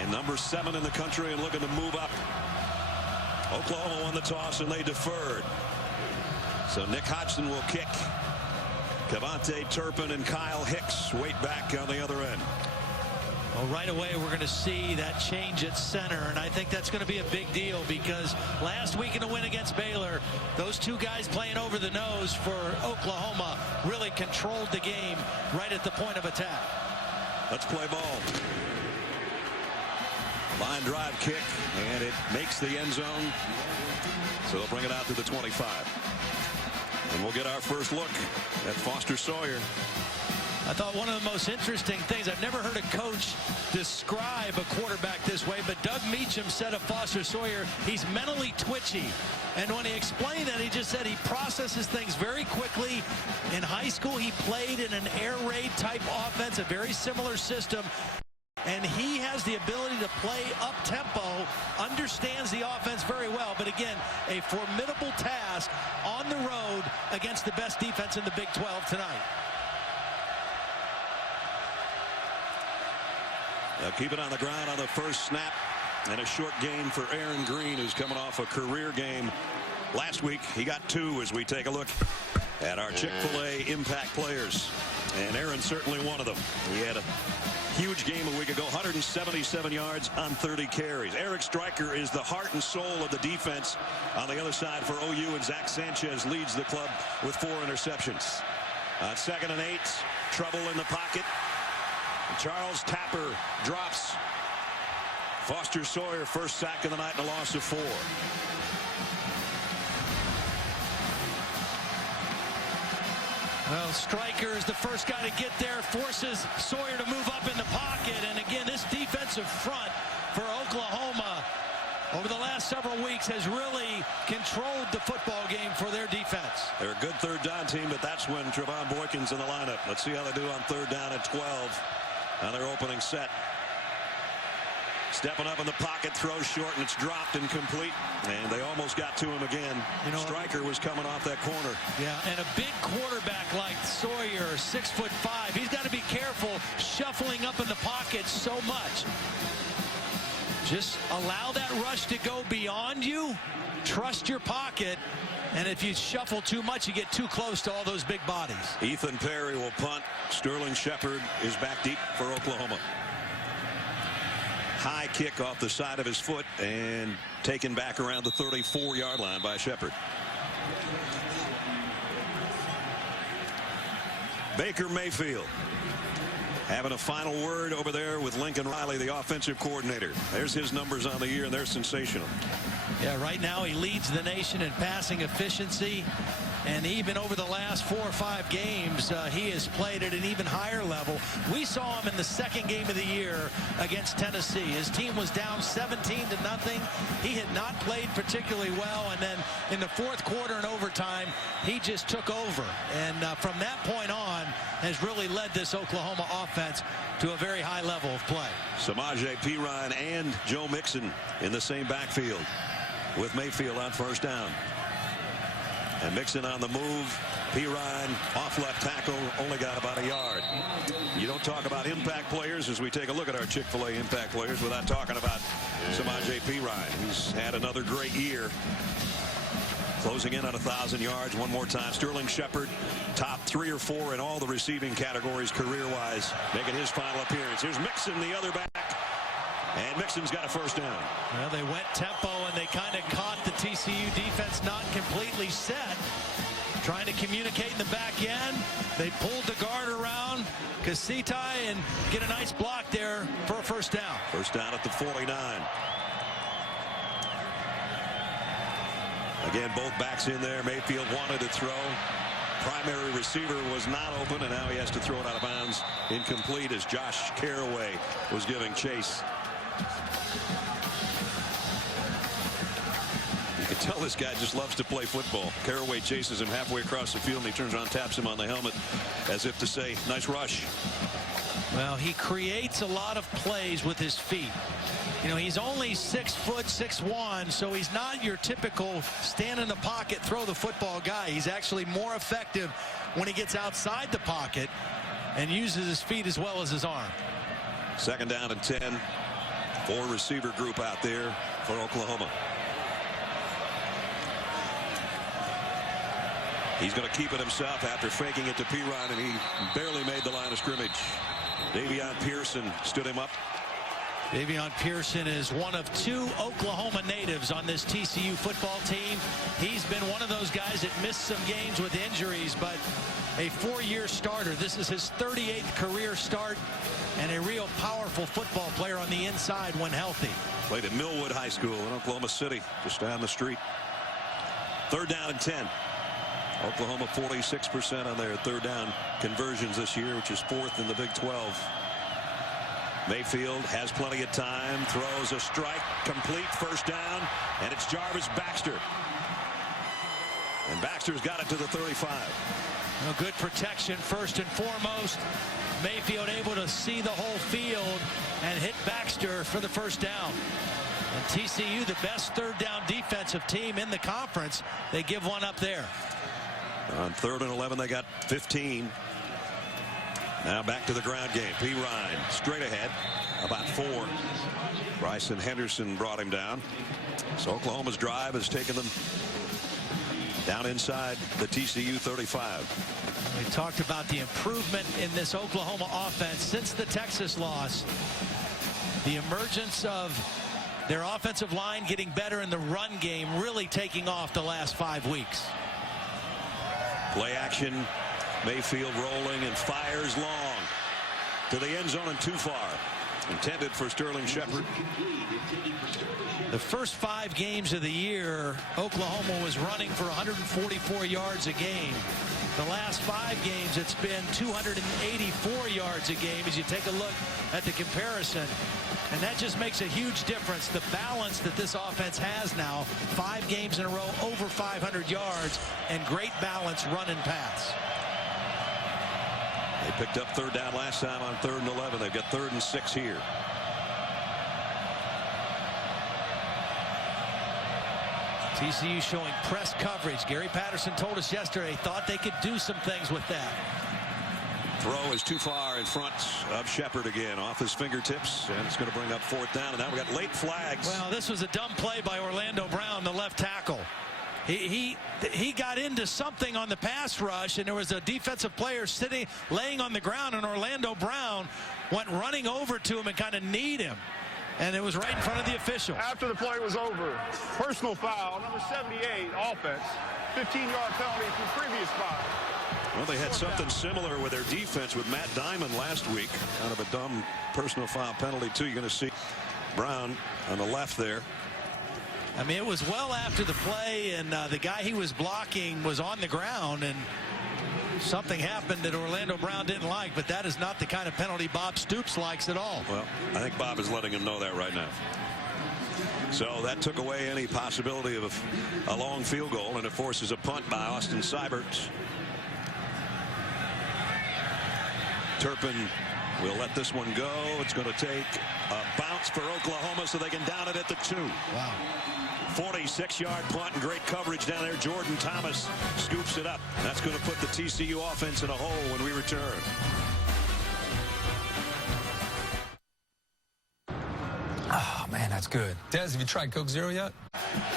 And number 7 in the country and looking to move up. Oklahoma won the toss and they deferred. So Nick Hodgson will kick. Cavante Turpin and Kyle Hicks wait back on the other end. Well, right away we're going to see that change at center, and I think that's going to be a big deal because last week in the win against Baylor, those two guys playing over the nose for Oklahoma really controlled the game right at the point of attack. Let's play ball. Line drive kick, and it makes the end zone. So they'll bring it out to the 25. And we'll get our first look at Foster Sawyer. I thought one of the most interesting things, I've never heard a coach describe a quarterback this way, but Doug Meacham said of Foster Sawyer, he's mentally twitchy. And when he explained that, he just said he processes things very quickly. In high school, he played in an air raid type offense, a very similar system. And he has the ability to play up-tempo, understands the offense very well. But again, a formidable task on the road against the best defense in the Big 12 tonight. They'll keep it on the ground on the first snap. And a short gain for Aaron Green, who's coming off a career game last week. He got 2 as we take a look at our Chick-fil-A impact players. And Aaron certainly one of them. He had a huge game a week ago, 177 yards on 30 carries. Eric Stryker is the heart and soul of the defense on the other side for OU, and Zach Sanchez leads the club with 4 interceptions. On 2nd and 8, trouble in the pocket. Charles Tapper drops. Foster Sawyer, first sack of the night and a loss of 4. Well, Stryker is the first guy to get there, forces Sawyer to move up in the pocket. And again, this defensive front for Oklahoma over the last several weeks has really controlled the football game for their defense. They're a good third down team, but that's when Trevon Boykin's in the lineup. Let's see how they do on 3rd down and 12 on their opening set. Stepping up in the pocket, throws short, and it's dropped and complete. And they almost got to him again. You know, Stryker was coming off that corner. Yeah, and a big quarterback like Sawyer, 6'5", he's got to be careful shuffling up in the pocket so much. Just allow that rush to go beyond you. Trust your pocket. And if you shuffle too much, you get too close to all those big bodies. Ethan Perry will punt. Sterling Shepard is back deep for Oklahoma. High kick off the side of his foot and taken back around the 34-yard line by Shepard. Baker Mayfield having a final word over there with Lincoln Riley, the offensive coordinator. There's his numbers on the year, and they're sensational. Yeah, right now he leads the nation in passing efficiency. And even over the last 4 or 5 games, he has played at an even higher level. We saw him in the 2nd game of the year against Tennessee. His team was down 17-0. He had not played particularly well. And then in the 4th quarter and overtime, he just took over. And from that point on, has really led this Oklahoma offense to a very high level of play. Samaje Perine and Joe Mixon in the same backfield with Mayfield on 1st down. And Mixon on the move. Perine off left tackle, only got about a yard. You don't talk about impact players as we take a look at our Chick-fil-A impact players without talking about Samaje Perine, who's had another great year. Closing in on 1,000 yards one more time. Sterling Shepard, top 3 or 4 in all the receiving categories career-wise, making his final appearance. Here's Mixon, the other back. And Mixon's got a 1st down. Well, they went tempo, and they kind of caught the TCU defense not completely set. Trying to communicate in the back end. They pulled the guard around Kasitai and get a nice block there for a 1st down. 1st down at the 49. Again, both backs in there. Mayfield wanted to throw. Primary receiver was not open, and now he has to throw it out of bounds. Incomplete as Josh Caraway was giving chase. You can tell this guy just loves to play football. Caraway chases him halfway across the field, and he turns around, taps him on the helmet as if to say, nice rush. Well, he creates a lot of plays with his feet. You know, he's only 6 foot 6'1", so he's not your typical stand in the pocket, throw the football guy. He's actually more effective when he gets outside the pocket and uses his feet as well as his arm. 2nd down and 10. 4 receiver group out there for Oklahoma. He's going to keep it himself after faking it to Perine, and he barely made the line of scrimmage. Davion Pearson stood him up. Davion Pearson is one of 2 Oklahoma natives on this TCU football team. He's been one of those guys that missed some games with injuries, but a 4-year starter. This is his 38th career start, and a real powerful football player on the inside when healthy. Played at Millwood High School in Oklahoma City, just down the street. 3rd down and 10. Oklahoma 46% on their 3rd down conversions this year, which is 4th in the Big 12. Mayfield has plenty of time, throws a strike, complete, 1st down, and it's Jarvis Baxter. And Baxter's got it to the 35. Well, good protection first and foremost. Mayfield able to see the whole field and hit Baxter for the 1st down. And TCU, the best 3rd down defensive team in the conference, they give one up there. On 3rd and 11, they got 15. Now back to the ground game. Perine straight ahead, about 4. Bryson Henderson brought him down. So Oklahoma's drive has taken them down inside the TCU 35. We talked about the improvement in this Oklahoma offense since the Texas loss. The emergence of their offensive line getting better in the run game, really taking off the last 5 weeks. Play action. Mayfield rolling and fires long to the end zone and too far. Intended for Sterling Shepard. The first 5 games of the year, Oklahoma was running for 144 yards a game. The last 5 games, it's been 284 yards a game as you take a look at the comparison. And that just makes a huge difference. The balance that this offense has now, 5 games in a row, over 500 yards, and great balance run and pass. They picked up 3rd down last time on 3rd and 11. They've got 3rd and 6 here. TCU showing press coverage. Gary Patterson told us yesterday thought they could do some things with that. Throw is too far in front of Shepard again, off his fingertips, and it's going to bring up 4th down. And now we got late flags. Well, this was a dumb play by Orlando Brown, the left tackle. He got into something on the pass rush, and there was a defensive player laying on the ground, and Orlando Brown went running over to him and kind of kneed him. And it was right in front of the official. After the play was over, personal foul, number 78, offense, 15-yard penalty from previous foul. Well, they had something similar with their defense with Matt Diamond last week. Kind of a dumb personal foul penalty, too. You're going to see Brown on the left there. I mean, it was well after the play, and the guy he was blocking was on the ground, and something happened that Orlando Brown didn't like, but that is not the kind of penalty Bob Stoops likes at all. Well, I think Bob is letting him know that right now. So that took away any possibility of a long field goal, and it forces a punt by Austin Seibert. Turpin will let this one go. It's going to take a bounce for Oklahoma so they can down it at the 2. Wow. 46-yard punt and great coverage down there. Jordan Thomas scoops it up. That's going to put the TCU offense in a hole when we return. Oh, man, that's good. Des, have you tried Coke Zero yet?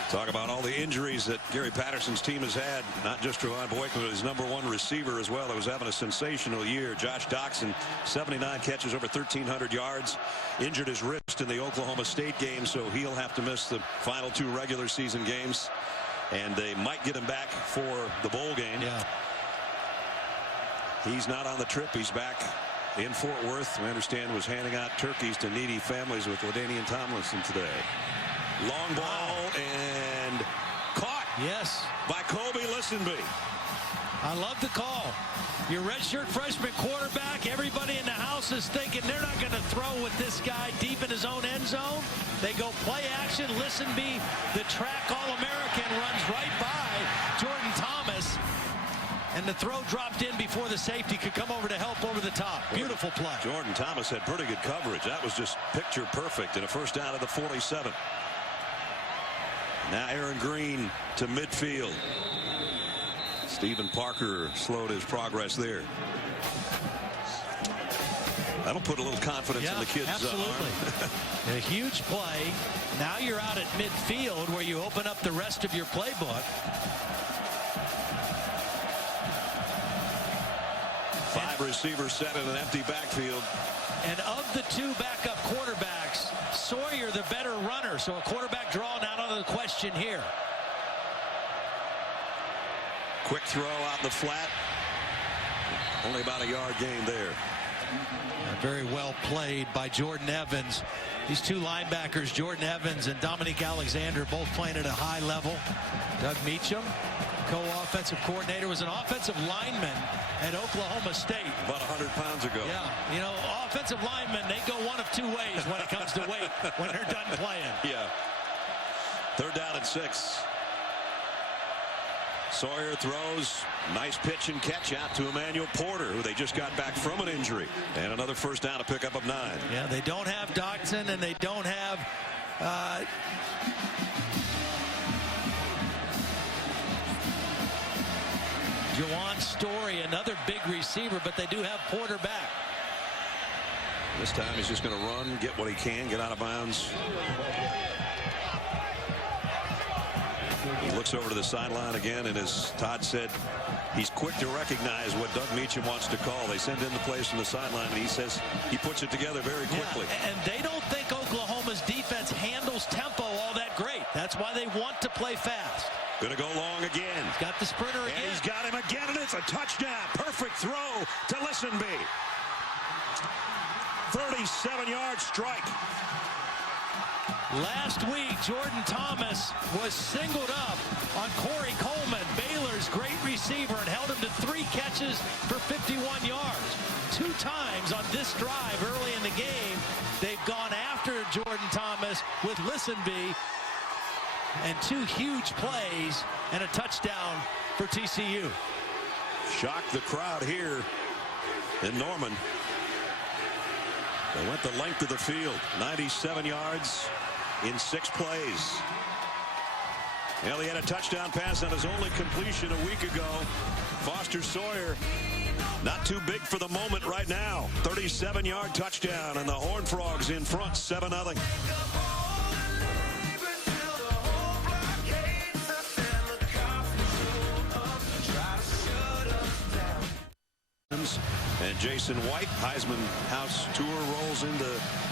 Talk about all the injuries that Gary Patterson's team has had. Not just Trevon Boykin, but his #1 receiver as well. It was having a sensational year. Josh Doxson, 79 catches, over 1,300 yards. Injured his wrist in the Oklahoma State game, so he'll have to miss the final 2 regular season games. And they might get him back for the bowl game. Yeah. He's not on the trip. He's back in Fort Worth. We understand was handing out turkeys to needy families with LaDainian Tomlinson today. Long ball and caught. Yes. By Kobe Listenby. I love the call. Your redshirt freshman quarterback, everybody in the house is thinking they're not going to throw with this guy deep in his own end zone. They go play action. Listenby, the track All-American, runs right by Jordan Thomas. And the throw dropped in before the safety could come over to help over the top. Beautiful play. Jordan Thomas had pretty good coverage. That was just picture perfect in a first down at the 47. Now Aaron Green to midfield. Stephen Parker slowed his progress there. That'll put a little confidence in the kid's absolutely. arm. A huge play. Now you're out at midfield where you open up the rest of your playbook. 5 receivers set in an empty backfield. And of the 2 backup quarterbacks, Sawyer the better runner. So a quarterback draw not out of the question here. Quick throw out in the flat. Only about a yard gain there. Very well played by Jordan Evans. These 2 linebackers, Jordan Evans and Dominique Alexander, both playing at a high level. Doug Meacham, co-offensive coordinator, was an offensive lineman at Oklahoma State. About 100 pounds ago. Yeah, you know, offensive linemen, they go one of 2 ways when it comes to weight when they're done playing. Yeah. 3rd down and 6. Sawyer throws. Nice pitch and catch out to Emmanuel Porter, who they just got back from an injury. And another 1st down, a pickup of 9. Yeah, they don't have Doctson, and they don't have Jawan Story, another big receiver, but they do have Porter back. This time he's just going to run, get what he can, get out of bounds. He looks over to the sideline again, and as Todd said, he's quick to recognize what Doug Meacham wants to call. They send in the plays from the sideline, and he says he puts it together very quickly. Yeah, and they don't think Oklahoma's defense handles tempo all that great. That's why they want to play fast. Going to go long again. He's got the sprinter again. And he's got him again, and it's a touchdown. Perfect throw to Listenby. 37-yard strike. Last week, Jordan Thomas was singled up on Corey Coleman, Baylor's great receiver, and held him to 3 catches for 51 yards. 2 times on this drive early in the game, they've gone after Jordan Thomas with Listenby, and 2 huge plays and a touchdown for TCU. Shocked the crowd here in Norman. They went the length of the field, 97 yards in 6 plays. Well, he had a touchdown pass on his only completion a week ago. Foster Sawyer, not too big for the moment right now. 37-yard touchdown, and the Horned Frogs in front, 7-0. And Jason White, Heisman House tour, rolls into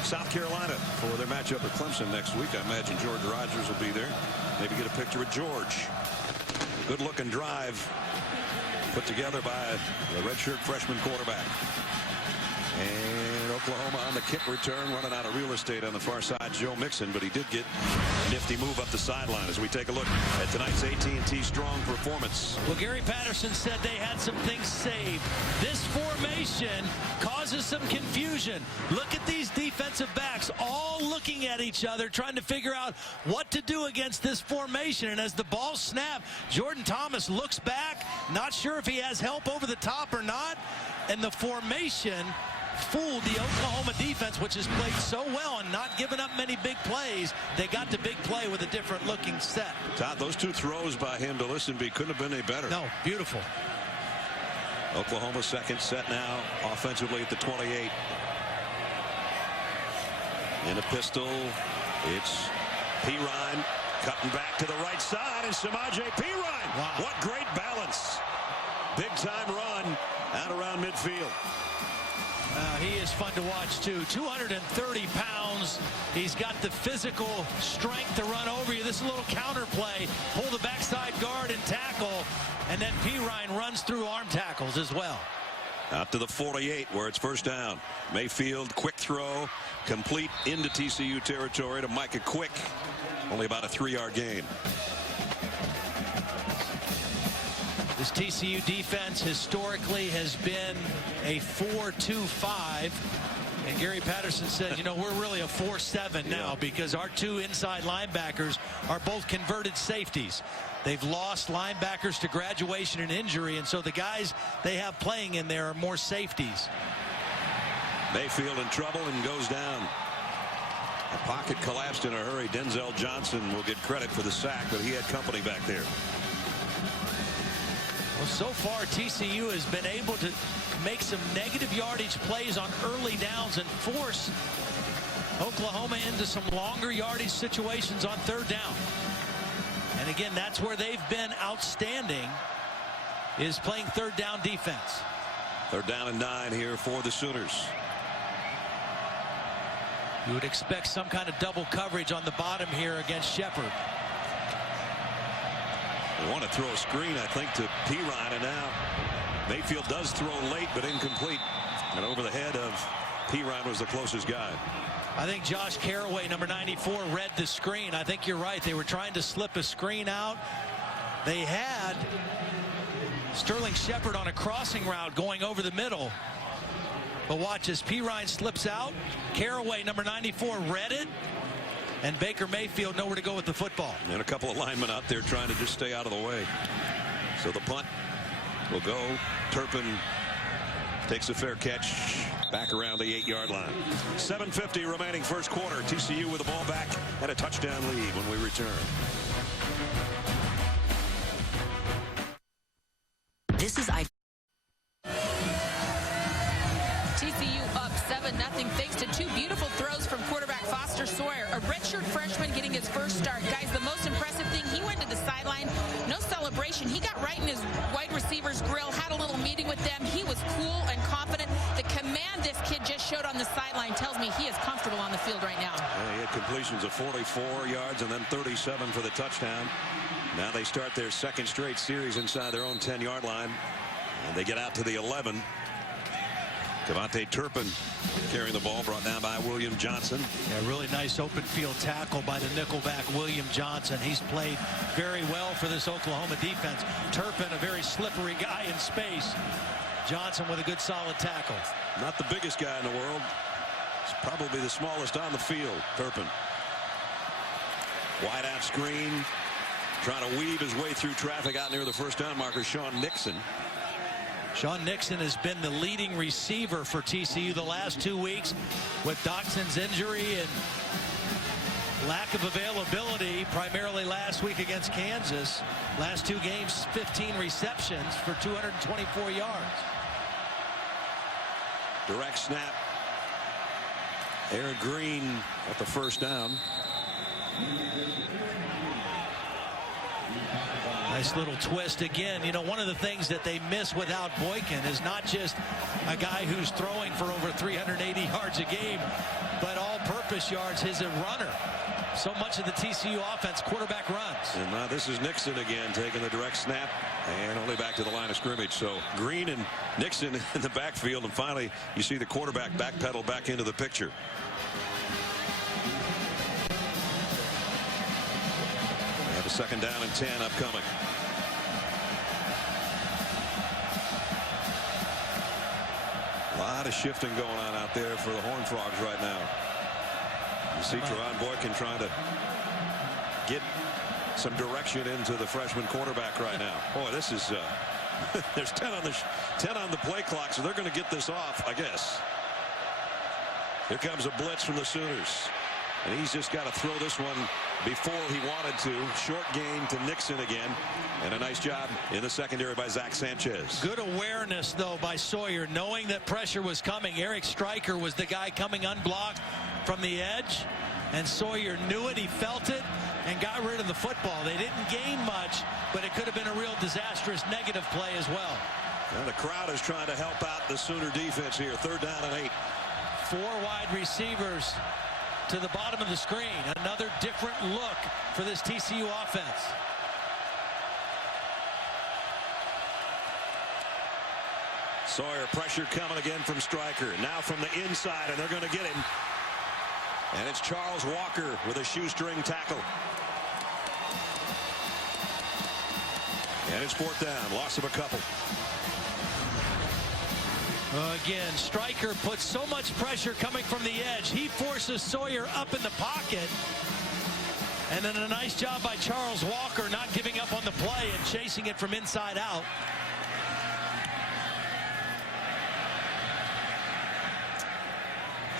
South Carolina for their matchup at Clemson next week. I imagine George Rogers will be there. Maybe get a picture with George. Good-looking drive put together by the redshirt freshman quarterback. And Oklahoma on the kick return, running out of real estate on the far side, Joe Mixon, but he did get a nifty move up the sideline as we take a look at tonight's AT&T Strong performance. Well, Gary Patterson said they had some things saved. This formation causes some confusion. Look at these defensive backs all looking at each other, trying to figure out what to do against this formation. And as the ball snapped, Jordan Thomas looks back, not sure if he has help over the top or not, and the formation fooled the Oklahoma defense, which has played so well and not given up many big plays. They got the big play with a different looking set. Todd, those 2 throws by him to Listenby couldn't have been any better. No, beautiful. Oklahoma's second set now offensively at the 28. In a pistol, it's Perine cutting back to the right side, and Samaje Perine. Wow. What great balance. Big time run out around midfield. He is fun to watch, too. 230 pounds. He's got the physical strength to run over you. This is a little counter play. Pull the backside guard and tackle. And then Perine runs through arm tackles as well. Out to the 48 where it's 1st down. Mayfield, quick throw, complete into TCU territory to Micah Quick. Only about a 3-yard gain. This TCU defense historically has been a 4-2-5. And Gary Patterson said, you know, we're really a 4-7 now because our 2 inside linebackers are both converted safeties. They've lost linebackers to graduation and injury, and so the guys they have playing in there are more safeties. Mayfield in trouble and goes down. The pocket collapsed in a hurry. Denzel Johnson will get credit for the sack, but he had company back there. Well, so far, TCU has been able to make some negative yardage plays on early downs and force Oklahoma into some longer yardage situations on third down. And again, that's where they've been outstanding, is playing third down defense. Third down and 9 here for the Sooners. You would expect some kind of double coverage on the bottom here against Shepard. They want to throw a screen, I think, to Perine, and now Mayfield does throw late but incomplete. And over the head of Perine was the closest guy. I think Josh Caraway, number 94, read the screen. I think you're right. They were trying to slip a screen out. They had Sterling Shepard on a crossing route going over the middle. But watch as Perine slips out. Caraway, number 94, read it. And Baker Mayfield nowhere to go with the football. And a couple of linemen out there trying to just stay out of the way. So the punt will go. Turpin takes a fair catch back around the 8-yard line. 7:50 remaining first quarter. TCU with the ball back and a touchdown lead when we return. This is TCU up 7-0 thanks to two beautiful throws from quarterback Foster Sawyer. A redshirt freshman getting his first start. Guys, the most impressive thing, he went to the sideline. No celebration. He got right in his wide receiver's grill, had a little meeting with them. He was cool and confident. The command this kid just showed on the sideline tells me he is comfortable on the field right now. Yeah, he had completions of 44 yards and then 37 for the touchdown. Now they start their second straight series inside their own 10-yard line. And they get out to the 11. Devontae Turpin carrying the ball, brought down by William Johnson. Yeah, really nice open field tackle by the nickelback William Johnson. He's played very well for this Oklahoma defense. Turpin, a very slippery guy in space. Johnson with a good solid tackle. Not the biggest guy in the world. He's probably the smallest on the field, Turpin. Wide out screen. Trying to weave his way through traffic out near the first down marker, Sean Nixon. Sean Nixon has been the leading receiver for TCU the last 2 weeks with Doxson's injury and lack of availability, primarily last week against Kansas. Last 2 games, 15 receptions for 224 yards. Direct snap. Aaron Green at the first down. Nice little twist again. You know, one of the things that they miss without Boykin is not just a guy who's throwing for over 380 yards a game, but all-purpose yards. He's a runner. So much of the TCU offense, quarterback runs. And now this is Nixon again taking the direct snap and only back to the line of scrimmage. So Green and Nixon in the backfield, and finally you see the quarterback backpedal back into the picture. Have a second down and 10 upcoming. A lot of shifting going on out there for the Horned Frogs right now. You see Teron Boykin trying to get some direction into the freshman quarterback right now. Boy, this is there's 10 on the play clock, so they're going to get this off, I guess. Here comes a blitz from the Sooners. And he's just got to throw this one before he wanted to. Short game to Nixon again. And a nice job in the secondary by Zach Sanchez. Good awareness, though, by Sawyer, knowing that pressure was coming. Eric Stryker was the guy coming unblocked from the edge. And Sawyer knew it. He felt it and got rid of the football. They didn't gain much, but it could have been a real disastrous negative play as well. And the crowd is trying to help out the Sooner defense here. Third down and 8. 4 wide receivers to the bottom of the screen. Another different look for this TCU offense. Sawyer, pressure coming again from Stryker. Now from the inside, and they're going to get him. And it's Charles Walker with a shoestring tackle. And it's fourth down. Loss of a couple. Again, Stryker puts so much pressure coming from the edge. He forces Sawyer up in the pocket. And then a nice job by Charles Walker not giving up on the play and chasing it from inside out.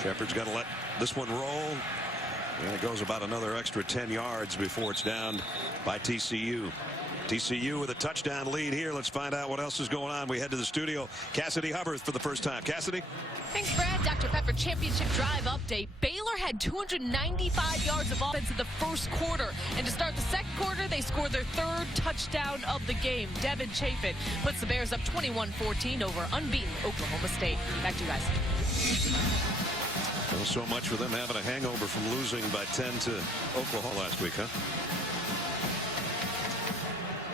Shepard's got to let this one roll. And it goes about another extra 10 yards before it's down by TCU. TCU with a touchdown lead here. Let's find out what else is going on. We head to the studio. Cassidy Hubbard for the first time. Cassidy? Thanks, Brad. Dr. Pepper championship drive update. Baylor had 295 yards of offense in the first quarter. And to start the second quarter, they scored their third touchdown of the game. Devin Chapin puts the Bears up 21-14 over unbeaten Oklahoma State. Back to you guys. Well, so much for them having a hangover from losing by 10 to Oklahoma last week, huh?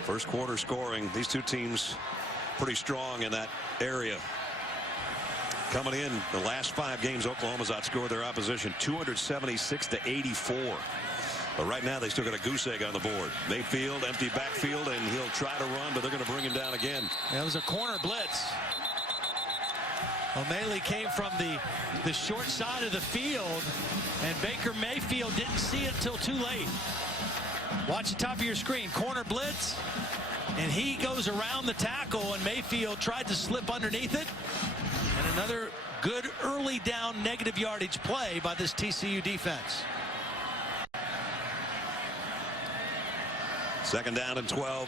First quarter scoring. These two teams pretty strong in that area. Coming in the last 5 games, Oklahoma's outscored their opposition 276-84. But right now they still got a goose egg on the board. Mayfield, empty backfield, and he'll try to run, but they're going to bring him down again. That was a corner blitz. O'Malley came from the short side of the field, and Baker Mayfield didn't see it until too late. Watch the top of your screen. Corner blitz, and he goes around the tackle, and Mayfield tried to slip underneath it. And another good early down negative yardage play by this TCU defense. Second down and 12.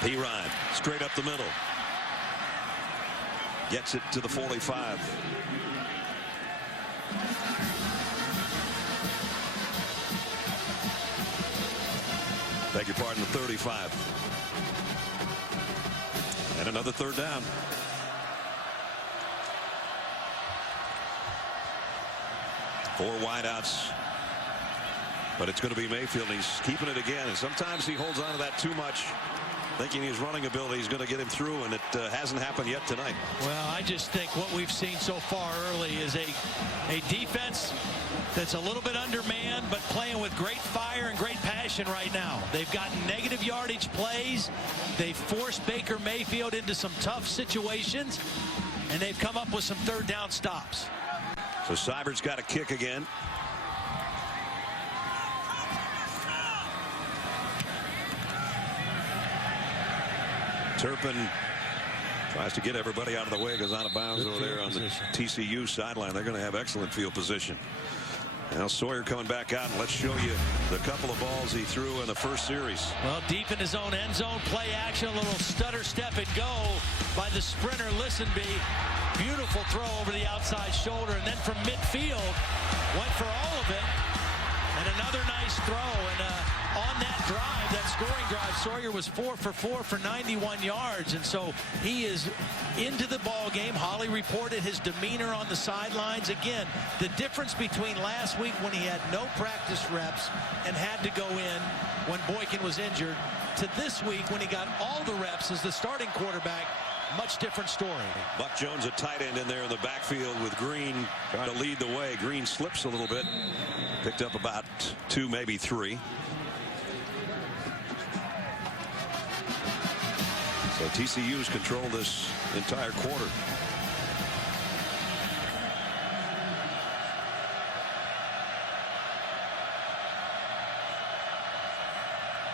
Perine straight up the middle. Gets it to the 45. Beg your pardon, the 35. And another third down. Four wideouts. But it's going to be Mayfield. He's keeping it again. And sometimes he holds on to that too much, thinking his running ability is going to get him through, and it hasn't happened yet tonight. Well, I just think what we've seen so far early is a defense that's a little bit undermanned, but playing with great fire and great passion right now. They've gotten negative yardage plays. They've forced Baker Mayfield into some tough situations, and they've come up with some third down stops. So Seibert's got a kick again. Turpin tries to get everybody out of the way, goes out of bounds over there on the TCU sideline. They're going to have excellent field position. Now Sawyer coming back out, and let's show you the couple of balls he threw in the first series. Well, deep in his own end zone, play action, a little stutter step and go by the sprinter Listenby. Beautiful throw over the outside shoulder, and then from midfield went for all of it, and another nice throw. And on that drive, that scoring drive, Sawyer was 4 for 4 for 91 yards, and so he is into the ball game. Holly reported his demeanor on the sidelines. Again, the difference between last week when he had no practice reps and had to go in when Boykin was injured, to this week when he got all the reps as the starting quarterback. Much different story. Buck Jones, a tight end in there in the backfield with Green trying to lead the way. Green slips a little bit. Picked up about 2, maybe 3. So TCU's controlled this entire quarter.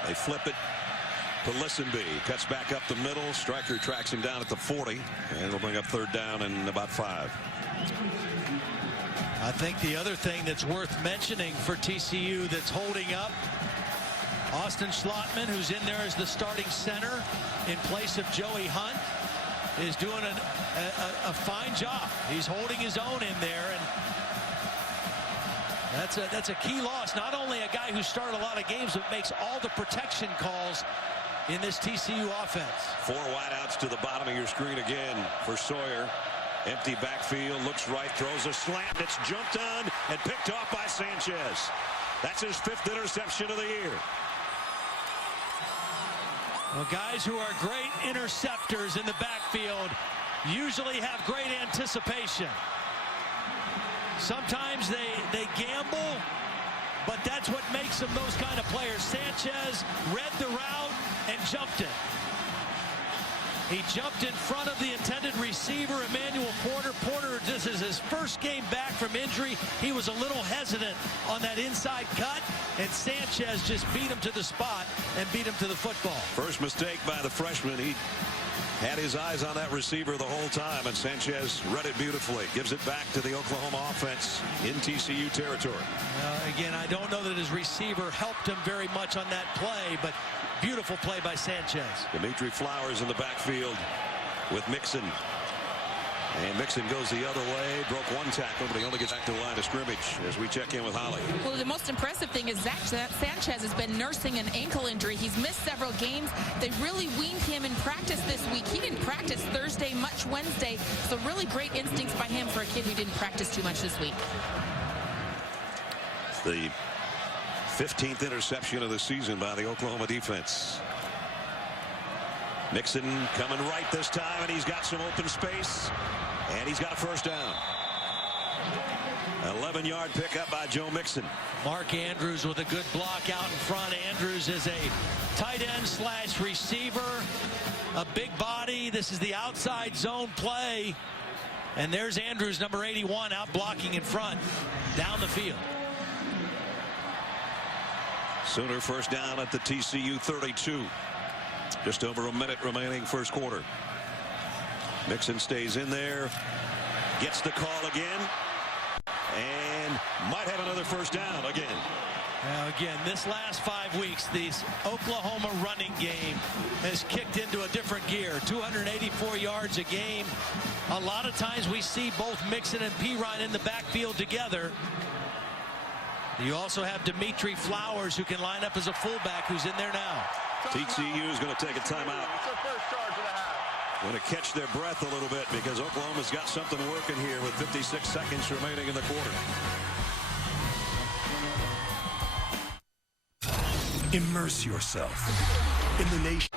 They flip it to Listenby. Cuts back up the middle. Stryker tracks him down at the 40. And will bring up third down in about 5. I think the other thing that's worth mentioning for TCU that's holding up, Austin Schlottman, who's in there as the starting center in place of Joey Hunt, is doing a fine job. He's holding his own in there, and that's a key loss. Not only a guy who started a lot of games, but makes all the protection calls in this TCU offense. 4 wideouts to the bottom of your screen again for Sawyer. Empty backfield, looks right, throws a slant. It's jumped on and picked off by Sanchez. That's his 5th interception of the year. Well, guys who are great interceptors in the backfield usually have great anticipation. Sometimes they gamble, but that's what makes them those kind of players. Sanchez read the route and jumped it. He jumped in front of the intended receiver, Emmanuel Porter. Porter, this is his first game back from injury. He was a little hesitant on that inside cut, and Sanchez just beat him to the spot and beat him to the football. First mistake by the freshman. He had his eyes on that receiver the whole time, and Sanchez read it beautifully. Gives it back to the Oklahoma offense in TCU territory. Again, I don't know that his receiver helped him very much on that play, but beautiful play by Sanchez. Dimitri Flowers in the backfield with Mixon. And Mixon goes the other way, broke one tackle, but he only gets back to the line of scrimmage as we check in with Holly. Well, the most impressive thing is Sanchez has been nursing an ankle injury. He's missed several games. They really weaned him in practice this week. He didn't practice Thursday, much Wednesday, so really great instincts by him for a kid who didn't practice too much this week. The 15th interception of the season by the Oklahoma defense. Mixon coming right this time, and he's got some open space, and he's got a first down. 11-yard pickup by Joe Mixon. Mark Andrews with a good block out in front. Andrews is a tight end slash receiver, a big body. This is the outside zone play, and there's Andrews, number 81, out blocking in front down the field. Sooner first down at the TCU 32. Just over a minute remaining first quarter. Mixon stays in there, gets the call again, and might have another first down again. Now again, this last 5 weeks, this Oklahoma running game has kicked into a different gear. 284 yards a game. A lot of times we see both Mixon and Perine in the backfield together. You also have Dimitri Flowers, who can line up as a fullback, who's in there now. TCU is going to take a timeout. It's their first charge of the half. Going to catch their breath a little bit because Oklahoma's got something working here with 56 seconds remaining in the quarter. Immerse yourself in the nation.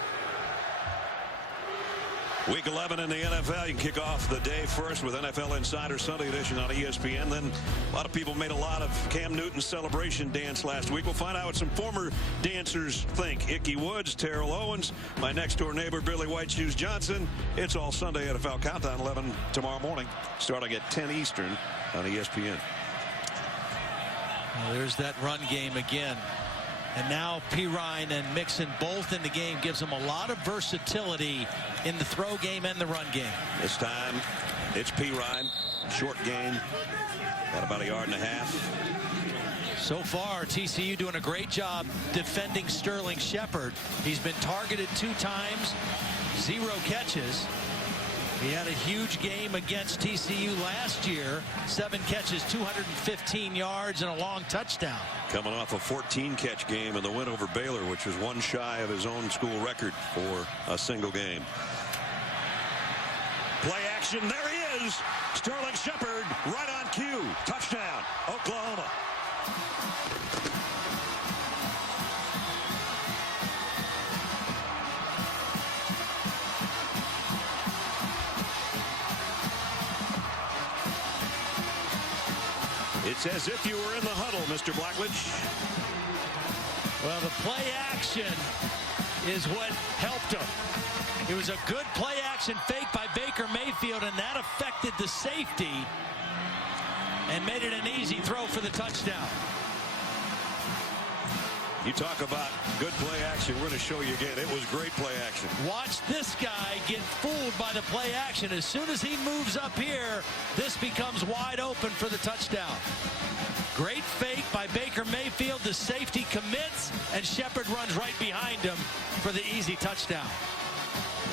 Week 11 in the NFL. You can kick off the day first with NFL Insider Sunday edition on ESPN. Then a lot of people made a lot of Cam Newton's celebration dance last week. We'll find out what some former dancers think. Ickey Woods, Terrell Owens, my next door neighbor Billy White Shoes Johnson. It's all Sunday NFL Countdown 11 tomorrow morning, starting at 10 Eastern on ESPN. Well, there's that run game again. And now Perine and Mixon both in the game gives them a lot of versatility in the throw game and the run game. This time it's Perine, short gain, got about 1.5 yards. So far, TCU doing a great job defending Sterling Shepard. He's been targeted 2 times, 0 catches. He had a huge game against TCU last year. 7 catches, 215 yards, and a long touchdown. Coming off a 14-catch game in the win over Baylor, which was 1 shy of his own school record for a single game. Play action, there he is! Sterling Shepard right on cue. Touchdown, Oklahoma. It's as if you were in the huddle, Mr. Blackledge. Well, the play action is what helped him. It was a good play action fake by Baker Mayfield, and that affected the safety and made it an easy throw for the touchdown. You talk about good play action. We're going to show you again. It was great play action. Watch this guy get fooled by the play action. As soon as he moves up here, this becomes wide open for the touchdown. Great fake by Baker Mayfield. The safety commits, and Shepard runs right behind him for the easy touchdown.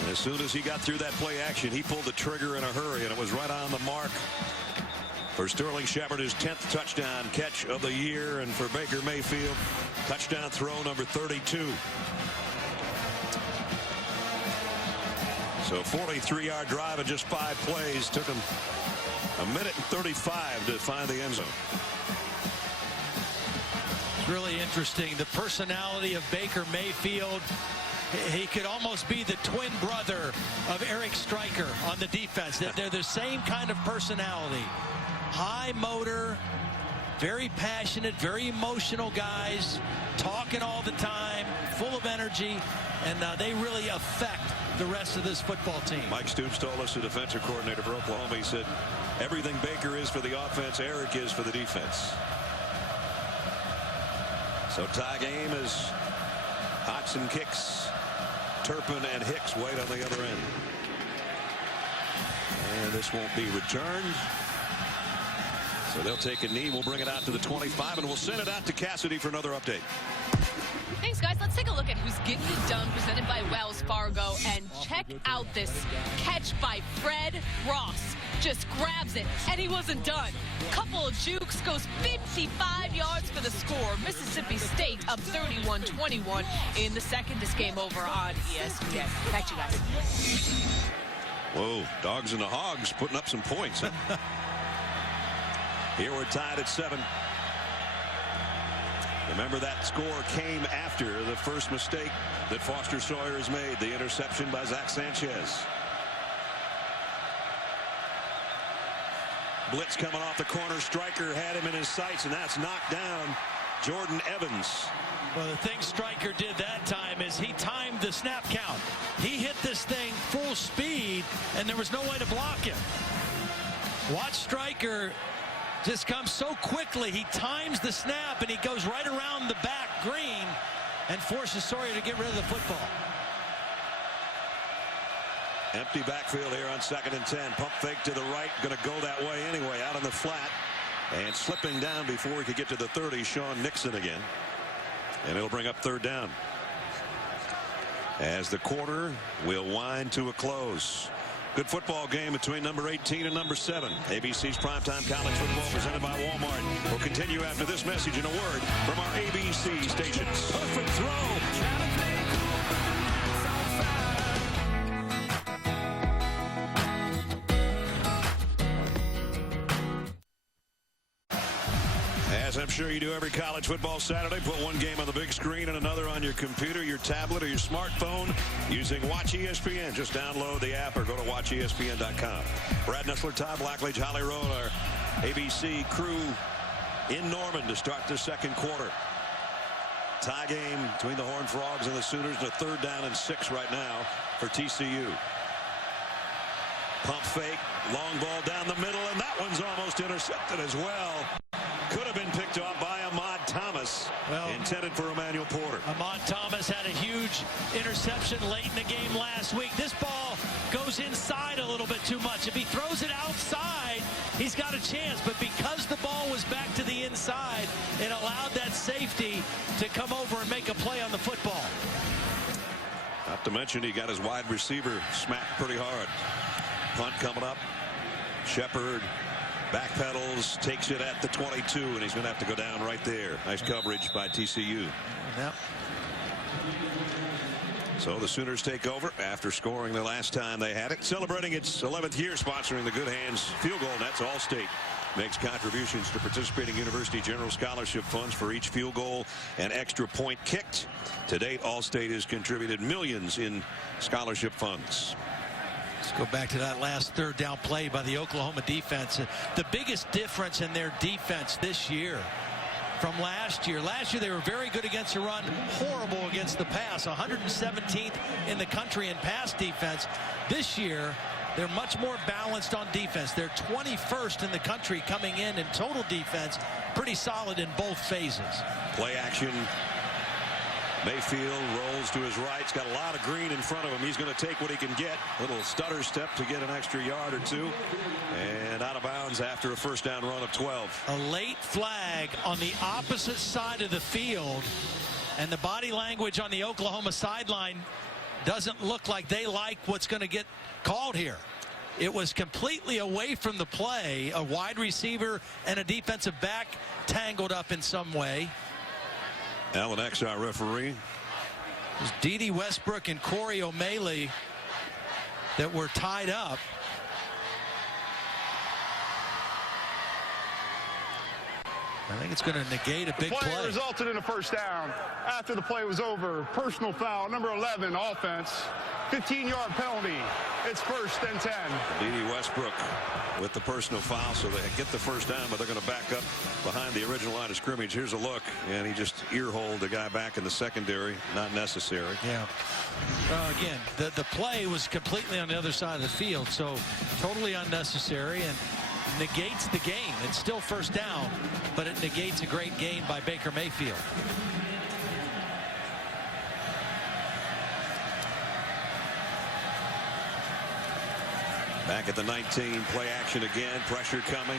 And as soon as he got through that play action, he pulled the trigger in a hurry, and it was right on the mark. For Sterling Shepard, his 10th touchdown catch of the year, and for Baker Mayfield, touchdown throw number 32. So 43-yard drive in just 5 plays. Took him 1:35 to find the end zone. It's really interesting. The personality of Baker Mayfield. He could almost be the twin brother of Eric Stryker on the defense. They're the same kind of personality. High motor, very passionate, very emotional guys, talking all the time, full of energy, and they really affect the rest of this football team. Mike Stoops told us, the defensive coordinator for Oklahoma, he said, everything Baker is for the offense, Eric is for the defense. So tie game as Hodgson kicks, Turpin and Hicks wait on the other end. And this won't be returned. So they'll take a knee. We'll bring it out to the 25, and we'll send it out to Cassidy for another update. Thanks, guys. Let's take a look at who's getting it done, presented by Wells Fargo. And check out this catch by Fred Ross. Just grabs it, and he wasn't done. Couple of jukes, goes 55 yards for the score. Mississippi State up 31-21 in the second. This game over on ESPN. Back to you guys. Whoa, Dogs and the Hogs putting up some points. Here we're tied at 7. Remember, that score came after the first mistake that Foster Sawyer has made, the interception by Zach Sanchez. Blitz coming off the corner. Stryker had him in his sights, and that's knocked down Jordan Evans. Well, the thing Stryker did that time is he timed the snap count. He hit this thing full speed, and there was no way to block him. Watch Stryker just come so quickly. He times the snap, and he goes right around the back green and forces Sawyer to get rid of the football. Empty backfield here on 2nd and 10. Pump fake to the right. Going to go that way anyway, out on the flat. And slipping down before he could get to the 30, Sean Nixon again. And it'll bring up 3rd down. As the quarter will wind to a close. Good football game between number 18 and number 7. ABC's Primetime College Football presented by Walmart. We'll continue after this message and a word from our ABC stations. Perfect throw. As I'm sure you do every college football Saturday, put one game on the big screen and another on your computer, your tablet, or your smartphone using Watch ESPN. Just download the app or go to watchespn.com. Brad Nessler, Todd Blackledge, Holly Rowe, our ABC crew in Norman to start the second quarter. Tie game between the Horned Frogs and the Sooners. A 3rd down and 6 right now for TCU. Pump fake, long ball down the middle, and that one's almost intercepted as well. Could have been picked off by Ahmad Thomas, intended for Emmanuel Porter. Ahmad Thomas had a huge interception late in the game last week. This ball goes inside a little bit too much. If he throws it outside, he's got a chance. But because the ball was back to the inside, it allowed that safety to come over and make a play on the football. Not to mention he got his wide receiver smacked pretty hard. Punt coming up. Shepard backpedals, takes it at the 22, and he's going to have to go down right there. Nice coverage by TCU. Yep. So the Sooners take over after scoring the last time they had it. Celebrating its 11th year sponsoring the Good Hands Field Goal Nets. Allstate makes contributions to participating university general scholarship funds for each field goal and extra point kicked. To date, Allstate has contributed millions in scholarship funds. Let's go back to that last 3rd down play by the Oklahoma defense. The biggest difference in their defense this year from last year. Last year they were very good against the run, horrible against the pass. 117th in the country in pass defense. This year they're much more balanced on defense. They're 21st in the country coming in total defense. Pretty solid in both phases. Play action. Mayfield rolls to his right. He's got a lot of green in front of him. He's going to take what he can get. Little stutter step to get an extra yard or 2. And out of bounds after a 1st down run of 12. A late flag on the opposite side of the field. And the body language on the Oklahoma sideline doesn't look like they like what's going to get called here. It was completely away from the play. A wide receiver and a defensive back tangled up in some way. Alan X, our referee. It was Dede Westbrook and Corey O'Malley that were tied up. I think it's going to negate a big play. Resulted in a 1st down. After the play was over, personal foul, number 11, offense. 15-yard penalty. It's 1st and 10. Dede Westbrook with the personal foul, so they get the 1st down, but they're going to back up behind the original line of scrimmage. Here's a look, and he just ear-holed the guy back in the secondary. Not necessary. Yeah. Again, the play was completely on the other side of the field, so totally unnecessary and negates the game. It's still 1st down, but it negates a great gain by Baker Mayfield. Back at the 19, play action again, pressure coming.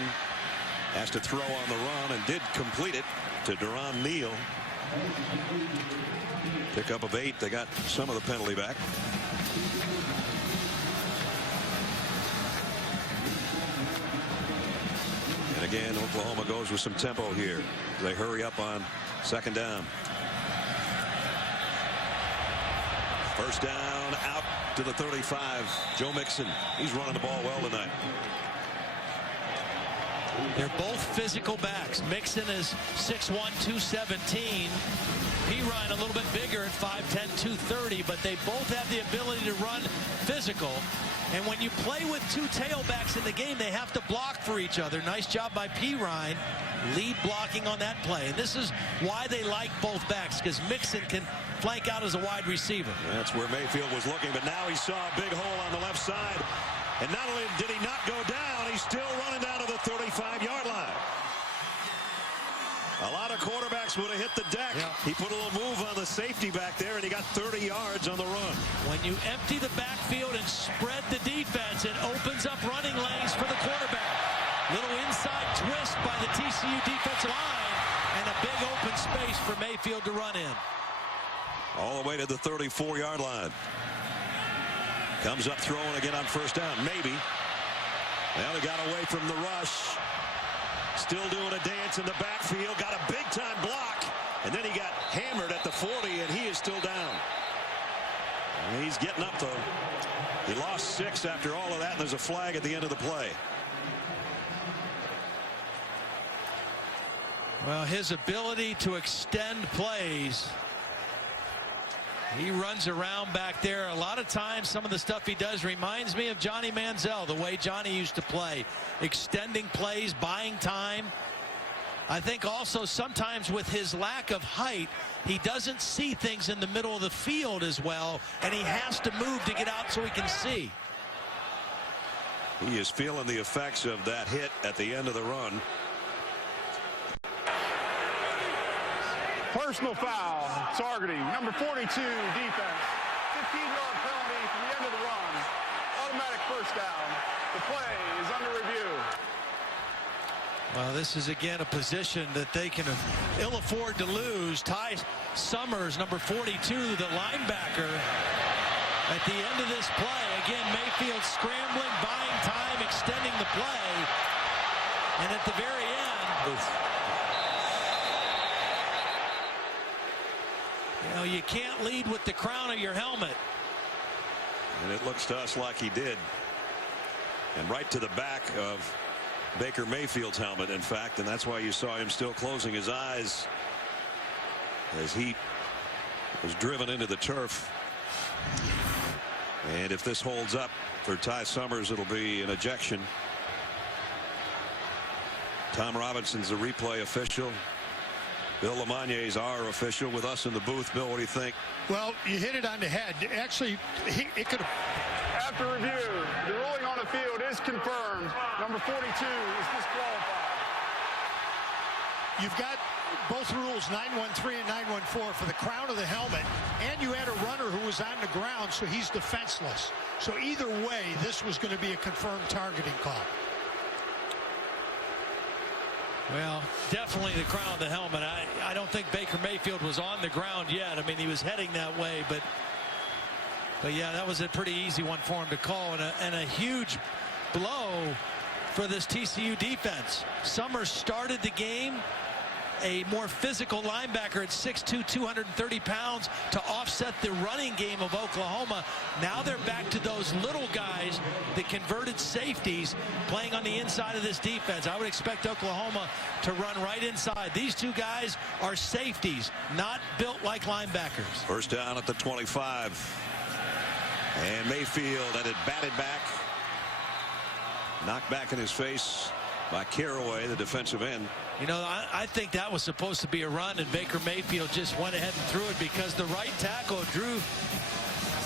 Has to throw on the run and did complete it to Deron Neal. Pickup of 8. They got some of the penalty back. And again, Oklahoma goes with some tempo here. They hurry up on second down. First down, out to the 35. Joe Mixon. He's running the ball well tonight. They're both physical backs. Mixon is 6'1", 217. Perine a little bit bigger at 5'10", 230, but they both have the ability to run physical. And when you play with two tailbacks in the game, they have to block for each other. Nice job by Perine, lead blocking on that play. And this is why they like both backs, because Mixon can flank out as a wide receiver. That's where Mayfield was looking, but now he saw a big hole on the left side. And not only did he not go down, he's still running down to the 35-yard line. A lot of quarterbacks would have hit the deck. Yeah. He put a little move on the safety back there, and he got 30 yards on the run. When you empty the backfield and spread the defense, it opens up running lanes for the quarterback. Little inside twist by the TCU defensive line, and a big open space for Mayfield to run in. All the way to the 34-yard line. Comes up throwing again on first down. Maybe. Well, he got away from the rush. Still doing a dance in the backfield. Got a big-time block. And then he got hammered at the 40, and he is still down. And he's getting up, though. He lost 6 after all of that, and there's a flag at the end of the play. Well, his ability to extend plays. He runs around back there. A lot of times, some of the stuff he does reminds me of Johnny Manziel, the way Johnny used to play. Extending plays, buying time. I think also sometimes with his lack of height, he doesn't see things in the middle of the field as well, and he has to move to get out so he can see. He is feeling the effects of that hit at the end of the run. Personal foul, targeting, number 42, defense. 15-yard penalty from the end of the run. Automatic first down. The play is under review. Well, this is again a position that they can ill afford to lose. Ty Summers, number 42, the linebacker. At the end of this play, again, Mayfield scrambling, buying time, extending the play. And at the very end, you know, you can't lead with the crown of your helmet. And it looks to us like he did. And right to the back of Baker Mayfield's helmet, in fact, and that's why you saw him still closing his eyes as he was driven into the turf. And if this holds up for Ty Summers, it'll be an ejection. Tom Robinson's the replay official. Bill LeMonnier is our official with us in the booth. Bill, what do you think? Well, you hit it on the head. Actually, it could have. After review, the ruling on the field is confirmed. Number 42 is disqualified. You've got both rules, 913 and 914, for the crown of the helmet, and you had a runner who was on the ground, so he's defenseless. So either way, this was going to be a confirmed targeting call. Well, definitely the crown of the helmet. I don't think Baker Mayfield was on the ground yet. I mean, he was heading that way, but yeah, that was a pretty easy one for him to call, and a huge blow for this TCU defense. Summers started the game a more physical linebacker at 6'2", 230 pounds to offset the running game of Oklahoma. Now they're back to those little guys, the converted safeties, playing on the inside of this defense. I would expect Oklahoma to run right inside. These two guys are safeties, not built like linebackers. First down at the 25. And Mayfield had it batted back. Knocked back in his face by Caraway, the defensive end. You know, I think that was supposed to be a run, and Baker Mayfield just went ahead and threw it because the right tackle, Drew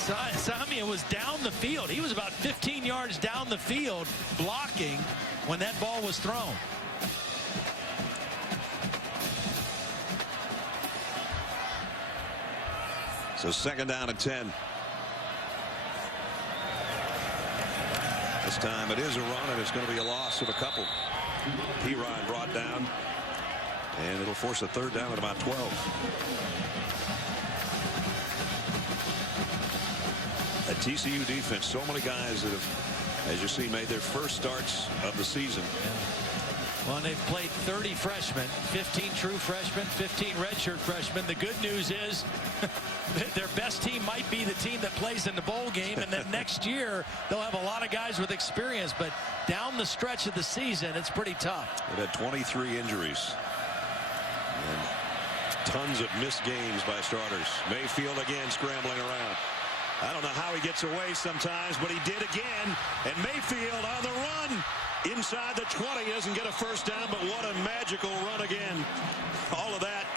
Samia, was down the field. He was about 15 yards down the field blocking when that ball was thrown. So second down and 10. This time it is a run, and it's going to be a loss of a couple. Perine brought down, and it'll force a third down at about 12. A TCU defense, so many guys that have, as you see, made their first starts of the season. Well, and they've played 30 freshmen, 15 true freshmen, 15 redshirt freshmen. The good news is their best team might be the team that plays in the bowl game, and then next year they'll have a lot of guys with experience. But down the stretch of the season, it's pretty tough. They've had 23 injuries and tons of missed games by starters. Mayfield again scrambling around. I don't know how he gets away sometimes, but he did again. And Mayfield on the run inside the 20, doesn't get a first down, but what a magical run again. All of that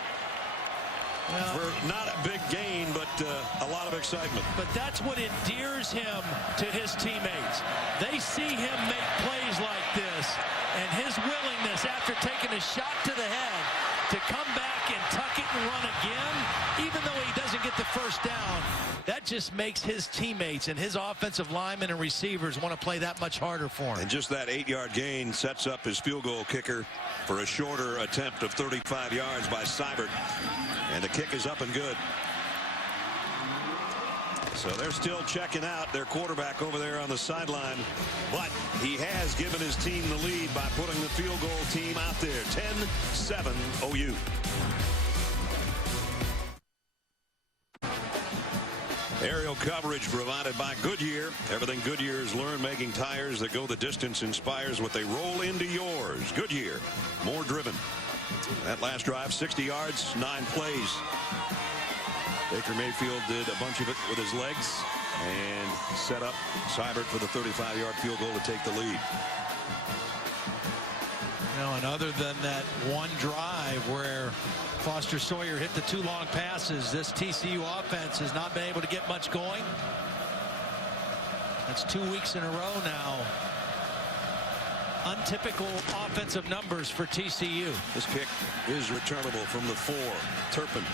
for not a big gain, but a lot of excitement. But that's what endears him to his teammates. They see him make plays like this, and his willingness after taking a shot to the head to come back and tuck it and run again, even though he doesn't get the first down, that just makes his teammates and his offensive linemen and receivers want to play that much harder for him. And just that 8-yard gain sets up his field goal kicker for a shorter attempt of 35 yards by Seibert. And the kick is up and good. So they're still checking out their quarterback over there on the sideline. But he has given his team the lead by putting the field goal team out there. 10-7 OU. Aerial coverage provided by Goodyear. Everything Goodyear's learned making tires that go the distance inspires what they roll into yours. Goodyear, more driven. That last drive, 60 yards, 9 plays. Baker Mayfield did a bunch of it with his legs and set up Seibert for the 35-yard field goal to take the lead. And other than that one drive where Foster Sawyer hit the 2 long passes, this TCU offense has not been able to get much going. That's 2 weeks in a row now. Untypical offensive numbers for TCU. This kick is returnable from the 4. Turpin.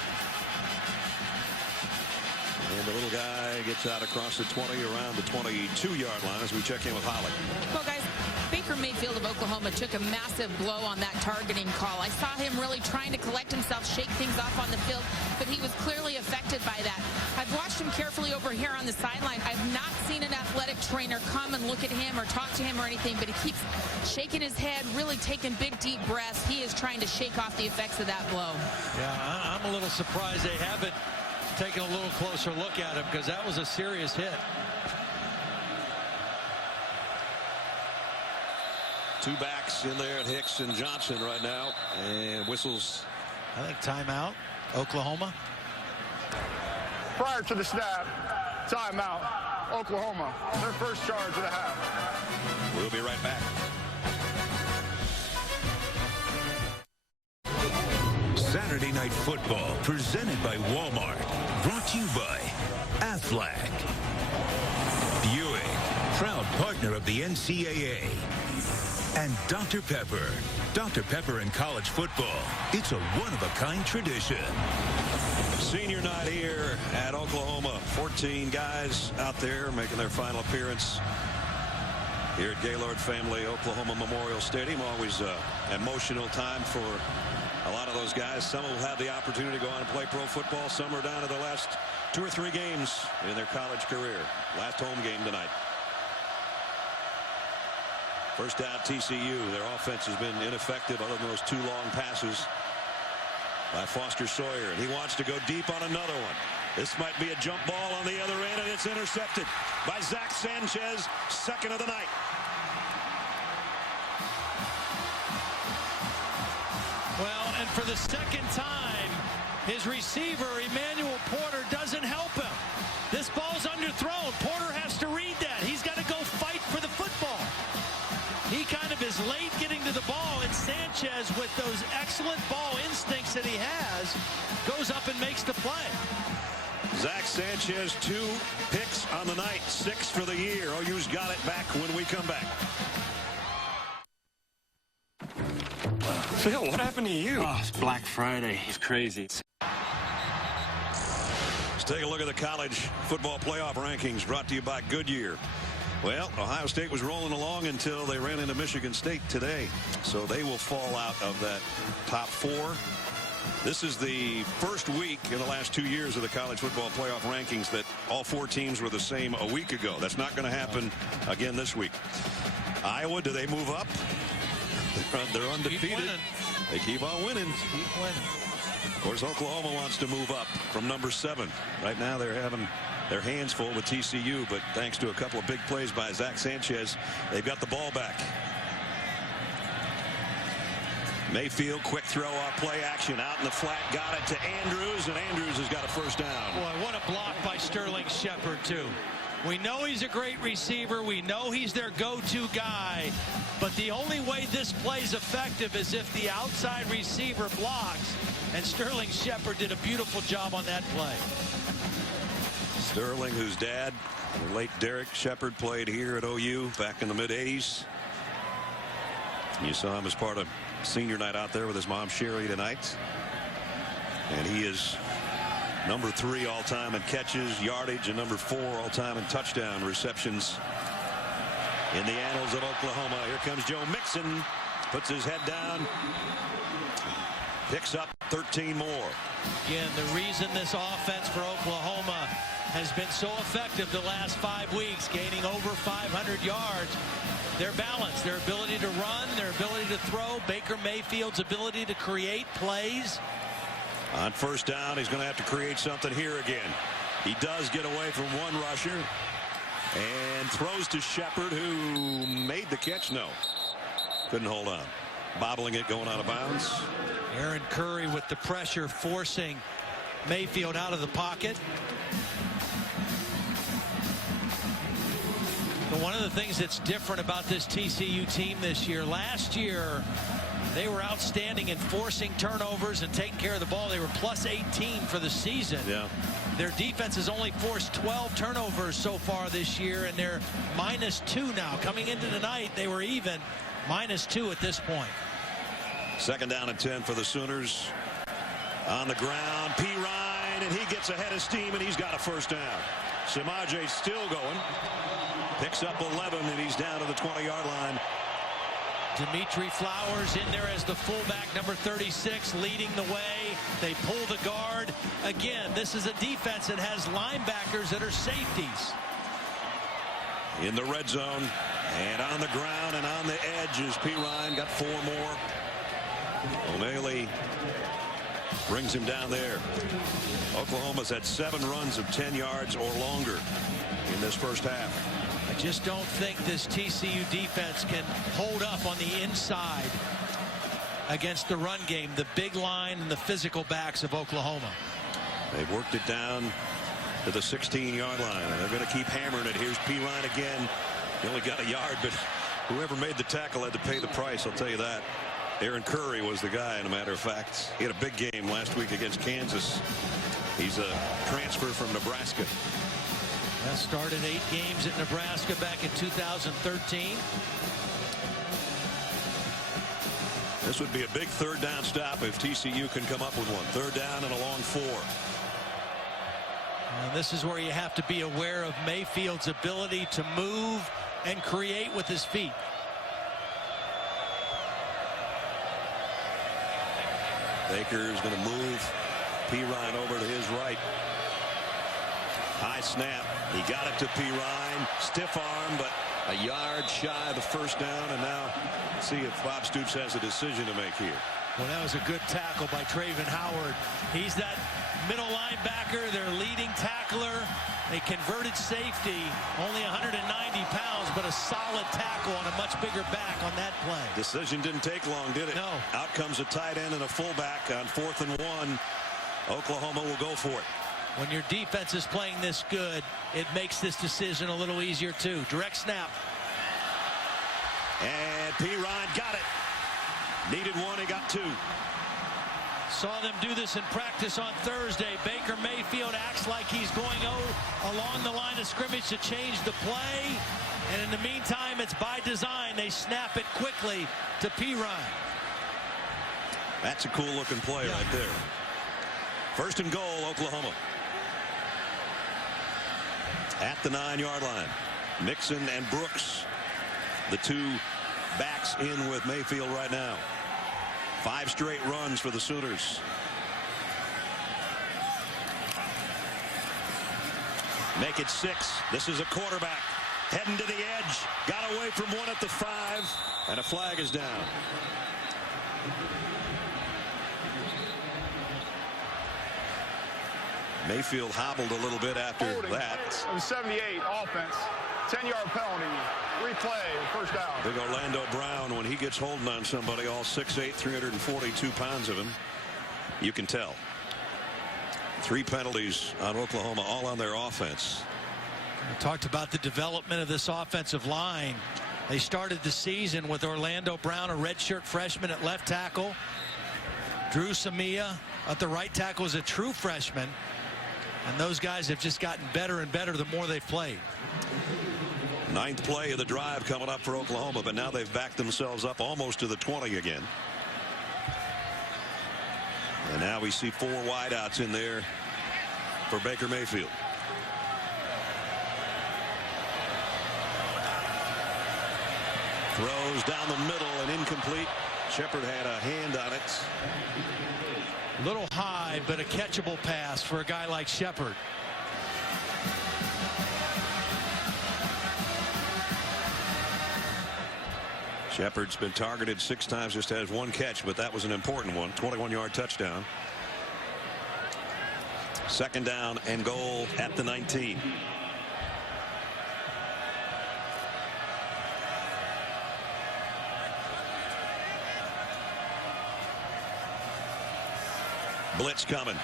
And the little guy gets out across the 20 around the 22-yard line as we check in with Holly. Well, guys, Baker Mayfield of Oklahoma took a massive blow on that targeting call. I saw him really trying to collect himself, shake things off on the field, but he was clearly affected by that. I've watched him carefully over here on the sideline. I've not seen an athletic trainer come and look at him or talk to him or anything, but he keeps shaking his head, really taking big, deep breaths. He is trying to shake off the effects of that blow. Yeah, I'm a little surprised they haven't taken a little closer look at him, because that was a serious hit. 2 backs in there at Hicks and Johnson right now, and whistles. I think timeout, Oklahoma. Prior to the snap, timeout, Oklahoma. Their first charge of the half. We'll be right back. Saturday Night Football presented by Walmart. Brought to you by Aflac. Buick, proud partner of the NCAA. And Dr. Pepper. Dr. Pepper in college football. It's a one-of-a-kind tradition. Senior night here at Oklahoma. 14 guys out there making their final appearance here at Gaylord Family Oklahoma Memorial Stadium. Always an emotional time for a lot of those guys. Some will have the opportunity to go on and play pro football. Some are down to the last 2 or 3 games in their college career. Last home game tonight. First down TCU. Their offense has been ineffective other than those 2 long passes by Foster Sawyer. And he wants to go deep on another one. This might be a jump ball on the other end, and it's intercepted by Zach Sanchez, second of the night. Well, and for the second time, his receiver, Emmanuel Porter, doesn't help him. This ball's underthrown. Porter has to read that. He's got to go fight for the football. He kind of is late getting to the ball, and Sanchez, with those excellent ball instincts that he has, goes up and makes the play. Zach Sanchez, 2 picks on the night, 6 for the year. OU's got it back when we come back. Phil, what happened to you? Oh, it's Black Friday. It's crazy. Let's take a look at the college football playoff rankings brought to you by Goodyear. Well, Ohio State was rolling along until they ran into Michigan State today. So they will fall out of that top 4. This is the first week in the last 2 years of the college football playoff rankings that all 4 teams were the same a week ago. That's not going to happen again this week. Iowa, do they move up? They're undefeated. They keep on winning. Keep winning. Of course, Oklahoma wants to move up from number 7. Right now they're having their hands full with TCU, but thanks to a couple of big plays by Zach Sanchez, they've got the ball back. Mayfield, quick throw off play action out in the flat, got it to Andrews, and Andrews has got a first down. Boy, what a block by Sterling Shepard, too. We know he's a great receiver. We know he's their go-to guy. But the only way this play's effective is if the outside receiver blocks. And Sterling Shepard did a beautiful job on that play. Sterling, whose dad, the late Derek Shepard, played here at OU back in the mid-'80s. You saw him as part of senior night out there with his mom Sherry tonight. And he is number 3 all-time in catches, yardage, and number 4 all-time in touchdown receptions in the annals of Oklahoma. Here comes Joe Mixon, puts his head down, picks up 13 more. Again, the reason this offense for Oklahoma has been so effective the last 5 weeks, gaining over 500 yards, their balance, their ability to run, their ability to throw, Baker Mayfield's ability to create plays. On first down, he's going to have to create something here again. He does get away from one rusher and throws to Shepard, who made the catch. No, couldn't hold on. Bobbling it, going out of bounds. Aaron Curry with the pressure, forcing Mayfield out of the pocket. But one of the things that's different about this TCU team this year, last year they were outstanding in forcing turnovers and taking care of the ball. They were plus 18 for the season. Yeah. Their defense has only forced 12 turnovers so far this year, and they're -2 now. Coming into tonight, they were even, -2 at this point. Second down and 10 for the Sooners. On the ground, P. Ryan, and he gets ahead of steam, and he's got a first down. Samaje's still going. Picks up 11, and he's down to the 20-yard line. Dimitri Flowers in there as the fullback, number 36, leading the way. They pull the guard. Again, this is a defense that has linebackers that are safeties. In the red zone, and on the ground and on the edge is P. Ryan. Got 4 more. O'Malley brings him down there. Oklahoma's had 7 runs of 10 yards or longer in this first half. I just don't think this TCU defense can hold up on the inside against the run game, the big line and the physical backs of Oklahoma. They've worked it down to the 16-yard line, and they're going to keep hammering it. Here's P. Ryan again. He only got a yard, but whoever made the tackle had to pay the price, I'll tell you that. Aaron Curry was the guy, as a matter of fact. He had a big game last week against Kansas. He's a transfer from Nebraska. That started 8 games at Nebraska back in 2013. This would be a big third down stop if TCU can come up with one. Third down and a long 4. And this is where you have to be aware of Mayfield's ability to move and create with his feet. Baker is going to move P. Ryan over to his right. High snap. He got it to P. Ryan. Stiff arm, but a yard shy of the first down. And now see if Bob Stoops has a decision to make here. Well, that was a good tackle by Traven Howard. He's that middle linebacker, their leading tackler, a converted safety, only 190 pounds, but a solid tackle on a much bigger back on that play. Decision didn't take long, did it? No. Out comes a tight end and a fullback on 4th and 1. Oklahoma will go for it. When your defense is playing this good, it makes this decision a little easier too. Direct snap. And P. Ryan got it. Needed 1, he got 2. Saw them do this in practice on Thursday. Baker Mayfield acts like he's going along the line of scrimmage to change the play. And in the meantime, it's by design. They snap it quickly to P. Ryan. That's a cool looking play right there. 1st and goal, Oklahoma. At the 9-yard line. Mixon and Brooks, the two backs in with Mayfield right now. 5 straight runs for the Sooners. Make it 6. This is a quarterback heading to the edge. Got away from one at the 5, and a flag is down. Mayfield hobbled a little bit after that. Of 78 offense. 10-yard penalty. Replay. First down. Big Orlando Brown, when he gets holding on somebody, all 6'8", 342 pounds of him, you can tell. 3 penalties on Oklahoma, all on their offense. We talked about the development of this offensive line. They started the season with Orlando Brown, a redshirt freshman at left tackle. Drew Samia at the right tackle is a true freshman. And those guys have just gotten better and better the more they've played. 9th play of the drive coming up for Oklahoma, but now they've backed themselves up almost to the 20 again. And now we see 4 wideouts in there for Baker Mayfield. Throws down the middle and incomplete. Shepard had a hand on it. A little high, but a catchable pass for a guy like Shepard. Shepard's been targeted 6 times, just has 1 catch, but that was an important one. 21-yard touchdown. 2nd down and goal at the 19. Blitz coming.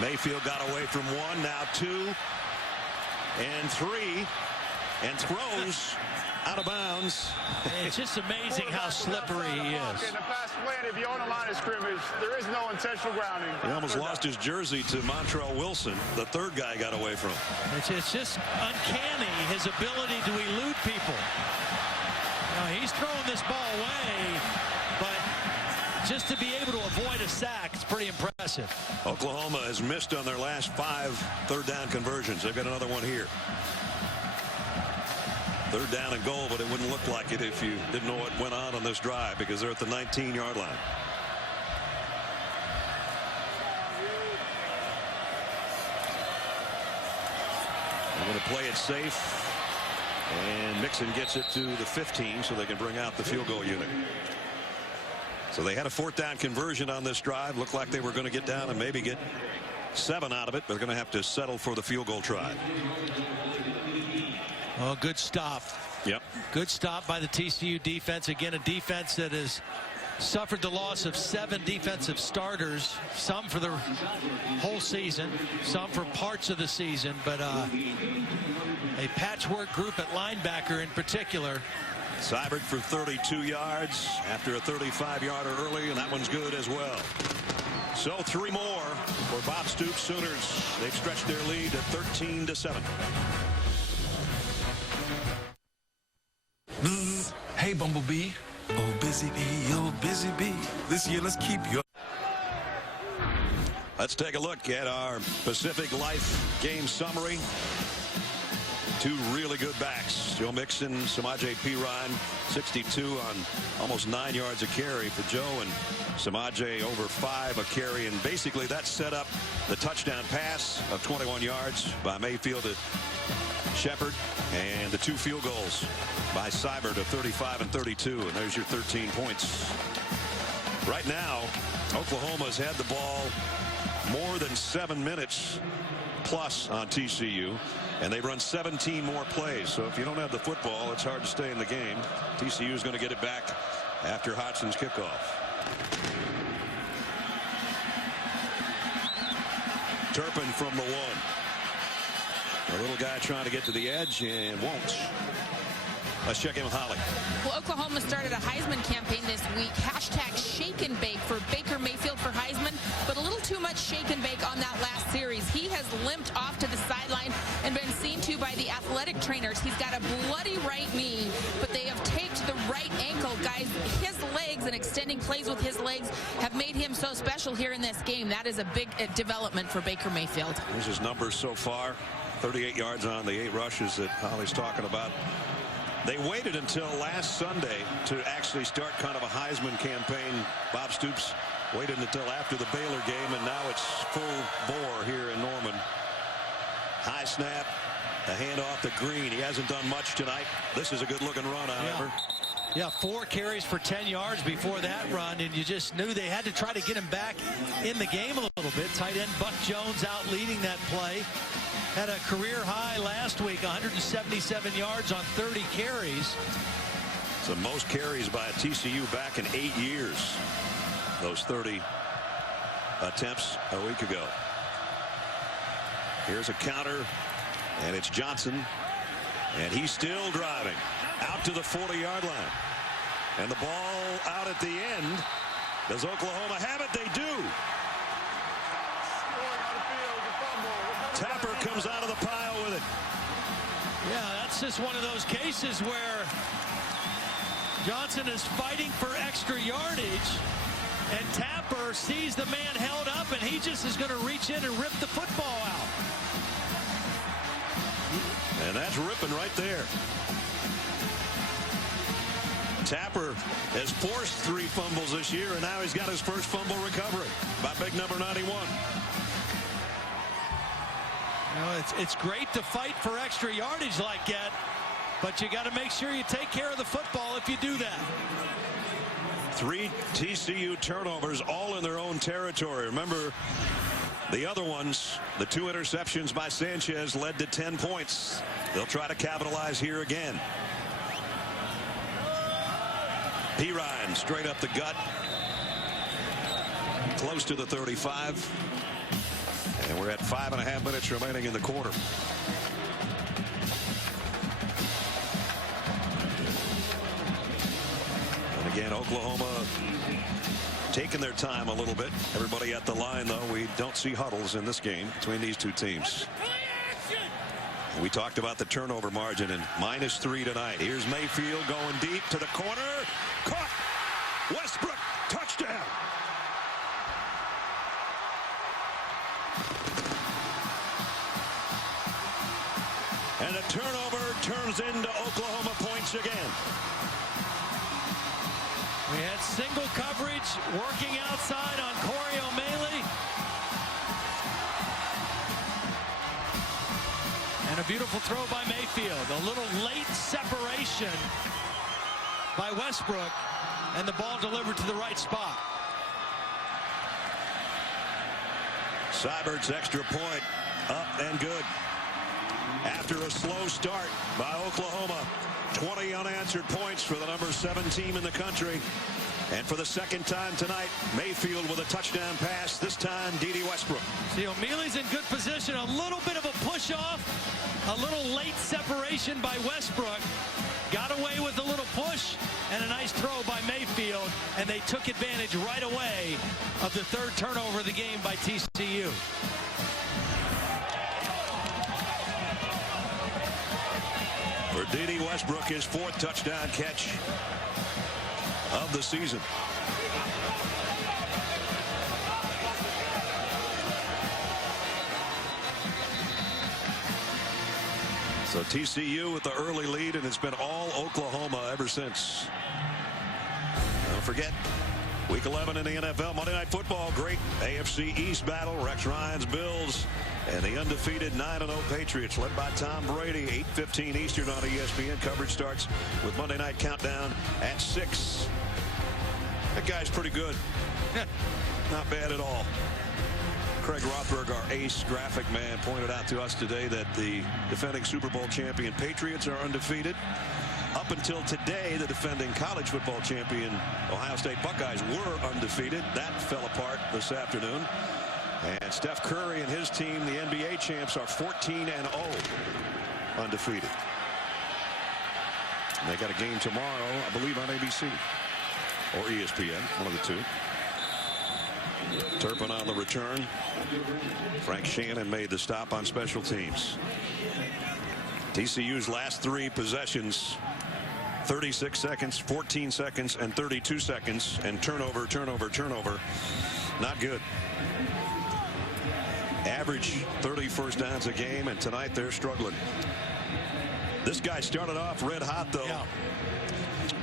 Mayfield got away from 1, now 2 and 3, and throws out of bounds. It's just amazing how slippery he is. The pass planted beyond the line of scrimmage. There is no intentional grounding. He almost lost his jersey to Montrell Wilson. The 3rd guy got away from him. It's just uncanny, his ability to elude people. Now, he's throwing this ball away, but just to be able to avoid a sack, it's pretty impressive. Oklahoma has missed on their last 5 3rd down conversions. They've got another one here. 3rd down and goal, but it wouldn't look like it if you didn't know what went on this drive, because they're at the 19-yard line. They're going to play it safe, and Mixon gets it to the 15 so they can bring out the field goal unit. So they had a 4th down conversion on this drive. Looked like they were going to get down and maybe get 7 out of it, but they're going to have to settle for the field goal try. Well, good stop. Yep. Good stop by the TCU defense. Again, a defense that has suffered the loss of 7 defensive starters, some for the whole season, some for parts of the season, but a patchwork group at linebacker in particular. Seibert for 32 yards after a 35-yarder early, and that one's good as well. So 3 more for Bob Stoops Sooners. They've stretched their lead to 13-7. Hey, Bumblebee. Oh, busy bee, oh, busy bee. This year, let's keep your... Let's take a look at our Pacific Life game summary. 2 really good backs. Joe Mixon, Samaje Perine, 62 on almost 9 yards a carry for Joe, and Samaje over 5 a carry. And basically that set up the touchdown pass of 21 yards by Mayfield to Shepard, and the 2 field goals by Seibert of 35 and 32. And there's your 13 points. Right now, Oklahoma's had the ball more than 7 minutes plus on TCU, and they run 17 more plays. So if you don't have the football, it's hard to stay in the game. TCU is going to get it back after Hodgson's kickoff. Turpin from the 1. A little guy trying to get to the edge and won't. Let's check in with Holly. Well, Oklahoma started a Heisman campaign this week. Hashtag shake and bake for Baker Mayfield for Heisman, but a little too much shake and bake on that last series. He has limped off to the sideline and been seen to by the athletic trainers. He's got a bloody right knee, but they have taped the right ankle. Guys, his legs and extending plays with his legs have made him so special here in this game. That is a big development for Baker Mayfield. Here's his numbers so far. 38 yards on the 8 rushes that Holly's talking about. They waited until last Sunday to actually start kind of a Heisman campaign. Bob Stoops waited until after the Baylor game, and now it's full bore here in Norman. High snap, a handoff to Green. He hasn't done much tonight. This is a good-looking run, however. Yeah, 4 carries for 10 yards before that run, and you just knew they had to try to get him back in the game a little bit. Tight end Buck Jones out leading that play. Had a career high last week, 177 yards on 30 carries. It's the most carries by a TCU back in 8 years. Those 30 attempts a week ago. Here's a counter, and it's Johnson, and he's still driving out to the 40-yard line. And the ball out at the end. Does Oklahoma have it? They do. Tapper comes out of the pile with it. Yeah, that's just one of those cases where Johnson is fighting for extra yardage, and Tapper sees the man held up, and he just is going to reach in and rip the football out. And that's ripping right there. Tapper has forced 3 fumbles this year, and now he's got his first fumble recovery by big number 91. You know, it's great to fight for extra yardage like that, but you got to make sure you take care of the football if you do that. 3 TCU turnovers, all in their own territory. Remember, the other ones, the 2 interceptions by Sanchez, led to 10 points. They'll try to capitalize here again. Perine straight up the gut. Close to the 35. And we're at 5.5 minutes remaining in the quarter. And again, Oklahoma taking their time a little bit. Everybody at the line, though. We don't see huddles in this game between these 2 teams. We talked about the turnover margin, and -3 tonight. Here's Mayfield going deep to the corner. Caught. Westbrook. Touchdown. And a turnover turns into Oklahoma points again. We had single coverage working outside on Corey O'Malley. And a beautiful throw by Mayfield. A little late separation by Westbrook, and the ball delivered to the right spot. Seibert's extra point up and good. After a slow start by Oklahoma, 20 unanswered points for the number 7 team in the country. And for the second time tonight, Mayfield with a touchdown pass, this time Dede Westbrook. See, O'Malley's in good position. A little bit of a push off, a little late separation by Westbrook. Got away with a little push and a nice throw by Mayfield, and they took advantage right away of the 3rd turnover of the game by TCU. For Dede Westbrook, his 4th touchdown catch of the season. So TCU with the early lead, and it's been all Oklahoma ever since. Don't forget, Week 11 in the NFL, Monday Night Football, great AFC East battle. Rex Ryan's Bills and the undefeated 9-0 Patriots, led by Tom Brady. 8:15 Eastern on ESPN. Coverage starts with Monday Night Countdown at 6. That guy's pretty good. Not bad at all. Craig Rothberg, our ace graphic man, pointed out to us today that the defending Super Bowl champion Patriots are undefeated. Up until today, the defending college football champion Ohio State Buckeyes were undefeated. That fell apart this afternoon. And Steph Curry and his team, the NBA champs, are 14-0 undefeated. And they got a game tomorrow, I believe, on ABC or ESPN, one of the two. Turpin on the return. Frank Shannon made the stop on special teams. TCU's last 3 possessions, 36 seconds, 14 seconds, and 32 seconds, and turnover. Not good. average 30 first downs a game, and tonight they're struggling. This guy started off red hot, though. Yeah.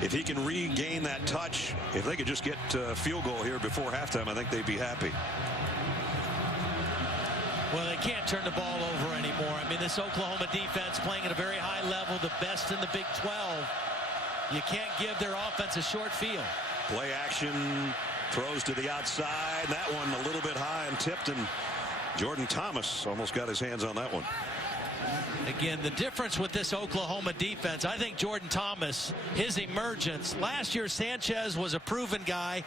If he can regain that touch, if they could just get a field goal here before halftime, I think they'd be happy. Well, they can't turn the ball over anymore. I mean, this Oklahoma defense playing at a very high level, the best in the Big 12. You can't give their offense a short field. Play action, throws to the outside. That one a little bit high and tipped, and Jordan Thomas almost got his hands on that one. Again, the difference with this Oklahoma defense, I think Jordan Thomas, his emergence. Last year, Sanchez was a proven guy.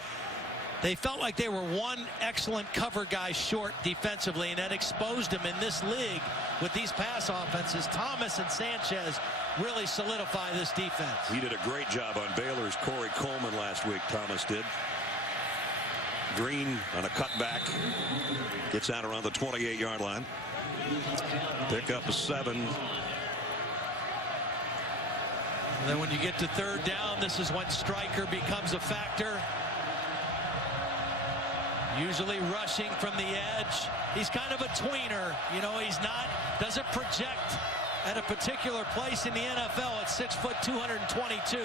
They felt like they were one excellent cover guy short defensively, and that exposed him in this league with these pass offenses. Thomas and Sanchez really solidify this defense. He did a great job on Baylor's Corey Coleman last week, Thomas did. Green on a cutback gets out around the 28-yard line. Pick up a 7. And then when you get to third down, this is when Stryker becomes a factor. Usually rushing from the edge. He's kind of a tweener. You know, doesn't project at a particular place in the NFL at 6 foot 222.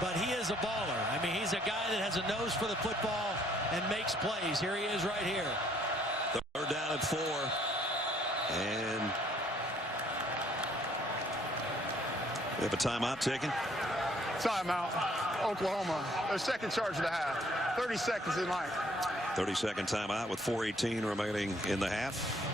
But he is a baller. I mean, he's a guy that has a nose for the football and makes plays. Here he is right here. Third down and 4. And we have a timeout taken. Timeout. Oklahoma. Their second charge of the half. 30 seconds in line. 30-second timeout with 4:18 remaining in the half.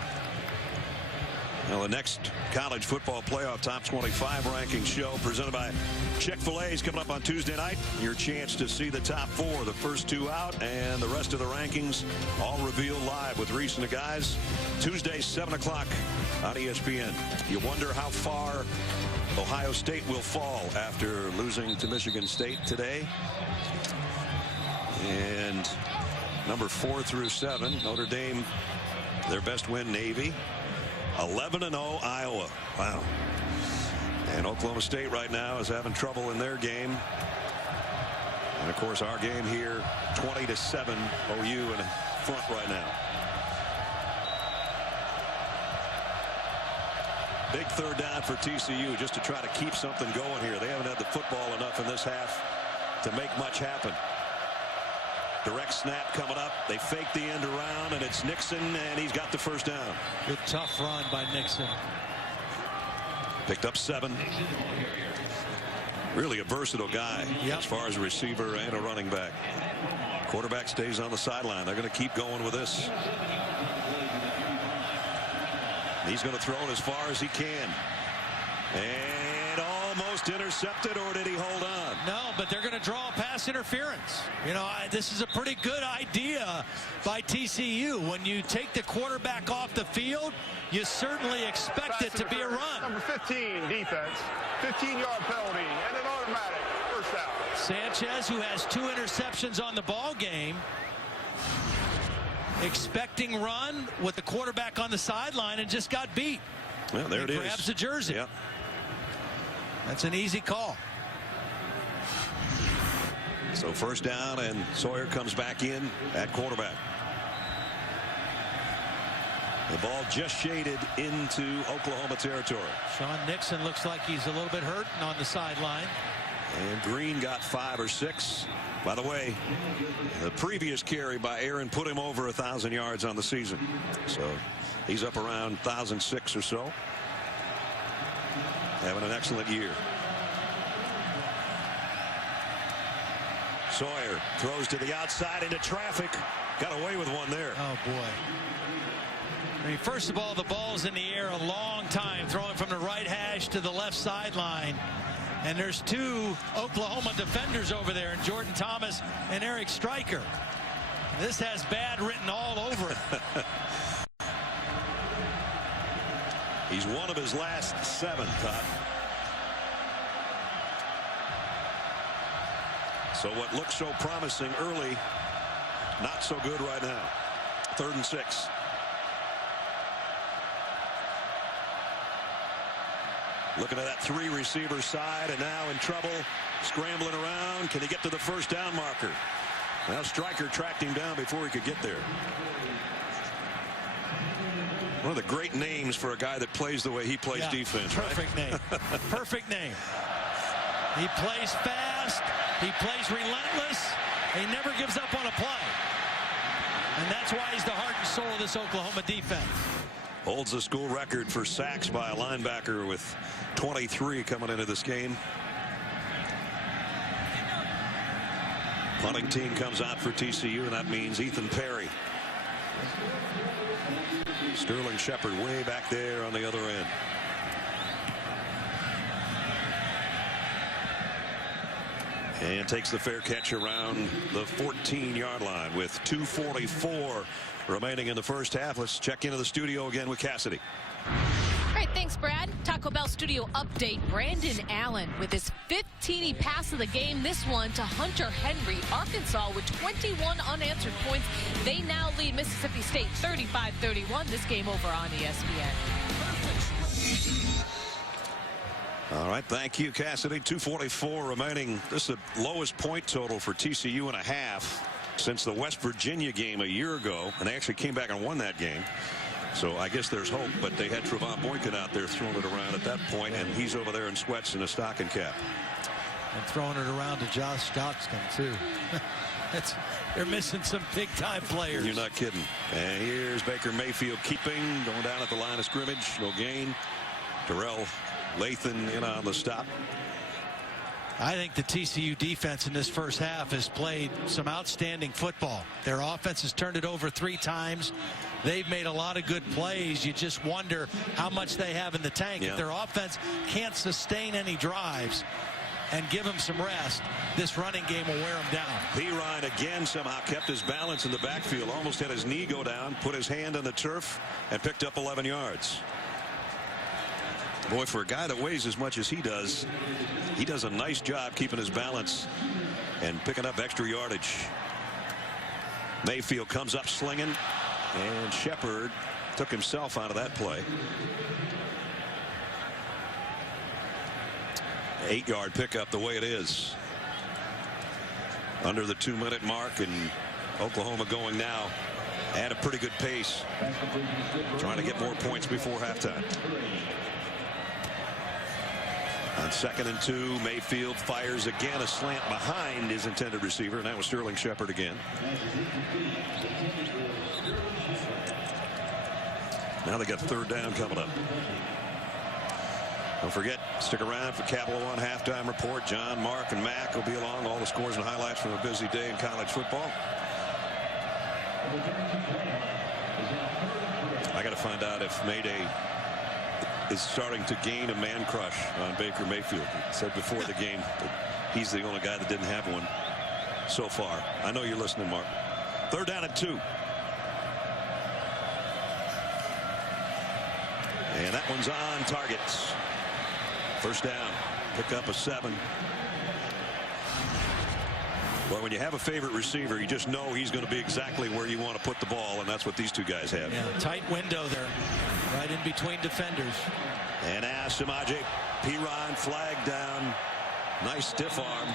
Now the next college football playoff top 25 ranking show presented by Chick-fil-A is coming up on Tuesday night. Your chance to see the top 4, the first 2 out, and the rest of the rankings all revealed live with Reese and the guys. Tuesday, 7 o'clock on ESPN. You wonder how far Ohio State will fall after losing to Michigan State today. And number 4 through 7, Notre Dame, their best win, Navy. 11-0 Iowa. Wow. And Oklahoma State right now is having trouble in their game. And of course our game here, 20-7 OU in front right now. Big third down for TCU just to try to keep something going here. They haven't had the football enough in this half to make much happen. Direct snap coming up. They fake the end around, and it's Nixon, and he's got the first down. Good tough run by Nixon. Picked up 7. Really a versatile guy as far as a receiver and a running back. Quarterback stays on the sideline. They're going to keep going with this. He's going to throw it as far as he can. And almost intercepted, or did he hold on? No, but they're going to draw pass interference. You know, this is a pretty good idea by TCU. When you take the quarterback off the field, you certainly expect it to be a run. Number 15, defense. 15-yard penalty and an automatic first down. Sanchez, who has 2 interceptions on the ball game, expecting run with the quarterback on the sideline and just got beat. Well, there it is. Grabs the jersey. Yep. That's an easy call. So first down, and Sawyer comes back in at quarterback. The ball just shaded into Oklahoma territory. Sean Nixon looks like he's a little bit hurt on the sideline. And Green got 5 or 6. By the way, the previous carry by Aaron put him over 1,000 yards on the season. So he's up around 1,006 or so. Having an excellent year. Sawyer throws to the outside into traffic. Got away with one there. Oh, boy. I mean, first of all, the ball's in the air a long time, throwing from the right hash to the left sideline. And there's 2 Oklahoma defenders over there, and Jordan Thomas and Eric Stryker. This has bad written all over it. He's one of his last 7, Todd. So what looks so promising early, not so good right now. 3rd and 6. Looking at that 3 receiver side, and now in trouble, scrambling around. Can he get to the first down marker? Well, Stryker tracked him down before he could get there. One of the great names for a guy that plays the way he plays defense. Perfect name. Perfect name. He plays fast. He plays relentless. He never gives up on a play. And that's why he's the heart and soul of this Oklahoma defense. Holds the school record for sacks by a linebacker with 23 coming into this game. Punting team comes out for TCU, and that means Ethan Perry. Sterling Shepard way back there on the other end. And takes the fair catch around the 14-yard line with 2:44 remaining in the first half. Let's check into the studio again with Cassidy. All right, thanks, Brad. Taco Bell studio update. Brandon Allen with his 5th TD pass of the game. This one to Hunter Henry. Arkansas with 21 unanswered points. They now lead Mississippi State 35-31. This game over on ESPN. All right, thank you, Cassidy. 2:44 remaining. This is the lowest point total for TCU in a half since the West Virginia game a year ago, and they actually came back and won that game. So I guess there's hope, but they had Trevon Boykin out there throwing it around at that point, and he's over there in sweats and a stocking cap. And throwing it around to Josh Stockton, too. They're missing some big-time players. You're not kidding. And here's Baker Mayfield keeping, going down at the line of scrimmage. No gain. Terrell Lathan in on the stop. I think the TCU defense in this first half has played some outstanding football. Their offense has turned it over 3 times. They've made a lot of good plays. You just wonder how much they have in the tank. Yeah. If their offense can't sustain any drives and give them some rest, this running game will wear them down. Perine again somehow kept his balance in the backfield. Almost had his knee go down, put his hand on the turf, and picked up 11 yards. Boy, for a guy that weighs as much as he does a nice job keeping his balance and picking up extra yardage. Mayfield comes up slinging, and Shepard took himself out of that play. 8-yard pickup the way it is. Under the 2-minute mark, and Oklahoma going now at a pretty good pace, trying to get more points before halftime. On 2nd and 2, Mayfield fires again, a slant behind his intended receiver, and that was Sterling Shepard again. Now they got 3rd down coming up. Don't forget, stick around for Capital One halftime report. John, Mark, and Mac will be along. All the scores and highlights from a busy day in college football. I got to find out if Mayday is starting to gain a man crush on Baker Mayfield. He said before the game that he's the only guy that didn't have one so far. I know you're listening, Mark. 3rd down and 2. And that one's on target. 1st down. Pick up a 7. Well, when you have a favorite receiver, you just know he's going to be exactly where you want to put the ball, and that's what these 2 guys have. Yeah, tight window there, right in between defenders. And now Samaje Perine flag down. Nice stiff arm.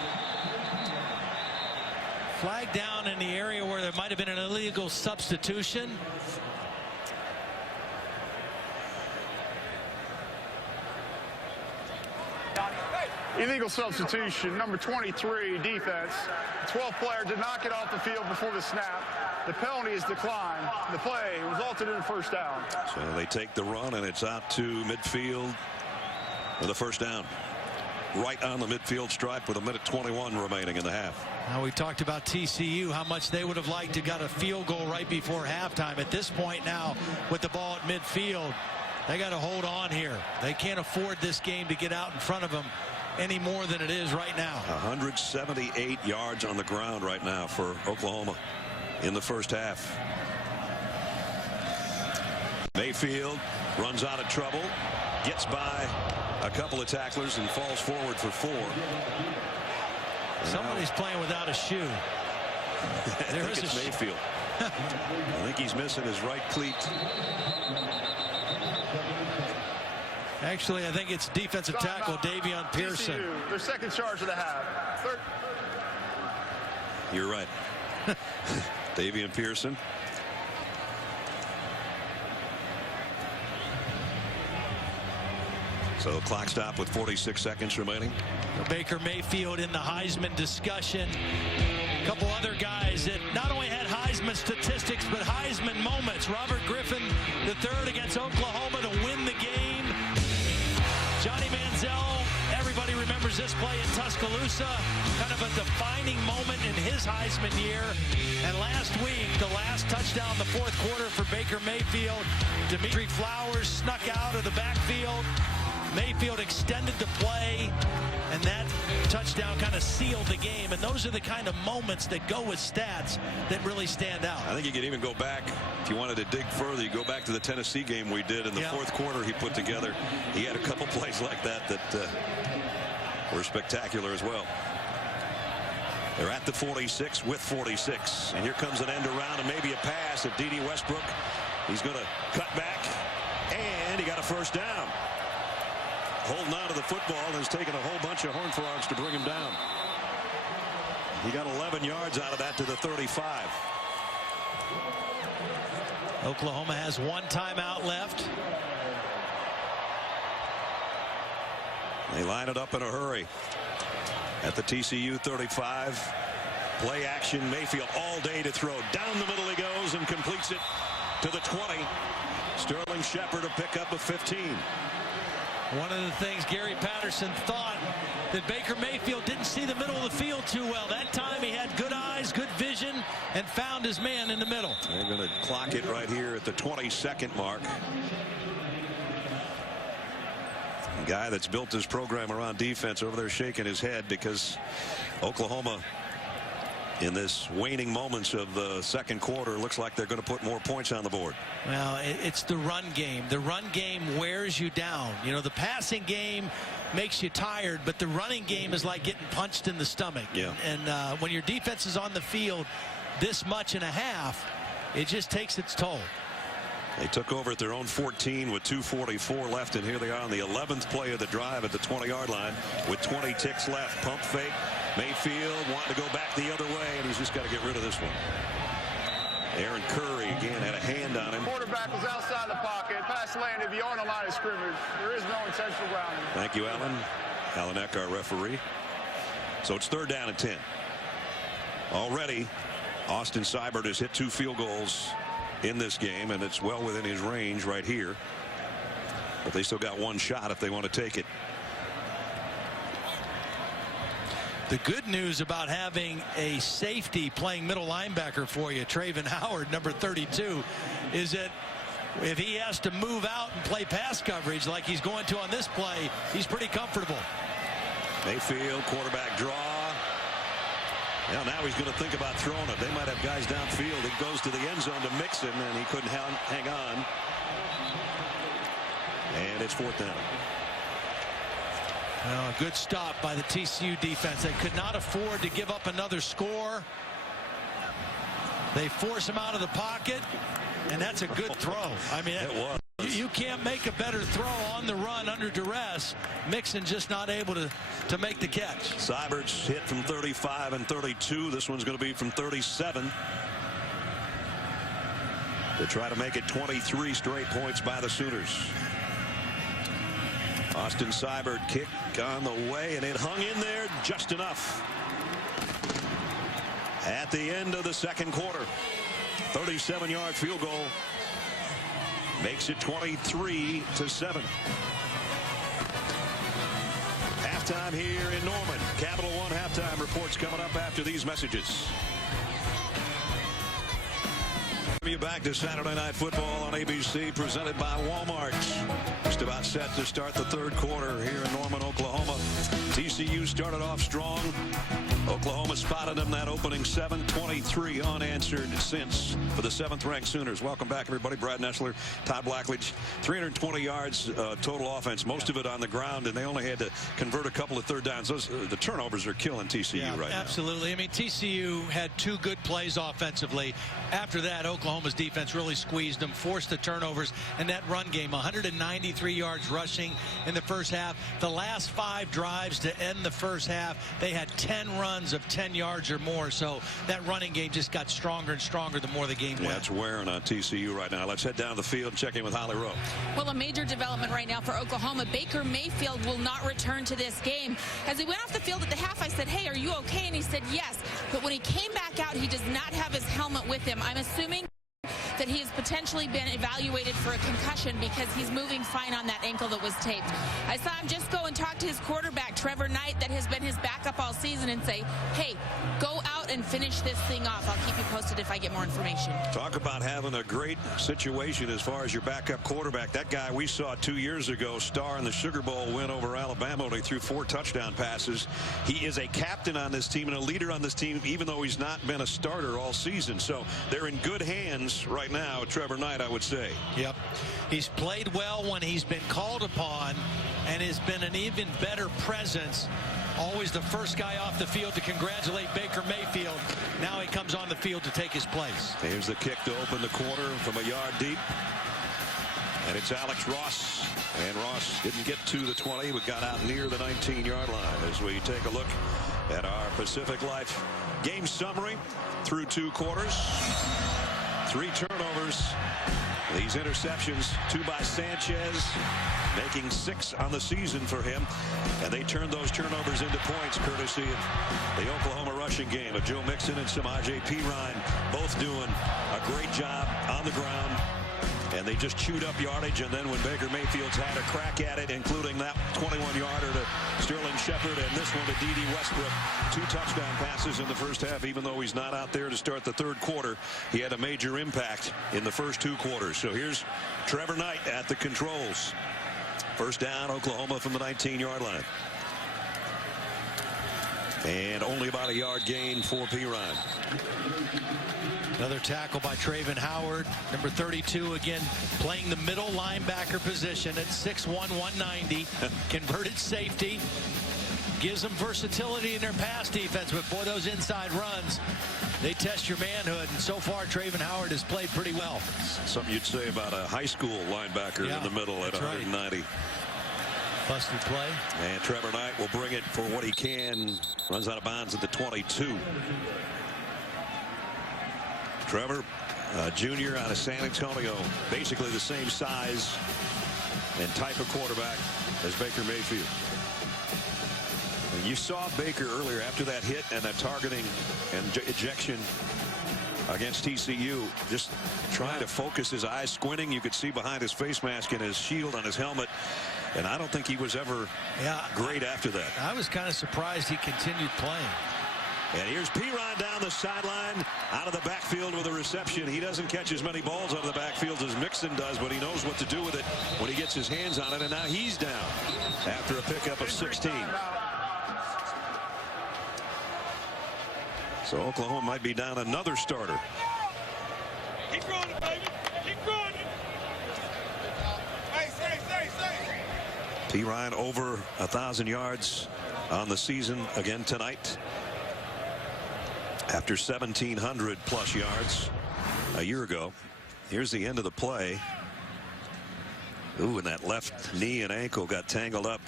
Flag down in the area where there might have been an illegal substitution. Illegal substitution, number 23, defense. The 12th player did not get off the field before the snap. The penalty is declined. The play resulted in a 1st down. So they take the run, and it's out to midfield with a 1st down. Right on the midfield stripe with 1:21 remaining in the half. Now, we talked about TCU, how much they would have liked to got a field goal right before halftime. At this point now, with the ball at midfield, they got to hold on here. They can't afford this game to get out in front of them any more than it is right now. 178 yards on the ground right now for Oklahoma in the first half. Mayfield runs out of trouble, gets by a couple of tacklers, and falls forward for 4. Somebody's playing without a shoe. I think it's Mayfield. I think he's missing his right cleat. Actually, I think it's defensive tackle Davion Pearson. TCU, their 2nd charge of the half. You're right. Davion Pearson. So clock stop with 46 seconds remaining. Baker Mayfield in the Heisman discussion. A couple other guys that not only had Heisman statistics, but Heisman moments. Robert Griffin III against Oklahoma to win the game. Johnny Manziel, everybody remembers this play in Tuscaloosa. Kind of a defining moment in his Heisman year. And last week, the last touchdown in the fourth quarter for Baker Mayfield. Dimitri Flowers snuck out of the backfield. Mayfield extended the play, and that touchdown kind of sealed the game. And those are the kind of moments that go with stats that really stand out. I think you could even go back, if you wanted to dig further, you go back to the Tennessee game we did in the fourth quarter he put together. He had a couple plays like that were spectacular as well. They're at the 46 with 46. And here comes an end around and maybe a pass of D.D. Westbrook. He's going to cut back, and he got a first down. Holding on to the football and has taken a whole bunch of Horned Frogs to bring him down. He got 11 yards out of that to the 35. Oklahoma has one timeout left. They line it up in a hurry at the TCU 35. Play action. Mayfield all day to throw. Down the middle he goes and completes it to the 20. Sterling Shepard to pick up a 15. One of the things Gary Patterson thought that Baker Mayfield didn't see the middle of the field too well. That time he had good eyes, good vision, and found his man in the middle. They're going to clock it right here at the 22nd mark. A guy that's built his program around defense over there shaking his head because Oklahoma, in this waning moments of the second quarter, looks like they're going to put more points on the board. Well, it's the run game. The run game wears you down. You know, the passing game makes you tired, but the running game is like getting punched in the stomach. Yeah. And when your defense is on the field this much and a half, it just takes its toll. They took over at their own 14 with 2:44 left, and here they are on the 11th play of the drive at the 20-yard line with 20 ticks left. Pump fake. Mayfield wanting to go back the other way, and he's just got to get rid of this one. Aaron Curry again had a hand on him. Quarterback was outside the pocket. Pass landed beyond the line of scrimmage. There is no intentional grounding. Thank you, Alan. Alan Eck, our referee. So it's 3rd down and 10. Already, Austin Seibert has hit 2 field goals in this game, and it's well within his range right here. But they still got one shot if they want to take it. The good news about having a safety playing middle linebacker for you, Travon Howard, number 32, is that if he has to move out and play pass coverage like he's going to on this play, he's pretty comfortable. Mayfield, quarterback draw. Now he's going to think about throwing it. They might have guys downfield. He goes to the end zone to Mixon, and he couldn't hang on. And it's 4th down. Well, a good stop by the TCU defense. They could not afford to give up another score. They force him out of the pocket, and that's a good throw. I mean, it was. You can't make a better throw on the run under duress. Mixon just not able to make the catch. Seibert's hit from 35 and 32. This one's going to be from 37. To try to make it 23 straight points by the Sooners. Austin Seibert kick on the way, and it hung in there just enough. At the end of the second quarter, 37-yard field goal makes it 23-7. Halftime here in Norman. Capital One halftime reports coming up after these messages. You back to Saturday Night Football on ABC, presented by Walmart. Just about set to start the third quarter here in Norman, Oklahoma. TCU started off strong. Oklahoma spotted them that opening 7-23 unanswered since for the 7th-ranked Sooners. Welcome back, everybody. Brad Nessler, Todd Blackledge. 320 yards total offense, most of it on the ground, and they only had to convert a couple of third downs. The turnovers are killing TCU right now. Absolutely. I mean, TCU had 2 good plays offensively. After that, Oklahoma's defense really squeezed them, forced the turnovers, and that run game, 193 yards rushing in the first half. The last 5 drives to end the first half, they had 10 runs runs of 10 yards or more. So that running game just got stronger and stronger the more the game went. Yeah, it's wearing on TCU right now. Let's head down the field and check in with Holly Rowe. Well, a major development right now for Oklahoma. Baker Mayfield will not return to this game. As he went off the field at the half, I said, hey, are you okay? And he said, yes. But when he came back out, he does not have his helmet with him. I'm assuming that he has potentially been evaluated for a concussion because he's moving fine on that ankle that was taped. I saw him just go and talk to his quarterback, Trevor Knight, that has been his backup all season, and say, hey, go out and finish this thing off. I'll keep you posted if I get more information. Talk about having a great situation as far as your backup quarterback. That guy we saw 2 years ago star in the Sugar Bowl win over Alabama when he threw 4 touchdown passes. He is a captain on this team and a leader on this team, even though he's not been a starter all season. So they're in good hands right now, Trevor Knight, I would say. Yep. He's played well when he's been called upon and has been an even better presence. Always the first guy off the field to congratulate Baker Mayfield. Now he comes on the field to take his place. Here's the kick to open the corner from a yard deep. And it's Alex Ross. And Ross didn't get to the 20, but got out near the 19-yard line as we take a look at our Pacific Life game summary through 2 quarters. 3 turnovers. These interceptions, 2 by Sanchez, making 6 on the season for him. And they turned those turnovers into points courtesy of the Oklahoma rushing game of Joe Mixon and Samaje Perine, both doing a great job on the ground. And they just chewed up yardage, and then when Baker Mayfield's had a crack at it, including that 21-yarder to Sterling Shepard and this one to D.D. Westbrook, 2 touchdown passes in the first half. Even though he's not out there to start the 3rd quarter, he had a major impact in the first 2 quarters. So here's Trevor Knight at the controls. First down, Oklahoma from the 19-yard line. And only about a yard gain for Perine. Another tackle by Travin Howard, number 32, again playing the middle linebacker position at 6'1", 190. Converted safety. Gives them versatility in their pass defense, but boy, those inside runs, they test your manhood, and so far Travin Howard has played pretty well. Something you'd say about a high school linebacker in the middle at 190. Right. Busted play. And Trevor Knight will bring it for what he can. Runs out of bounds at the 22. Trevor, junior out of San Antonio, basically the same size and type of quarterback as Baker Mayfield. And you saw Baker earlier after that hit and that targeting and ejection against TCU, just trying to focus his eyes, squinting. You could see behind his face mask and his shield on his helmet. And I don't think he was ever great after that. I was kind of surprised he continued playing. And here's Perine down the sideline, out of the backfield with a reception. He doesn't catch as many balls out of the backfield as Mixon does, but he knows what to do with it when he gets his hands on it. And now he's down after a pickup of 16. So Oklahoma might be down another starter. Keep going, baby. Keep going. Perine over 1,000 yards on the season again tonight. After 1,700 plus yards a year ago. Here's the end of the play. Ooh, and that left knee and ankle got tangled up.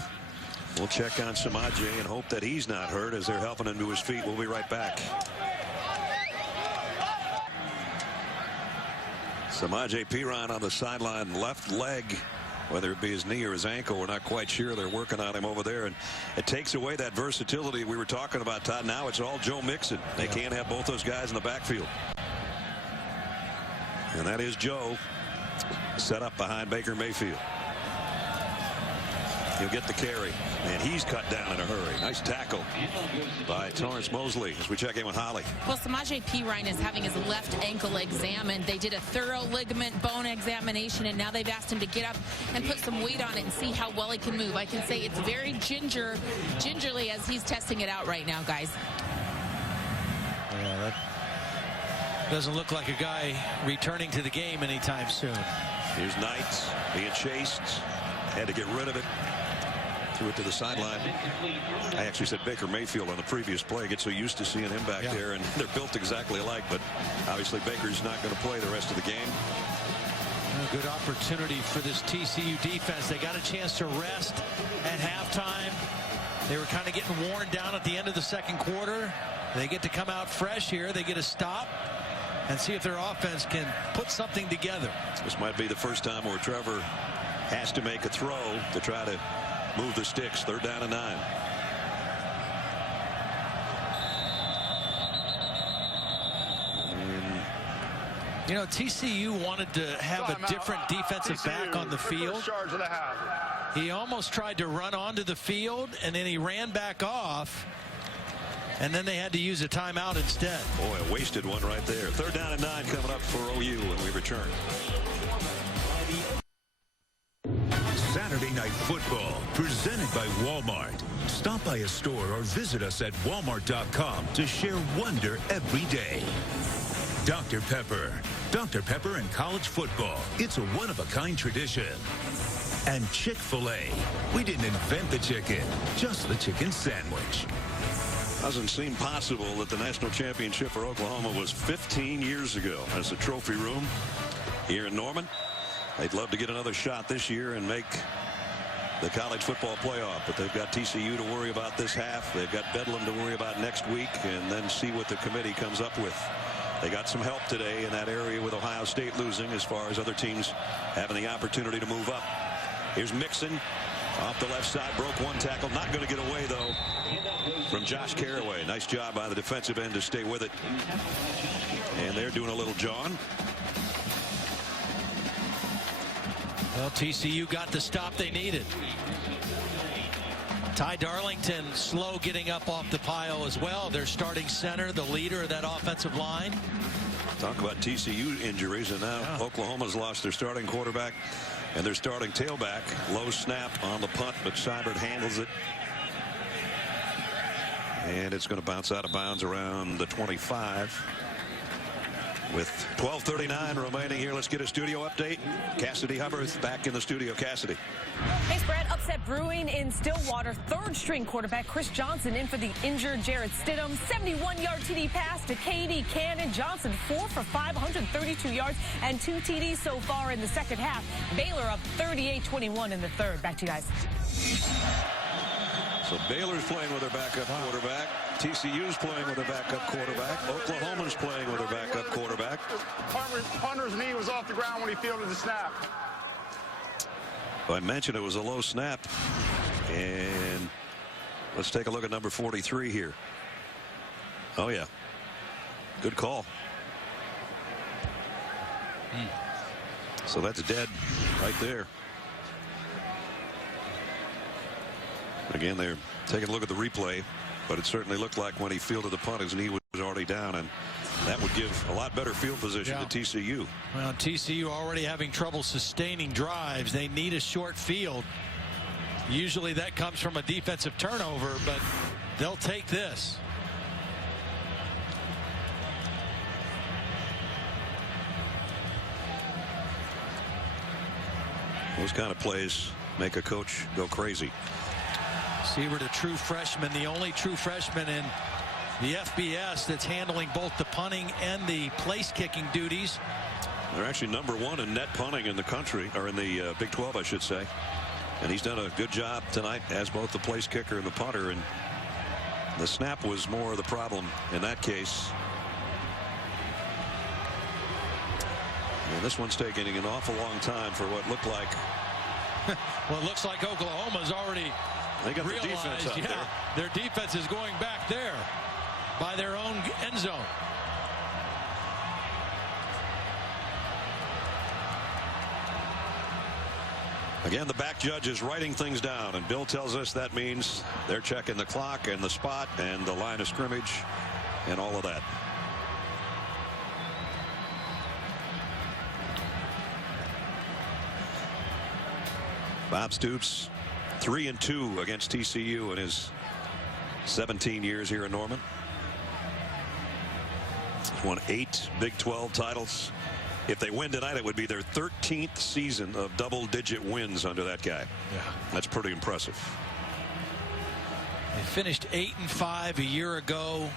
We'll check on Samaje and hope that he's not hurt as they're helping him to his feet. We'll be right back. Samaje Perine on the sideline, left leg. Whether it be his knee or his ankle, we're not quite sure. They're working on him over there, and it takes away that versatility we were talking about, Todd. Now it's all Joe Mixon. They can't have both those guys in the backfield. And that is Joe set up behind Baker Mayfield. He'll get the carry, and he's cut down in a hurry. Nice tackle by Torrance Mosley as we check in with Holly. Well, Samaje Perine is having his left ankle examined. They did a thorough ligament bone examination, and now they've asked him to get up and put some weight on it and see how well he can move. I can say it's very gingerly as he's testing it out right now, guys. Yeah, that doesn't look like a guy returning to the game anytime soon. Here's Knight being chased. Had to get rid of it. Threw it to the sideline. I actually said Baker Mayfield on the previous play. I get so used to seeing him back there, and they're built exactly alike, but obviously Baker's not going to play the rest of the game. A good opportunity for this TCU defense. They got a chance to rest at halftime. They were kind of getting worn down at the end of the second quarter. They get to come out fresh here. They get a stop and see if their offense can put something together. This might be the first time where Trevor has to make a throw to try to move the sticks. 3rd down and 9. You know, TCU wanted to have a different defensive back on the field. He almost tried to run onto the field, and then he ran back off, and then they had to use a timeout instead. Boy, a wasted one right there. 3rd down and 9 coming up for OU when we return. Saturday Night Football, presented by Walmart. Stop by a store or visit us at walmart.com to share wonder every day. Dr. Pepper. Dr. Pepper and college football. It's a one-of-a-kind tradition. And Chick-fil-A. We didn't invent the chicken, just the chicken sandwich. Doesn't seem possible that the national championship for Oklahoma was 15 years ago. As the trophy room here in Norman. They'd love to get another shot this year and make the college football playoff, but they've got TCU to worry about this half. They've got Bedlam to worry about next week, and then see what the committee comes up with. They got some help today in that area with Ohio State losing, as far as other teams having the opportunity to move up. Here's Mixon off the left side, broke one tackle, not going to get away though from Josh Carraway. Nice job by the defensive end to stay with it, and they're doing a little John. Well, TCU got the stop they needed. Ty Darlington slow getting up off the pile as well. Their starting center, the leader of that offensive line. Talk about TCU injuries, and now Oklahoma's lost their starting quarterback and their starting tailback. Low snap on the punt, but Seibert handles it. And it's going to bounce out of bounds around the 25. With 12:39 remaining here, let's get a studio update. Cassidy Hubbard back in the studio. Cassidy. Hey, Brad, upset brewing in Stillwater. 3rd-string quarterback Chris Johnson in for the injured Jarrett Stidham. 71-yard TD pass to K.D. Cannon. Johnson 4 for 5, 132 yards, and 2 TDs so far in the second half. Baylor up 38-21 in the third. Back to you guys. So Baylor's playing with their backup quarterback. TCU's playing with their backup quarterback. Oklahoma's playing with their backup quarterback. Punter's knee was off the ground when he fielded the snap. I mentioned it was a low snap. And let's take a look at number 43 here. Oh, yeah. Good call. So that's dead right there. Again, they're taking a look at the replay, but it certainly looked like when he fielded the punt, his knee was already down, and that would give a lot better field position to TCU. Well, TCU already having trouble sustaining drives. They need a short field. Usually that comes from a defensive turnover, but they'll take this. Those kind of plays make a coach go crazy. Seibert, a true freshman, the only true freshman in the FBS that's handling both the punting and the place kicking duties. They're actually #1 in net punting in the country, or in the Big 12, I should say. And he's done a good job tonight as both the place kicker and the punter. And the snap was more of the problem in that case. And this one's taking an awful long time for what looked like. Well, it looks like Oklahoma's already they got realized, the defense out there. Their defense is going back there by their own end zone. Again, the back judge is writing things down, and Bill tells us that means they're checking the clock and the spot and the line of scrimmage and all of that. Bob Stoops 3-2 against TCU in his 17 years here in Norman. He's won 8 Big 12 titles. If they win tonight, it would be their 13th season of double-digit wins under that guy. Yeah, that's pretty impressive. They finished 8-5 a year ago.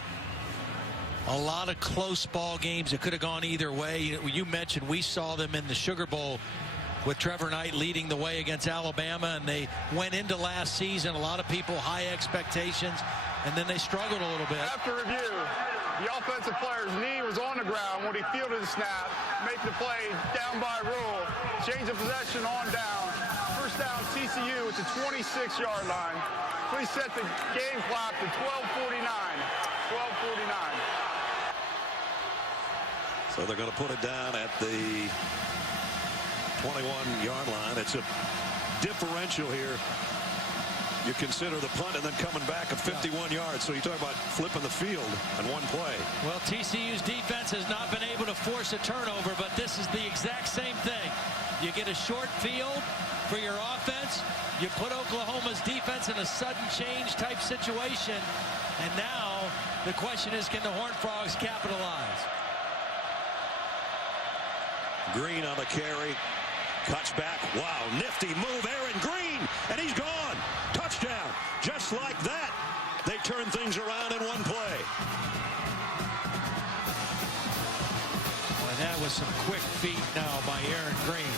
A lot of close ball games that could have gone either way. You mentioned we saw them in the Sugar Bowl with Trevor Knight leading the way against Alabama, and they went into last season, a lot of people high expectations, and then they struggled a little bit. After review, the offensive player's knee was on the ground when he fielded the snap, making the play down by rule. Change of possession on down. First down, TCU at the 26-yard line. Please set the game clock to 12:49. 12:49. So they're going to put it down at the 21-yard line. It's a differential here. You consider the punt and then coming back of 51 yards. So you talk about flipping the field in one play. Well, TCU's defense has not been able to force a turnover, but this is the exact same thing. You get a short field for your offense. You put Oklahoma's defense in a sudden change type situation. And now the question is, can the Horned Frogs capitalize? Green on the carry. Cuts back. Wow, nifty move. Aaron Green, and he's gone. Touchdown. Just like that, they turn things around in one play. Well, that was some quick feet now by Aaron Green.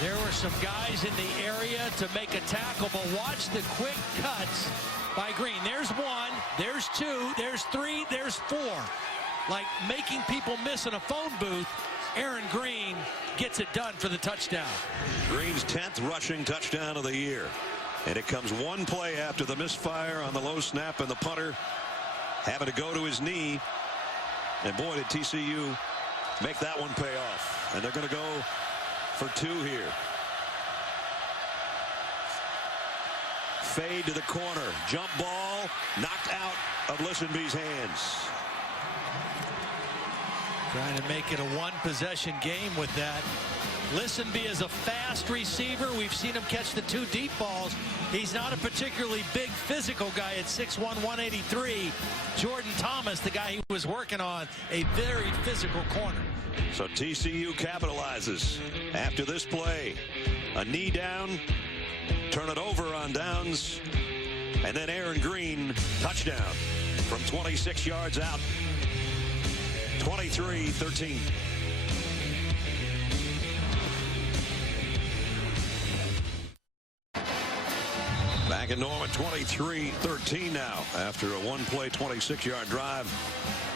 There were some guys in the area to make a tackle, but watch the quick cuts by Green. There's one, there's two, there's three, there's four. Like making people miss in a phone booth. Aaron Green gets it done for the touchdown. Green's 10th rushing touchdown of the year. And it comes one play after the misfire on the low snap, and the punter having to go to his knee. And boy, did TCU make that one pay off. And they're going to go for two here. Fade to the corner. Jump ball knocked out of Listenby's hands. Trying to make it a one-possession game with that. Listenby is a fast receiver. We've seen him catch the two deep balls. He's not a particularly big physical guy at 6'1", 183. Jordan Thomas, the guy he was working on, a very physical corner. So TCU capitalizes after this play. A knee down, turn it over on downs, and then Aaron Green, touchdown from 26 yards out. 23-13. Back in Norman, 23-13 now after a one-play 26-yard drive.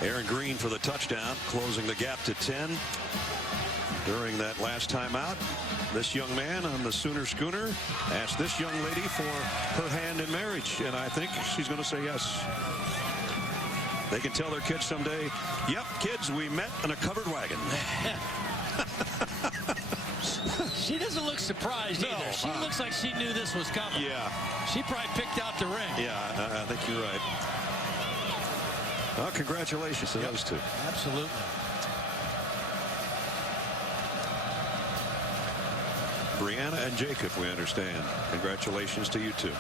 Aaron Green for the touchdown, closing the gap to 10. During that last timeout, this young man on the Sooner Schooner asked this young lady for her hand in marriage, and I think she's going to say yes. They can tell their kids someday, yep, kids, we met in a covered wagon. She doesn't look surprised either. She looks like she knew this was coming. Yeah. She probably picked out the ring. Yeah, I think you're right. Well, congratulations to those two. Absolutely. Brianna and Jacob, we understand. Congratulations to you two.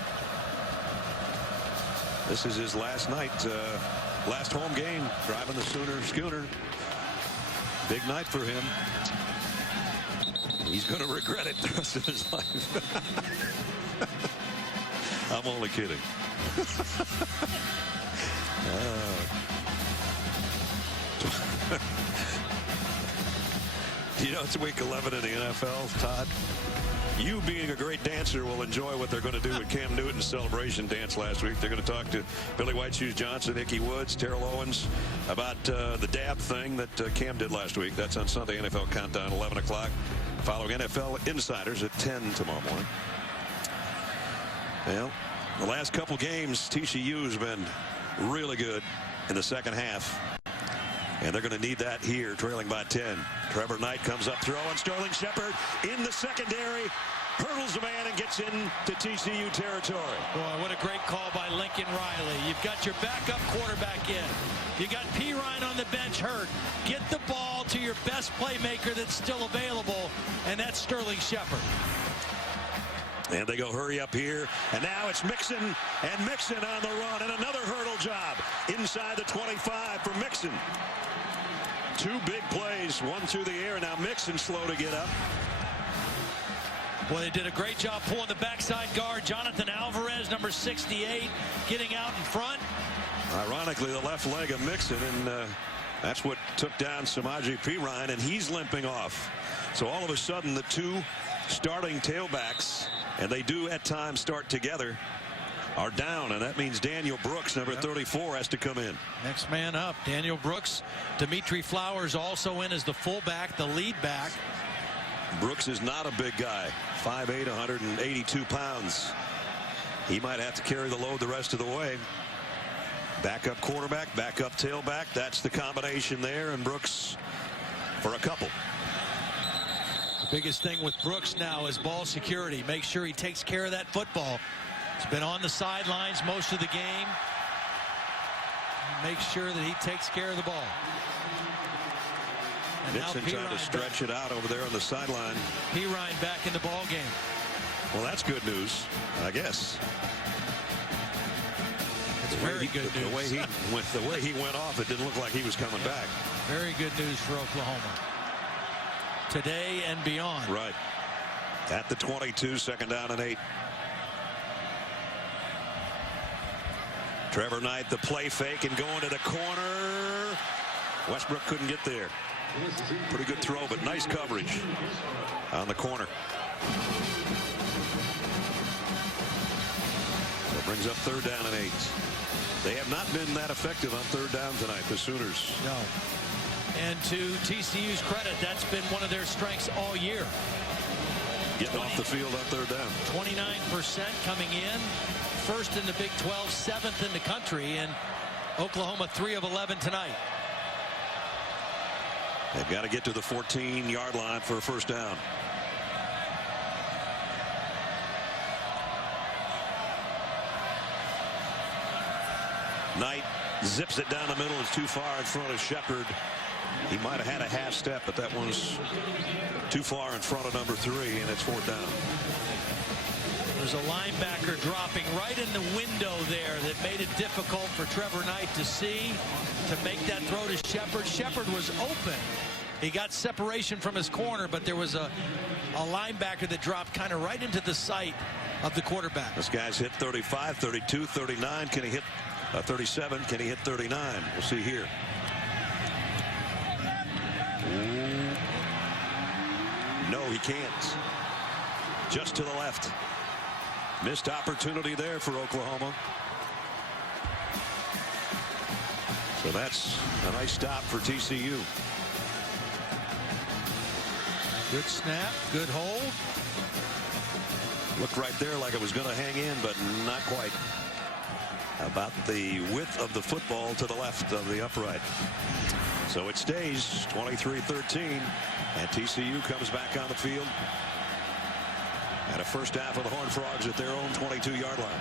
This is his last night, last home game, driving the Sooner Schooner. Big night for him. He's going to regret it the rest of his life. I'm only kidding. You know, it's week 11 in the NFL, Todd. You, being a great dancer, will enjoy what they're going to do with Cam Newton's celebration dance last week. They're going to talk to Billy White Shoes Johnson, Ickey Woods, Terrell Owens about the dab thing that Cam did last week. That's on Sunday NFL Countdown, 11 o'clock. Following NFL Insiders at 10 tomorrow morning. Well, the last couple games, TCU has been really good in the second half. And they're going to need that here, trailing by 10. Trevor Knight comes up throwing. Sterling Shepard in the secondary. Hurdles the man and gets into TCU territory. Boy, what a great call by Lincoln Riley. You've got your backup quarterback in. You got P. Ryan on the bench hurt. Get the ball to your best playmaker that's still available, and that's Sterling Shepard. And they go hurry up here. And now it's Mixon, and Mixon on the run. And another hurdle job inside the 25 for Mixon. Two big plays, one through the air. Now Mixon slow to get up. Well, they did a great job pulling the backside guard. Jonathan Alvarez, number 68, getting out in front. Ironically, the left leg of Mixon, and that's what took down Samaje Perine, and he's limping off. So all of a sudden, the two starting tailbacks, and they do at times start together, are down, and that means Daniel Brooks, number 34, has to come in. Next man up, Daniel Brooks. Dimitri Flowers also in as the fullback, the lead back. Brooks is not a big guy, 5'8", 182 pounds. He might have to carry the load the rest of the way. Backup quarterback, backup tailback. That's the combination there, and Brooks for a couple. The biggest thing with Brooks now is ball security. Make sure he takes care of that football. He's been on the sidelines most of the game. Make sure that he takes care of the ball. And Nixon trying to stretch it out over there on the sideline. Perine back in the ball game. Well, that's good news, I guess. It's very good news. The way he went off, it didn't look like he was coming back. Very good news for Oklahoma today and beyond. Right. At the 22, 2nd down and 8. Trevor Knight, the play fake and going to the corner. Westbrook couldn't get there. Pretty good throw, but nice coverage on the corner. So it brings up 3rd down and 8. They have not been that effective on 3rd down tonight, the Sooners. No. And to TCU's credit, that's been one of their strengths all year. Getting off the field on 3rd down. 29% coming in. 1st in the Big 12, 7th in the country, and Oklahoma 3 of 11 tonight. They've got to get to the 14-yard line for a 1st down. Knight zips it down the middle. It's too far in front of Shepard. He might have had a half step, but that was too far in front of number 3, and it's 4th down. There's a linebacker dropping right in the window there that made it difficult for Trevor Knight to see, to make that throw to Shepard. Shepard was open. He got separation from his corner, but there was a linebacker that dropped kind of right into the sight of the quarterback. This guy's hit 35, 32, 39. Can he hit 37? Can he hit 39? We'll see here. Ooh. No, he can't. Just to the left. Missed opportunity there for Oklahoma. So that's a nice stop for TCU. Good snap, good hold. Looked right there like it was going to hang in, but not quite. About the width of the football to the left of the upright. So it stays 23-13, and TCU comes back on the field. And a 1st half of the Horned Frogs at their own 22-yard line.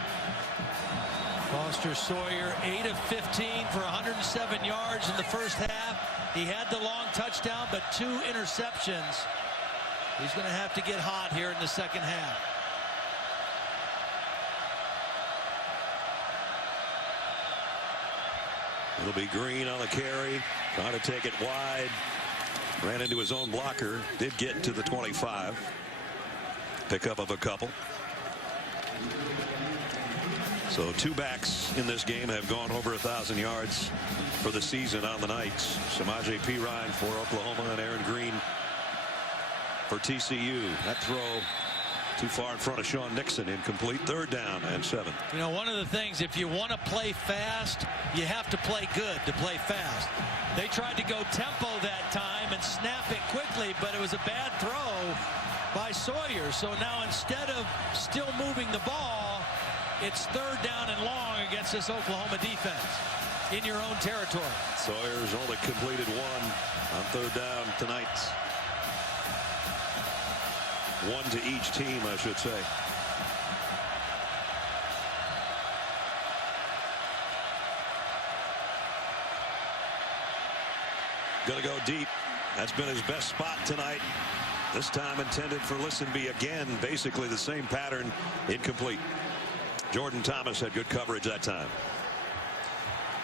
Foster Sawyer 8 of 15 for 107 yards in the 1st half. He had the long touchdown, but 2 interceptions. He's going to have to get hot here in the 2nd half. It'll be Green on the carry, trying to take it wide. Ran into his own blocker. Did get to the 25. Pickup of a couple. So 2 backs in this game have gone over 1,000 yards for the season on the Knights. Samaje Perine for Oklahoma and Aaron Green for TCU. That throw too far in front of Sean Nixon. Incomplete. 3rd down and 7. You know, one of the things, if you want to play fast, you have to play good to play fast. They tried to go tempo that time and snap it quickly, but it was a bad throw by Sawyer. So now instead of still moving the ball, it's 3rd down and long against this Oklahoma defense in your own territory. Sawyer's only completed 1 on 3rd down tonight. 1 to each team, I should say. Gonna go deep. That's been his best spot tonight. This time intended for Listenby again. Basically the same pattern. Incomplete. Jordan Thomas had good coverage that time.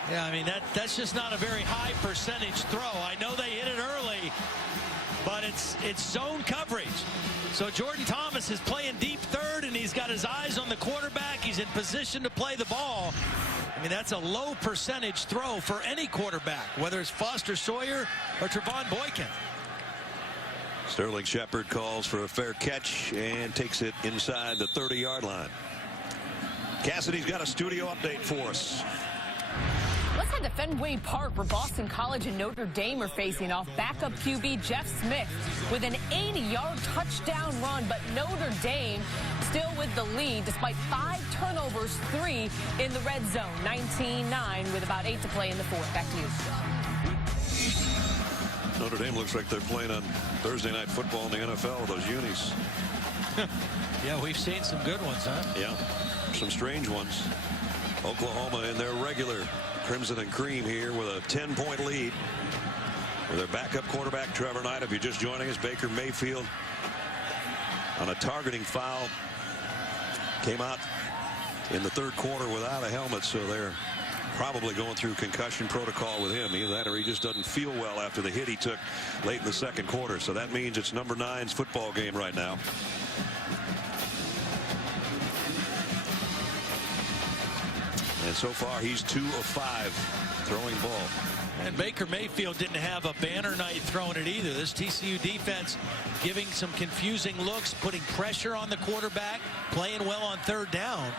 Yeah, I mean, that's just not a very high percentage throw. I know they hit it early, but it's zone coverage. So Jordan Thomas is playing deep 3rd, and he's got his eyes on the quarterback. He's in position to play the ball. I mean, that's a low percentage throw for any quarterback, whether it's Foster Sawyer or Trevon Boykin. Sterling Shepard calls for a fair catch and takes it inside the 30-yard line. Cassidy's got a studio update for us. Let's head to Fenway Park, where Boston College and Notre Dame are facing off. Backup QB Jeff Smith with an 80-yard touchdown run, but Notre Dame still with the lead despite 5 turnovers, 3 in the red zone. 19-9 with about 8 to play in the fourth. Back to you. Notre Dame looks like they're playing on Thursday Night Football in the NFL with those unis. Yeah, we've seen some good ones, huh? Yeah, some strange ones. Oklahoma in their regular crimson and cream here with a 10-point lead with their backup quarterback Trevor Knight. If you're just joining us, Baker Mayfield on a targeting foul came out in the third quarter without a helmet, so they're probably going through concussion protocol with him. Either that or he just doesn't feel well after the hit he took late in the second quarter. So that means it's number 9's football game right now. And so far he's 2 of 5 throwing ball. And Baker Mayfield didn't have a banner night throwing it either. This TCU defense giving some confusing looks, putting pressure on the quarterback, playing well on third down.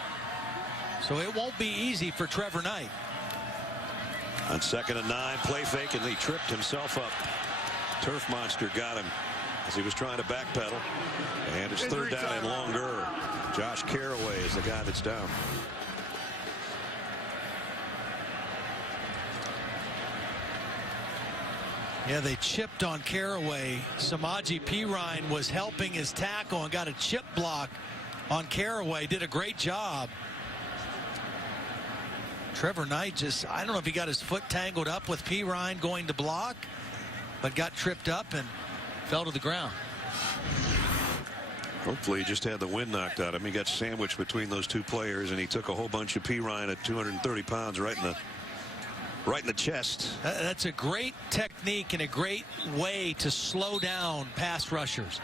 So it won't be easy for Trevor Knight. On 2nd and 9, play fake, and he tripped himself up. Turf Monster got him as he was trying to backpedal. And it's third down and longer. Josh Caraway is the guy that's down. Yeah, they chipped on Caraway. Samaje Perine was helping his tackle and got a chip block on Caraway. Did a great job. Trevor Knight just, I don't know if he got his foot tangled up with Perine going to block, but got tripped up and fell to the ground. Hopefully he just had the wind knocked out of him. He got sandwiched between those two players, and he took a whole bunch of Perine at 230 pounds right in the chest. That's a great technique and a great way to slow down pass rushers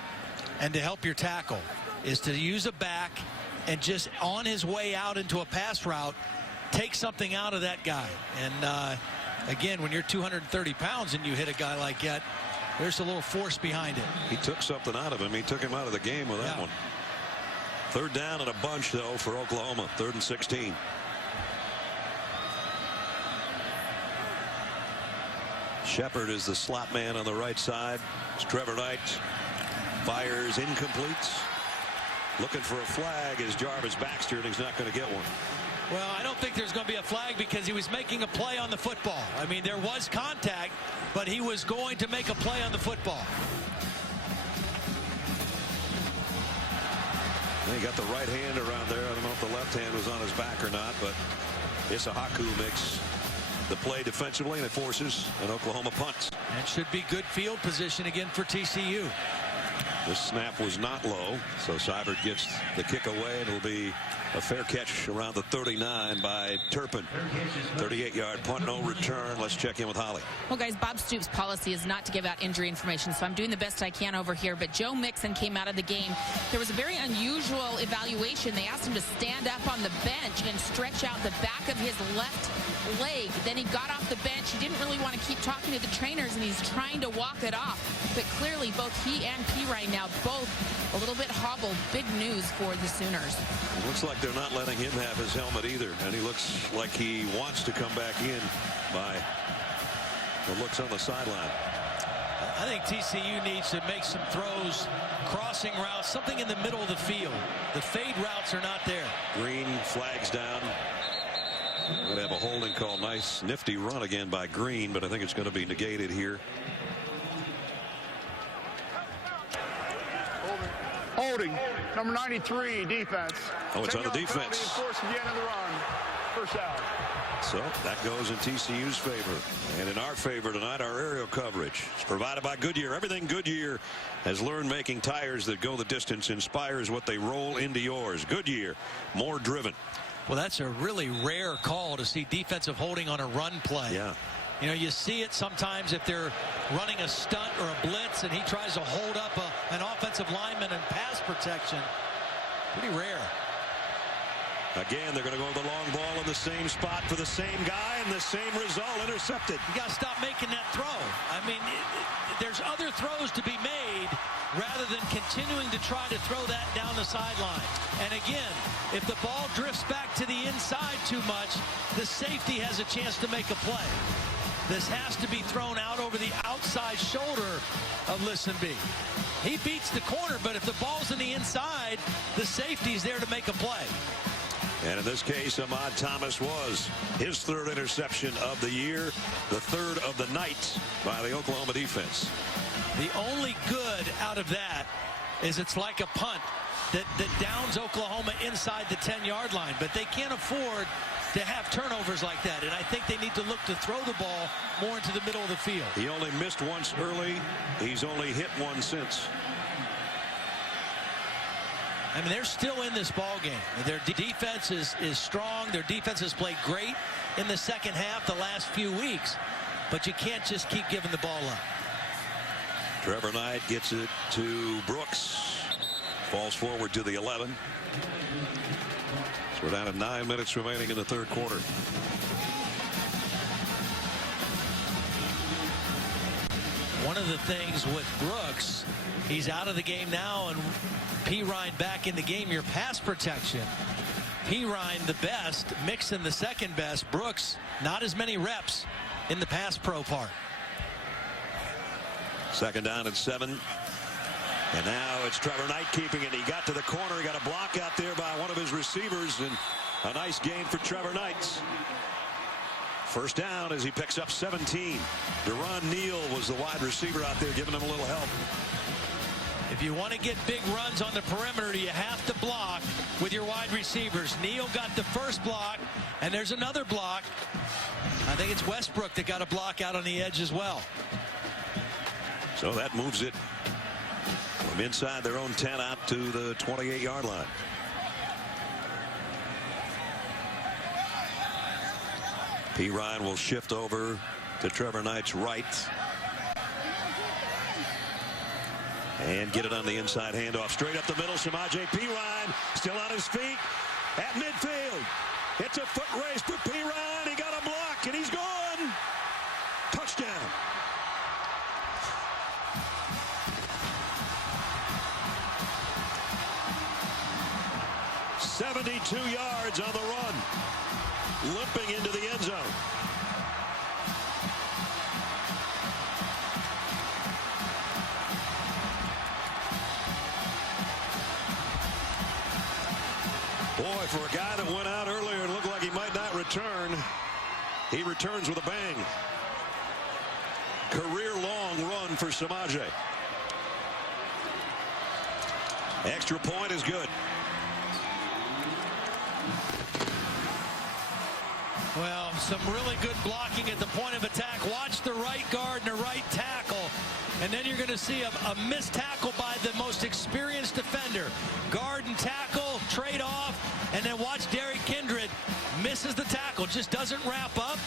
and to help your tackle, is to use a back and just on his way out into a pass route, take something out of that guy. And again, when you're 230 pounds and you hit a guy like that, there's a little force behind it. He took something out of him. He took him out of the game with that one. Third down and a bunch, though, for Oklahoma. 3rd and 16. Shepard is the slot man on the right side. It's Trevor Knight. Fires incomplete. Looking for a flag is Jarvis Baxter, and he's not going to get one. Well, I don't think there's going to be a flag because he was making a play on the football. I mean, there was contact, but he was going to make a play on the football. He got the right hand around there. I don't know if the left hand was on his back or not, but Isahaku makes the play defensively, and it forces an Oklahoma punt. And should be good field position again for TCU. This snap was not low, so Seibert gets the kick away, and it'll be a fair catch around the 39 by Turpin. 38-yard punt, no return. Let's check in with Holly. Well, guys, Bob Stoops' policy is not to give out injury information, so I'm doing the best I can over here. But Joe Mixon came out of the game. There was a very unusual evaluation. They asked him to stand up on the bench and stretch out the back of his left leg. Then he got off the bench. He didn't really want to keep talking to the trainers, and he's trying to walk it off. But clearly, both he and Perine now both a little bit hobbled. Big news for the Sooners. It looks like they're not letting him have his helmet either, and he looks like he wants to come back in by the looks on the sideline. I think TCU needs to make some throws, crossing routes, something in the middle of the field. The fade routes are not there. Green flags down. Would have a holding call. Nice nifty run again by Green, but I think it's going to be negated here. Holding, number 93, defense. Oh, it's on the defense. Force again in the run. First out. So that goes in TCU's favor. And in our favor tonight, our aerial coverage is provided by Goodyear. Everything Goodyear has learned making tires that go the distance inspires what they roll into yours. Goodyear, more driven. Well, that's a really rare call to see defensive holding on a run play. Yeah. You know, you see it sometimes if they're running a stunt or a blitz and he tries to hold up an offensive lineman and pass protection. Pretty rare. Again, they're going to go with the long ball in the same spot for the same guy, and the same result, intercepted. You got to stop making that throw. I mean, there's other throws to be made, rather than continuing to try to throw that down the sideline. And again, if the ball drifts back to the inside too much, the safety has a chance to make a play. This has to be thrown out over the outside shoulder of Lisenby. He beats the corner, but if the ball's in the inside, the safety's there to make a play. And in this case, Ahmad Thomas was his third interception of the year, the third of the night by the Oklahoma defense. The only good out of that is it's like a punt that downs Oklahoma inside the 10-yard line, but they can't afford to have turnovers like that, and I think they need to look to throw the ball more into the middle of the field. He only missed once early. He's only hit one since. I mean, they're still in this ball game. Their defense is strong. Their defense has played great in the second half the last few weeks, but you can't just keep giving the ball up. Trevor Knight gets it to Brooks. Falls forward to the 11. So we're down to 9 minutes remaining in the third quarter. One of the things with Brooks, he's out of the game now, and Perine back in the game. Your pass protection, Perine the best, Mixon the second best. Brooks not as many reps in the pass pro part. Second down and 7. And now it's Trevor Knight keeping it. He got to the corner. He got a block out there by one of his receivers, and a nice gain for Trevor Knight. First down as he picks up 17. Deron Neal was the wide receiver out there giving him a little help. If you want to get big runs on the perimeter, you have to block with your wide receivers. Neal got the first block, and there's another block. I think it's Westbrook that got a block out on the edge as well. So that moves it from inside their own 10 out to the 28-yard line. Perine will shift over to Trevor Knight's right. And get it on the inside handoff. Straight up the middle. Samaje Perine still on his feet at midfield. It's a foot race for Perine. He got a block and he's gone. Touchdown. "72 yards on the run, limping into the end zone." Boy, for a guy that went out earlier and looked like he might not return, he returns with a bang. Career-long run for Samaje. Extra point is good. Well, some really good blocking at the point of attack. Watch the right guard and the right tackle. And then you're going to see a missed tackle by the most experienced defender. Guard and tackle, trade off, and then watch Derek Kindred misses the tackle, just doesn't wrap up.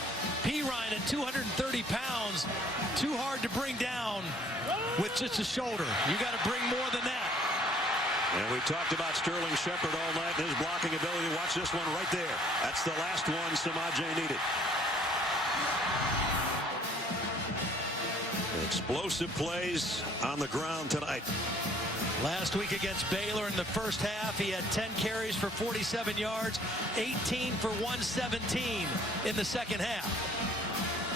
Perine at 230 pounds, too hard to bring down with just a shoulder. You got to bring more than that. And we talked about Sterling Shepard all night and his blocking ability. Watch this one right there. That's the last one Samaje needed. Explosive plays on the ground tonight. Last week against Baylor in the first half, he had 10 carries for 47 yards, 18 for 117 in the second half.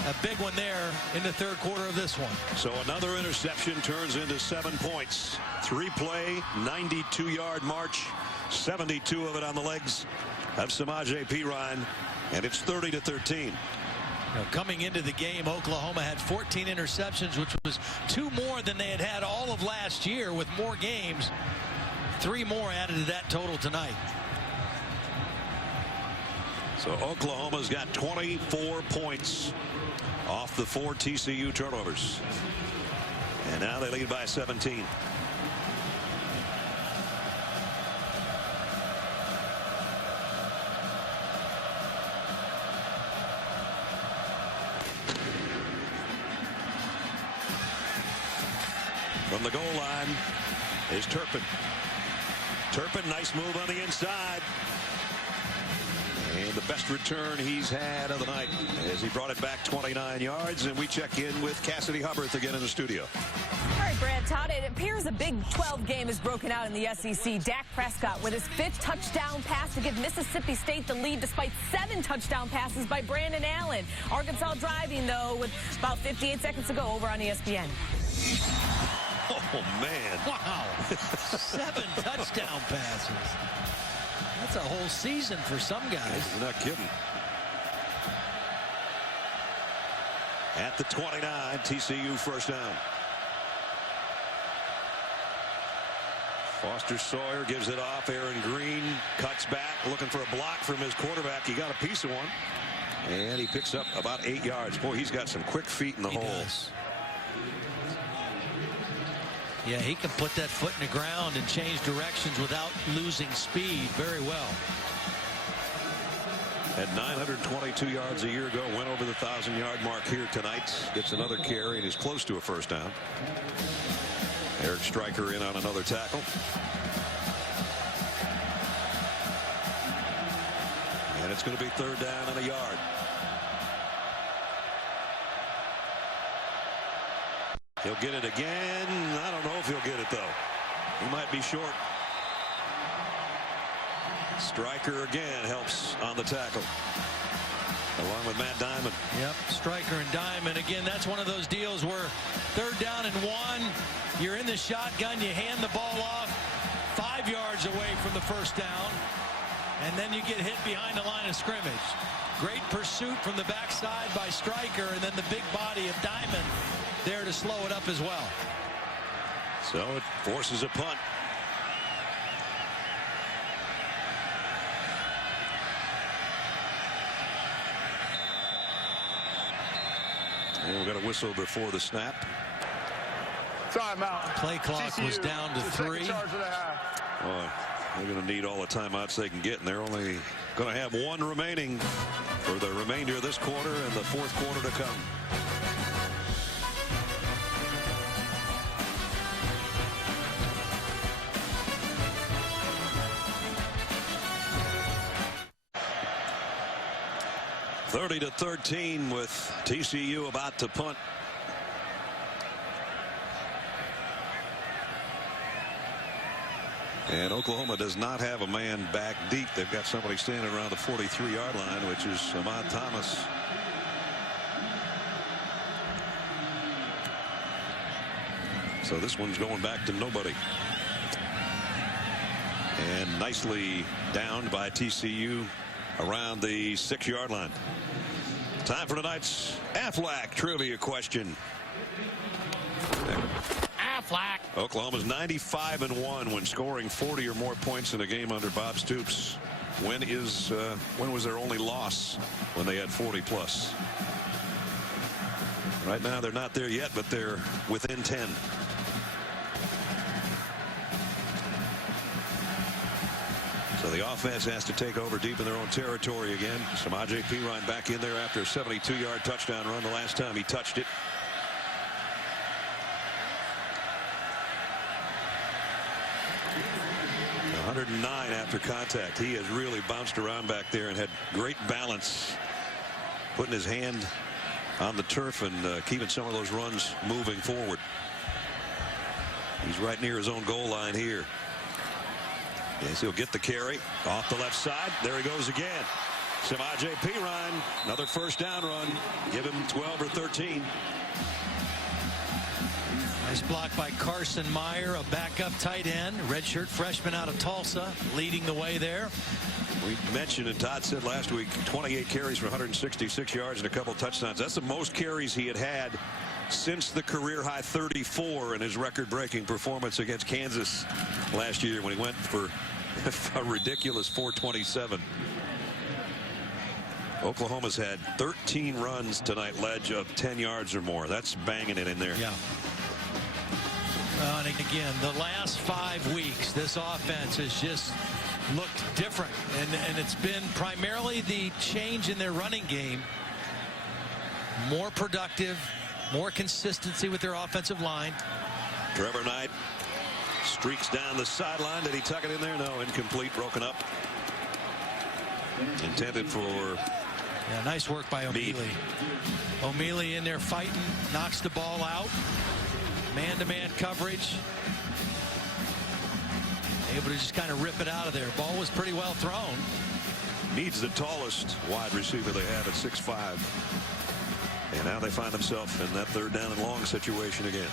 A big one there in the third quarter of this one. So another interception turns into 7 points. 3-play, 92-yard march, 72 of it on the legs of Samaje Perine, and it's 30-13. Coming into the game, Oklahoma had 14 interceptions, which was 2 more than they had all of last year with more games. 3 more added to that total tonight. So Oklahoma's got 24 points off the 4 TCU turnovers. And now they lead by 17. From the goal line is Turpin. Turpin, nice move on the inside. And the best return he's had of the night as he brought it back 29 yards. And we check in with Cassidy Hubbard again in the studio. All right, Brad. Todd, it appears a Big 12 game is broken out in the SEC. Dak Prescott with his 5th touchdown pass to give Mississippi State the lead despite 7 touchdown passes by Brandon Allen. Arkansas driving, though, with about 58 seconds to go over on ESPN. Oh, man. Wow. 7 touchdown passes. That's a whole season for some guys. You're not kidding. At the 29, TCU first down. Foster Sawyer gives it off. Aaron Green cuts back, looking for a block from his quarterback. He got a piece of one, and he picks up about 8 yards. Boy, he's got some quick feet in the holes. Yeah, he can put that foot in the ground and change directions without losing speed very well. Had 922 yards a year ago, went over the 1,000-yard mark here tonight. Gets another carry and is close to a first down. Eric Stryker in on another tackle. And it's going to be 3rd down and a yard. He'll get it again. I don't know if he'll get it, though. He might be short. Stryker again helps on the tackle, along with Matt Diamond. Yep, Stryker and Diamond. Again, that's one of those deals where 3rd down and 1, you're in the shotgun, you hand the ball off 5 yards away from the first down, and then you get hit behind the line of scrimmage. Great pursuit from the backside by Stryker, and then the big body of Diamond there to slow it up as well. So it forces a punt. And we've got a whistle before the snap. Timeout. Play clock was down to 3. Boy, they're going to need all the timeouts they can get, and they're only going to have 1 remaining for the remainder of this quarter and the 4th quarter to come. (30-13) with TCU about to punt. And Oklahoma does not have a man back deep. They've got somebody standing around the 43-yard line, which is Ahmad Thomas. So this one's going back to nobody. And nicely downed by TCU around the 6-yard line. Time for tonight's Aflac trivia question. Aflac. Oklahoma's 95-1 when scoring 40 or more points in a game under Bob Stoops. When was their only loss when they had 40 plus? Right now they're not there yet, but they're within 10. So the offense has to take over deep in their own territory again. Samaje Perine back in there after a 72-yard touchdown run the last time he touched it. .109 after contact. He has really bounced around back there and had great balance, putting his hand on the turf and keeping some of those runs moving forward. He's right near his own goal line here. Yes, he'll get the carry off the left side. There he goes again. Samaje Perine, another first down run. Give him 12 or 13. Nice block by Carson Meyer, a backup tight end, redshirt freshman out of Tulsa, leading the way there. We mentioned, and Todd said last week, 28 carries for 166 yards and a couple touchdowns. That's the most carries he had since the career-high 34 in his record-breaking performance against Kansas last year when he went for a ridiculous 427. Oklahoma's had 13 runs tonight, Ledge, of 10 yards or more. That's banging it in there. Yeah. And again, the last 5 weeks, this offense has just looked different. And it's been primarily the change in their running game. More productive, more consistency with their offensive line. Trevor Knight streaks down the sideline. Did he tuck it in there? No, incomplete, broken up. Intended for... Yeah, nice work by O'Mealy. O'Mealy in there fighting, knocks the ball out. Man-to-man coverage. Able to just kind of rip it out of there. Ball was pretty well thrown. Needs the tallest wide receiver they have at 6'5". And now they find themselves in that 3rd down and long situation again.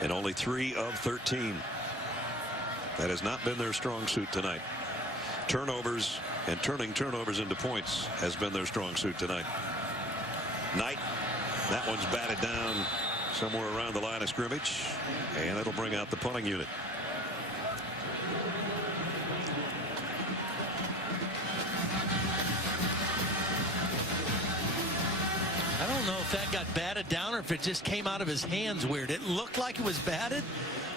And only 3 of 13. That has not been their strong suit tonight. Turnovers and turning turnovers into points has been their strong suit tonight. Knight, that one's batted down somewhere around the line of scrimmage, and it'll bring out the punting unit. I don't know if that got batted down or if it just came out of his hands weird. It looked like it was batted,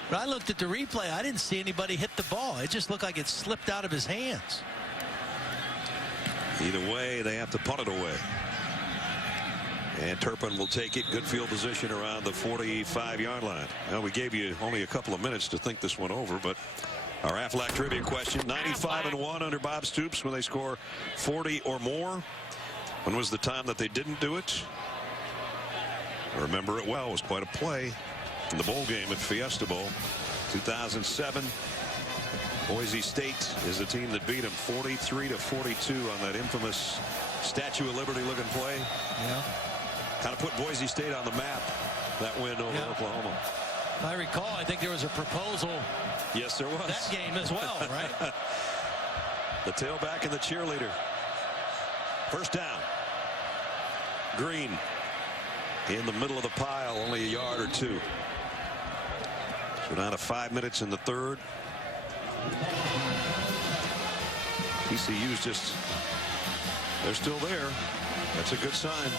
but I looked at the replay. I didn't see anybody hit the ball. It just looked like it slipped out of his hands. Either way, they have to punt it away. And Turpin will take it. Good field position around the 45-yard line. Now, we gave you only a couple of minutes to think this one over, but our Aflac trivia question, 95-1 under Bob Stoops when they score 40 or more. When was the time that they didn't do it? I remember it well. It was quite a play in the bowl game at Fiesta Bowl. 2007. Boise State is the team that beat them 43-42 on that infamous Statue of Liberty looking play. Yeah. Kind of put Boise State on the map, that win over Oklahoma. If I recall, I think there was a proposal. Yes, there was. That game as well, right? The tailback and the cheerleader. First down. Green in the middle of the pile, only a yard or 2. So down to 5 minutes in the 3rd. TCU's just, they're still there. That's a good sign.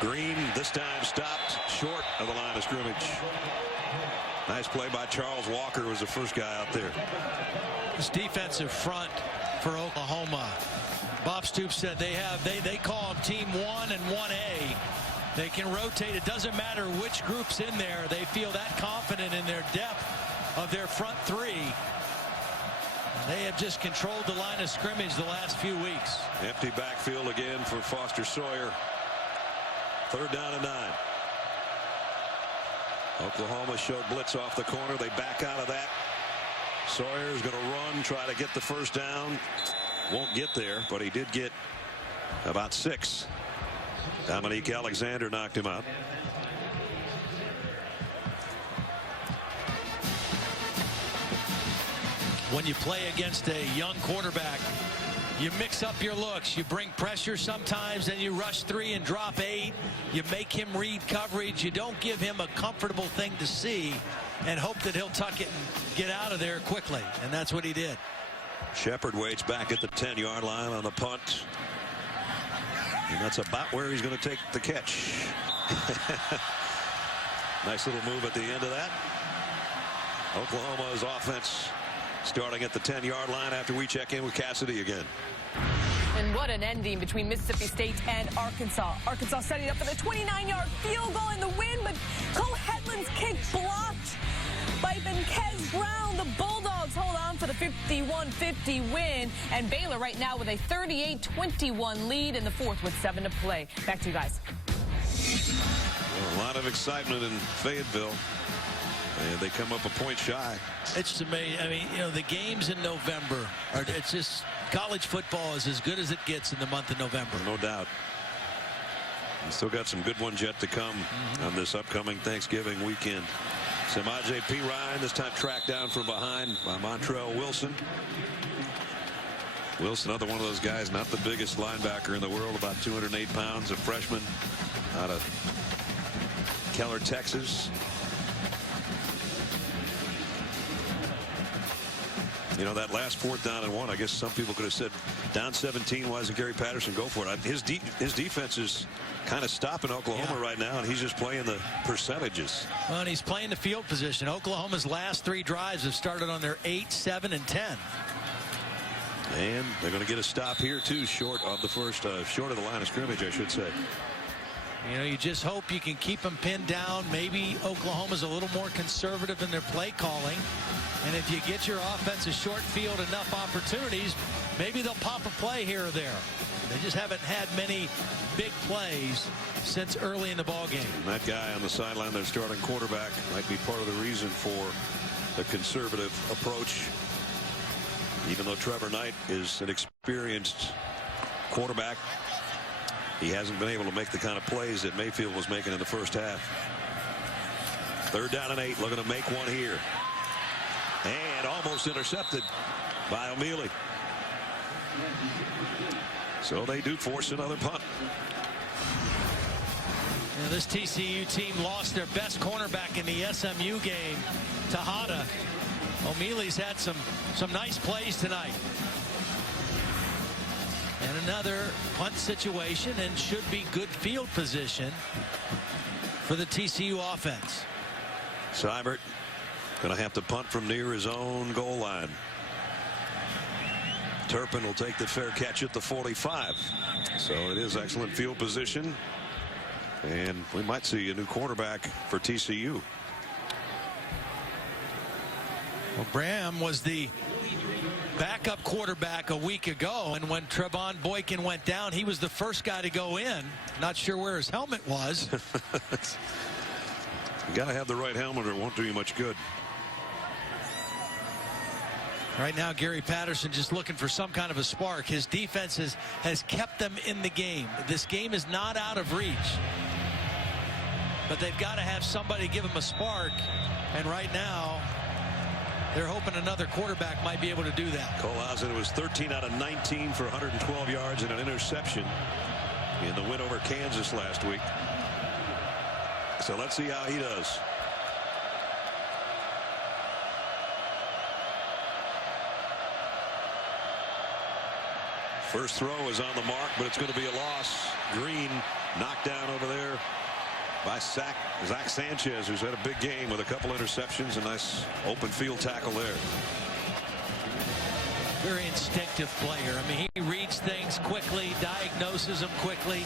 Green this time stopped short of the line of scrimmage. Nice play by Charles Walker, was the first guy out there. This defensive front for Oklahoma. Bob Stoops said they call them team 1 and 1A. They can rotate. It doesn't matter which group's in there. They feel that confident in their depth of their front 3. They have just controlled the line of scrimmage the last few weeks. Empty backfield again for Foster Sawyer. 3rd down and 9. Oklahoma showed blitz off the corner. They back out of that. Sawyer's going to run, try to get the first down. Won't get there, but he did get about 6. Dominique Alexander knocked him out. When you play against a young quarterback, you mix up your looks. You bring pressure sometimes, and you rush 3 and drop 8. You make him read coverage. You don't give him a comfortable thing to see and hope that he'll tuck it and get out of there quickly. And that's what he did. Shepard waits back at the 10-yard line on the punt. And that's about where he's going to take the catch. Nice little move at the end of that. Oklahoma's offense starting at the 10-yard line after we check in with Cassidy again. And what an ending between Mississippi State and Arkansas. Arkansas setting up for the 29-yard field goal in the win, but Cole Hetland's kick blocked by Benkez Brown. The Bulldogs hold on for the 51-50 win. And Baylor right now with a 38-21 lead in the 4th with 7 to play. Back to you guys. Well, a lot of excitement in Fayetteville. And they come up a point shy. It's amazing. I mean, you know, the games in November it's just college football is as good as it gets in the month of November. No doubt. We still got some good ones yet to come on this upcoming Thanksgiving weekend. Samaje Perine this time tracked down from behind by Montrell Wilson. Wilson, another one of those guys, not the biggest linebacker in the world, about 208 pounds, a freshman out of Keller, Texas. You know, that last 4th down and 1, I guess some people could have said down 17, why doesn't Gary Patterson go for it? His defense is kind of stopping Oklahoma right now, and he's just playing the percentages. Well, and he's playing the field position. Oklahoma's last 3 drives have started on their 8, 7, and 10. And they're going to get a stop here, too, short of the first, short of the line of scrimmage, I should say. You know, you just hope you can keep them pinned down. Maybe Oklahoma's a little more conservative in their play calling. And if you get your offense a short field enough opportunities, maybe they'll pop a play here or there. They just haven't had many big plays since early in the ball game. And that guy on the sideline, their starting quarterback, might be part of the reason for the conservative approach. Even though Trevor Knight is an experienced quarterback, he hasn't been able to make the kind of plays that Mayfield was making in the first half. 3rd down and 8, looking to make one here. And almost intercepted by O'Mealy. So they do force another punt. You know, this TCU team lost their best cornerback in the SMU game, Tejada. O'Mealy's had some nice plays tonight. And another punt situation, and should be good field position for the TCU offense. Seibert going to have to punt from near his own goal line. Turpin will take the fair catch at the 45. So it is excellent field position. And we might see a new quarterback for TCU. Well, Bram was the backup quarterback a week ago, and when Trevon Boykin went down, he was the first guy to go in. Not sure where his helmet was. You got to have the right helmet or it won't do you much good. Right now, Gary Patterson just looking for some kind of a spark. His defense has kept them in the game. This game is not out of reach. But they've got to have somebody give them a spark. And right now, they're hoping another quarterback might be able to do that. Colhausen was 13 out of 19 for 112 yards and an interception in the win over Kansas last week. So let's see how he does. First throw is on the mark, but it's going to be a loss. Green knocked down over there by Zach Sanchez, who's had a big game with a couple interceptions. A nice open field tackle there. Very instinctive player. I mean, he reads things quickly, diagnoses them quickly,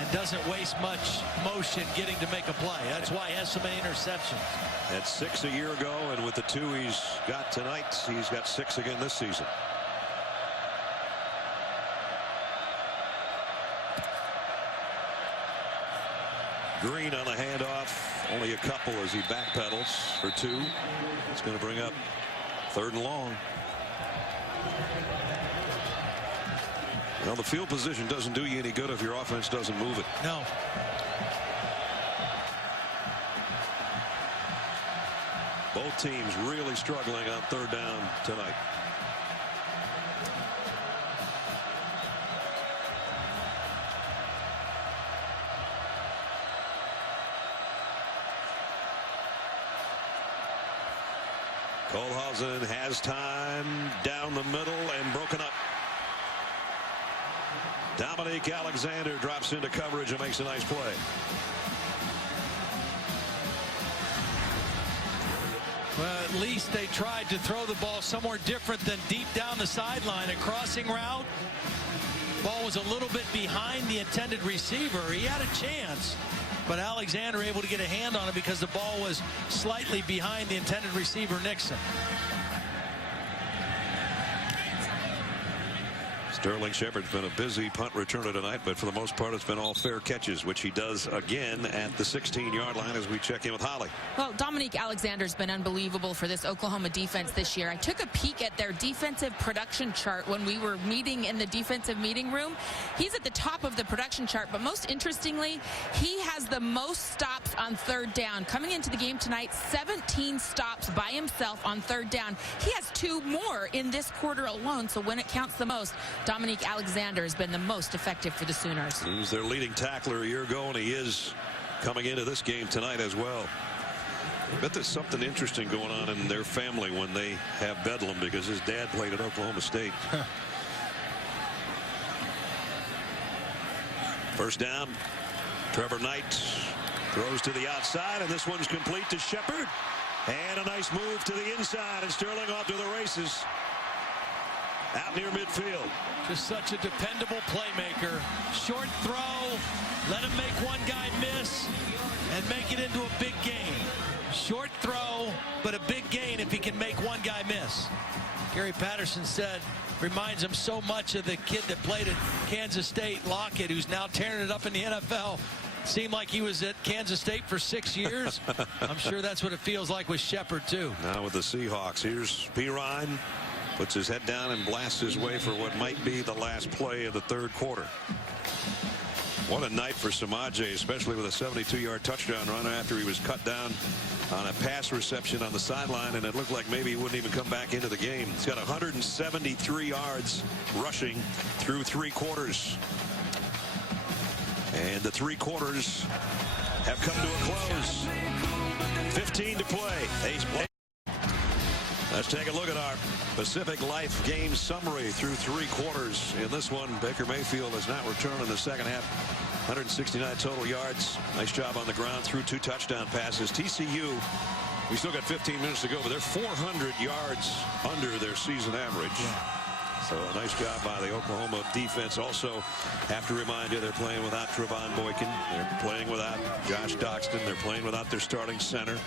and doesn't waste much motion getting to make a play. That's why he has so many interceptions. Had 6 a year ago, and with the 2 he's got tonight, he's got 6 again this season. Green on the handoff, only a couple as he backpedals for 2. It's going to bring up 3rd and long. Well, the field position doesn't do you any good if your offense doesn't move it. No. Both teams really struggling on 3rd down tonight. Colhausen has time down the middle and broken up. Dominique Alexander drops into coverage and makes a nice play. Well, at least they tried to throw the ball somewhere different than deep down the sideline. A crossing route. Ball was a little bit behind the intended receiver. He had a chance, but Alexander able to get a hand on it because the ball was slightly behind the intended receiver, Nixon. Sterling Shepard's been a busy punt returner tonight, but for the most part it's been all fair catches, which he does again at the 16-yard line as we check in with Holly. Well, Dominique Alexander's been unbelievable for this Oklahoma defense this year. I took a peek at their defensive production chart when we were meeting in the defensive meeting room. He's at the top of the production chart, but most interestingly, he has the most stops on 3rd down. Coming into the game tonight, 17 stops by himself on 3rd down. He has 2 more in this quarter alone, so when it counts the most, Dominique Alexander has been the most effective for the Sooners. He was their leading tackler a year ago, and he is coming into this game tonight as well. I bet there's something interesting going on in their family when they have Bedlam, because his dad played at Oklahoma State. First down. Trevor Knight throws to the outside, and this one's complete to Shepard. And a nice move to the inside, and Sterling off to the races. out near midfield. Just such a dependable playmaker. Short throw, let him make one guy miss and make it into a big gain. Short throw, but a big gain if he can make one guy miss. Gary Patterson said, reminds him so much of the kid that played at Kansas State, Lockett, who's now tearing it up in the NFL. Seemed like he was at Kansas State for 6 years. I'm sure that's what it feels like with Shepard, too. Now with the Seahawks, here's Perine. Puts his head down and blasts his way for what might be the last play of the third quarter. What a night for Samaje, especially with a 72-yard touchdown run after he was cut down on a pass reception on the sideline, and it looked like maybe he wouldn't even come back into the game. He's got 173 yards rushing through 3 quarters. And the 3 quarters have come to a close. 15 to play. Let's take a look at our Pacific Life game summary through 3 quarters. In this one, Baker Mayfield has not returned in the second half. 169 total yards. Nice job on the ground through 2 touchdown passes. TCU, we still got 15 minutes to go, but they're 400 yards under their season average. So a nice job by the Oklahoma defense. Also have to remind you, they're playing without Trevon Boykin. They're playing without Josh Doxson. They're playing without their starting center.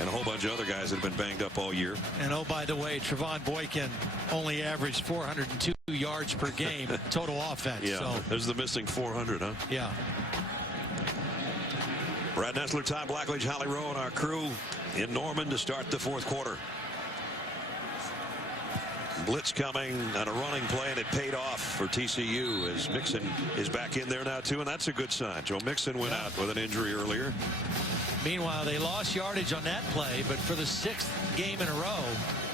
And a whole bunch of other guys that have been banged up all year. And oh, by the way, Trevon Boykin only averaged 402 yards per game total offense. Yeah, so there's the missing 400, huh? Yeah. Brad Nessler, Todd Blackledge, Holly Rowe, and our crew in Norman to start the 4th quarter. Blitz coming on a running play, and it paid off for TCU as Mixon is back in there now, too, and that's a good sign. Joe Mixon went out with an injury earlier. Meanwhile, they lost yardage on that play, but for the 6th game in a row,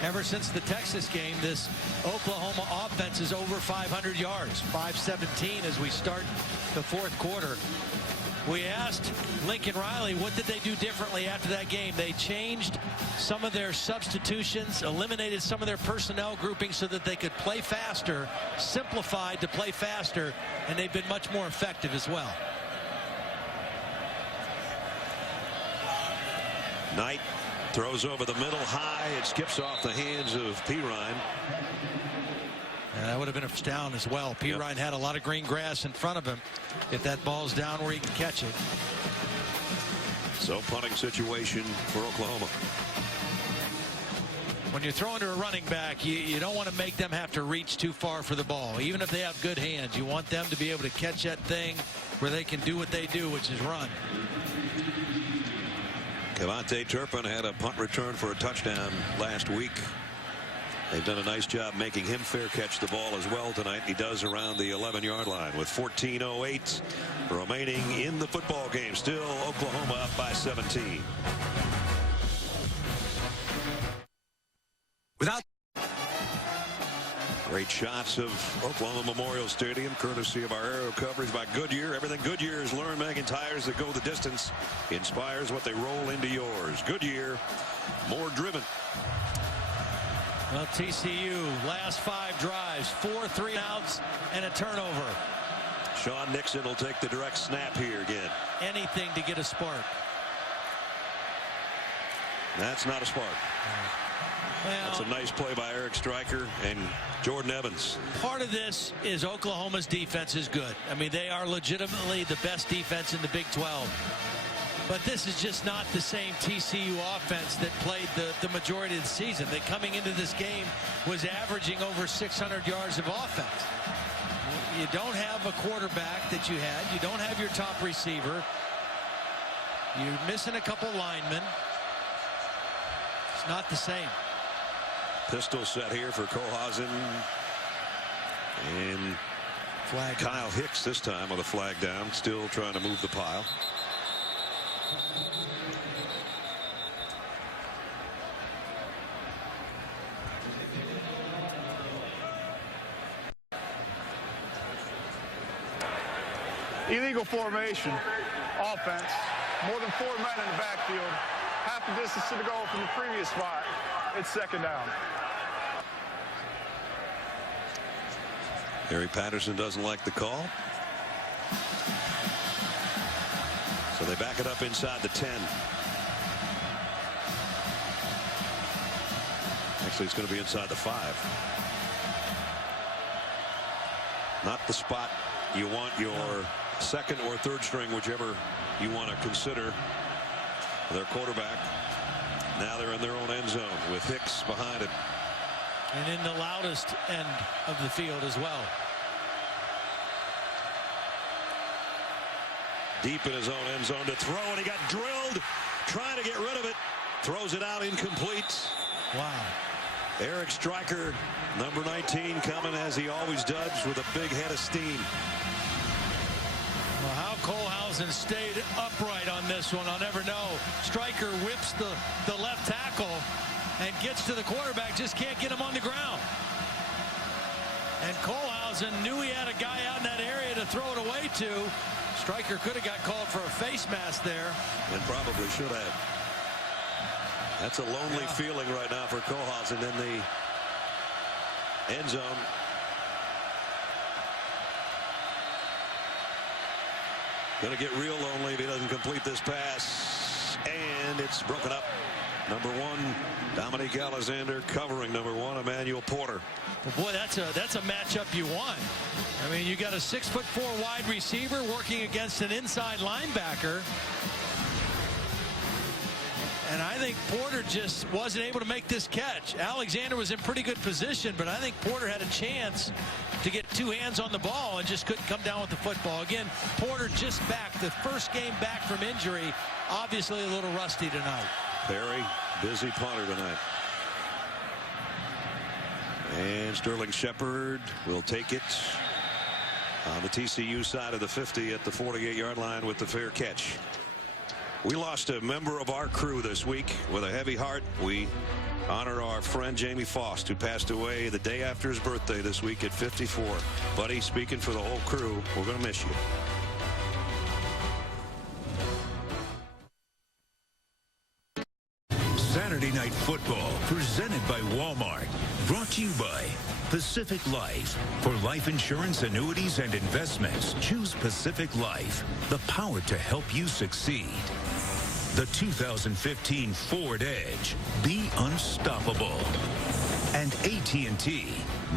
ever since the Texas game, this Oklahoma offense is over 500 yards, 517 as we start the 4th quarter. We asked Lincoln Riley, what did they do differently after that game? They changed some of their substitutions, eliminated some of their personnel groupings so that they could play faster, simplified to play faster, and they've been much more effective as well. Knight throws over the middle high. It skips off the hands of Perine. And that would have been a first down as well. Perine had a lot of green grass in front of him. If that ball's down where he can catch it. So punting situation for Oklahoma. When you're throwing to a running back, you don't want to make them have to reach too far for the ball. Even if they have good hands, you want them to be able to catch that thing where they can do what they do, which is run. Cavante Turpin had a punt return for a touchdown last week. They've done a nice job making him fair catch the ball as well tonight. He does around the 11-yard line with 14:08 remaining in the football game. Still Oklahoma up by 17. Great shots of Oklahoma Memorial Stadium, courtesy of our aero coverage by Goodyear. Everything Goodyear is learn making tires that go the distance, inspires what they roll into yours. Goodyear, more driven. Well, TCU, last 5 drives, 4 3-and-outs and a turnover. Sean Nixon will take the direct snap here again. Anything to get a spark. That's not a spark. Well, that's a nice play by Eric Stryker and Jordan Evans. Part of this is Oklahoma's defense is good. I mean, they are legitimately the best defense in the Big 12. But this is just not the same TCU offense that played the majority of the season. That coming into this game was averaging over 600 yards of offense. You don't have a quarterback that you had. You don't have your top receiver. You're missing a couple linemen. It's not the same. Pistol set here for Cohausen. And flag Kyle Hicks this time with a flag down. Still trying to move the pile. Illegal formation, offense, more than 4 men in the backfield, half the distance to the goal from the previous spot. It's 2nd down. Gary Patterson doesn't like the call. So they back it up inside the 10. Actually, it's going to be inside the 5. not the spot you want your second or third string, whichever you want to consider, their quarterback. Now they're in their own end zone with Hicks behind it. And in the loudest end of the field as well. Deep in his own end zone to throw, and he got drilled trying to get rid of it. Throws it out incomplete. Wow. Eric Stryker, number 19, coming as he always does with a big head of steam. Well, how Kohlhausen stayed upright on this one, I'll never know. Stryker whips the left tackle and gets to the quarterback, just can't get him on the ground. And Kohlhausen knew he had a guy out in that area to throw it away to. Stryker could have got called for a face mask there. And probably should have. That's a lonely feeling right now for Kohlhausen in the end zone. Going to get real lonely if he doesn't complete this pass. And it's broken up. Number 1, Dominique Alexander covering number 1, Emmanuel Porter. Well, boy, that's a matchup you want. I mean, you got a 6'4" wide receiver working against an inside linebacker. And I think Porter just wasn't able to make this catch. Alexander was in pretty good position, but I think Porter had a chance to get 2 hands on the ball and just couldn't come down with the football. Again, Porter just back, the first game back from injury, obviously a little rusty tonight. Perry, busy punter tonight. And Sterling Shepard will take it on the TCU side of the 50 at the 48-yard line with the fair catch. We lost a member of our crew this week with a heavy heart. We honor our friend Jamie Faust, who passed away the day after his birthday this week at 54. Buddy, speaking for the whole crew, we're going to miss you. Saturday Night Football, presented by Walmart. Brought to you by Pacific Life. For life insurance, annuities, and investments, choose Pacific Life. The power to help you succeed. The 2015 Ford Edge. Be unstoppable. And AT&T,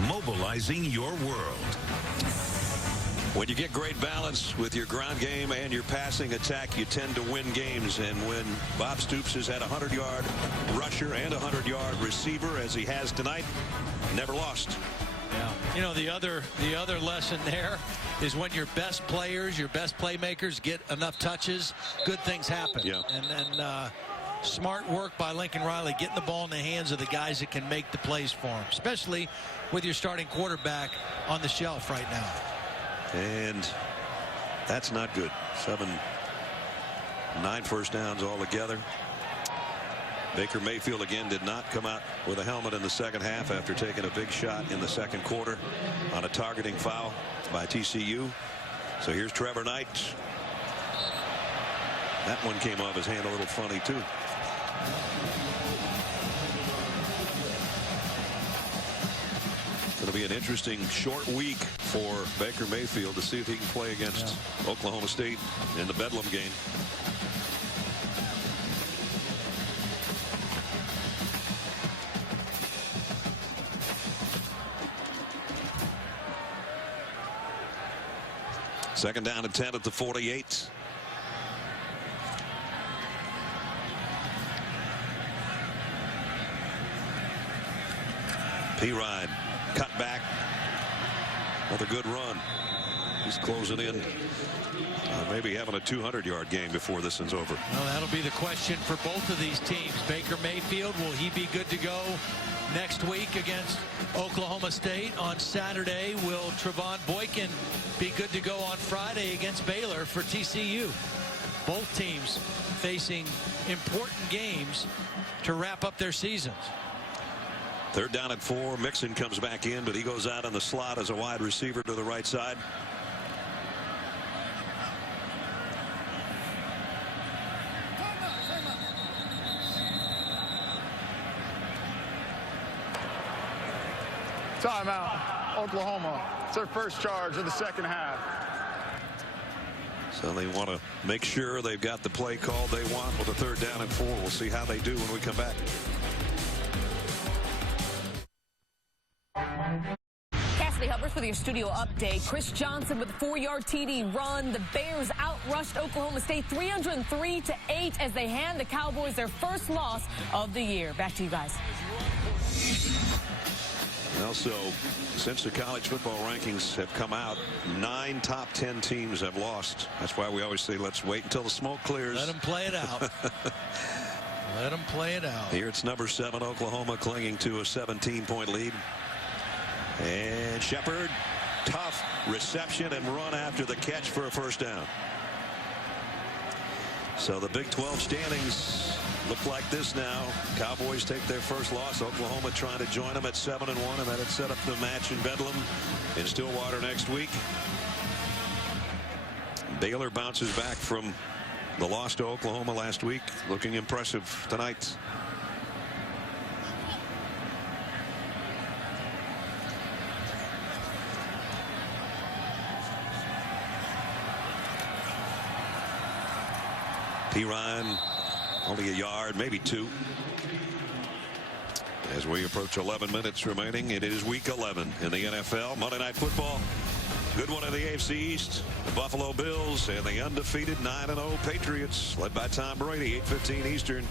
mobilizing your world. When you get great balance with your ground game and your passing attack, you tend to win games. And when Bob Stoops has had a 100-yard rusher and a 100-yard receiver, as he has tonight, never lost. Yeah. You know, the other lesson there is when your best players, your best playmakers get enough touches, good things happen. Yeah. And smart work by Lincoln Riley, getting the ball in the hands of the guys that can make the plays for him, especially with your starting quarterback on the shelf right now. And that's not good. 9 first downs altogether. Baker Mayfield again did not come out with a helmet in the second half after taking a big shot in the second quarter on a targeting foul by TCU. So here's Trevor Knight. That one came off his hand a little funny too. It's going to be an interesting short week for Baker Mayfield to see if he can play against Oklahoma State in the Bedlam game. Second down and 10 at the 48. P-Ride cut back. Another good run. He's closing in. Maybe having a 200-yard game before this one's over. Well, that'll be the question for both of these teams. Baker Mayfield, will he be good to go next week against Oklahoma State? On Saturday, will Trevon Boykin be good to go on Friday against Baylor for TCU? Both teams facing important games to wrap up their seasons. Third down and 4. Mixon comes back in, but he goes out in the slot as a wide receiver to the right side. Timeout, Oklahoma. It's their first charge of the second half. So they want to make sure they've got the play called they want with a third down and 4. We'll see how they do when we come back. Cassidy Hubbard. with your studio update. Chris Johnson with a 4-yard TD run. The Bears outrushed Oklahoma State 303-8 as they hand the Cowboys their first loss of the year. Back to you guys. Also, since the college football rankings have come out, 9 top 10 teams have lost. That's why we always say let's wait until the smoke clears. Let them play it out. Let them play it out. Here it's number 7 Oklahoma clinging to a 17-point lead. And Shepard, tough reception and run after the catch for a first down. So the Big 12 standings look like this now. Cowboys take their first loss. Oklahoma trying to join them at 7-1, and that had set up the match in Bedlam in Stillwater next week. Baylor bounces back from the loss to Oklahoma last week, looking impressive tonight. Perine only a yard, maybe 2. As we approach 11 minutes remaining, it is week 11 in the NFL. Monday Night Football. Good one in the AFC East. The Buffalo Bills and the undefeated 9-0 Patriots, led by Tom Brady, 8:15 Eastern.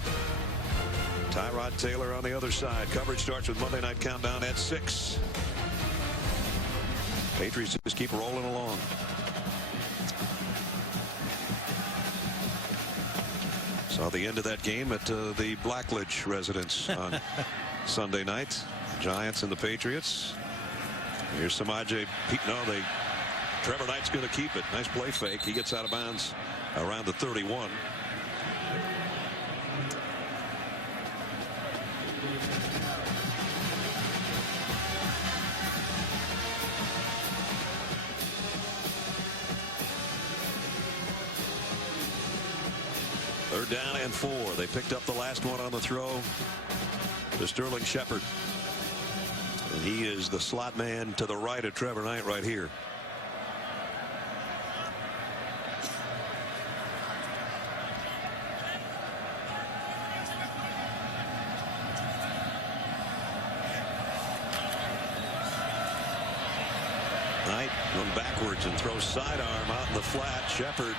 Tyrod Taylor on the other side. Coverage starts with Monday Night Countdown at 6. Patriots just keep rolling along. Saw the end of that game at the Blackledge residence on Sunday night. Giants and the Patriots. Here's Samaje. Trevor Knight's going to keep it. Nice play fake. He gets out of bounds around the 31. Third down and 4. They picked up the last one on the throw to Sterling Shepard. And he is the slot man to the right of Trevor Knight right here. Knight going backwards and throws sidearm out in the flat. Shepard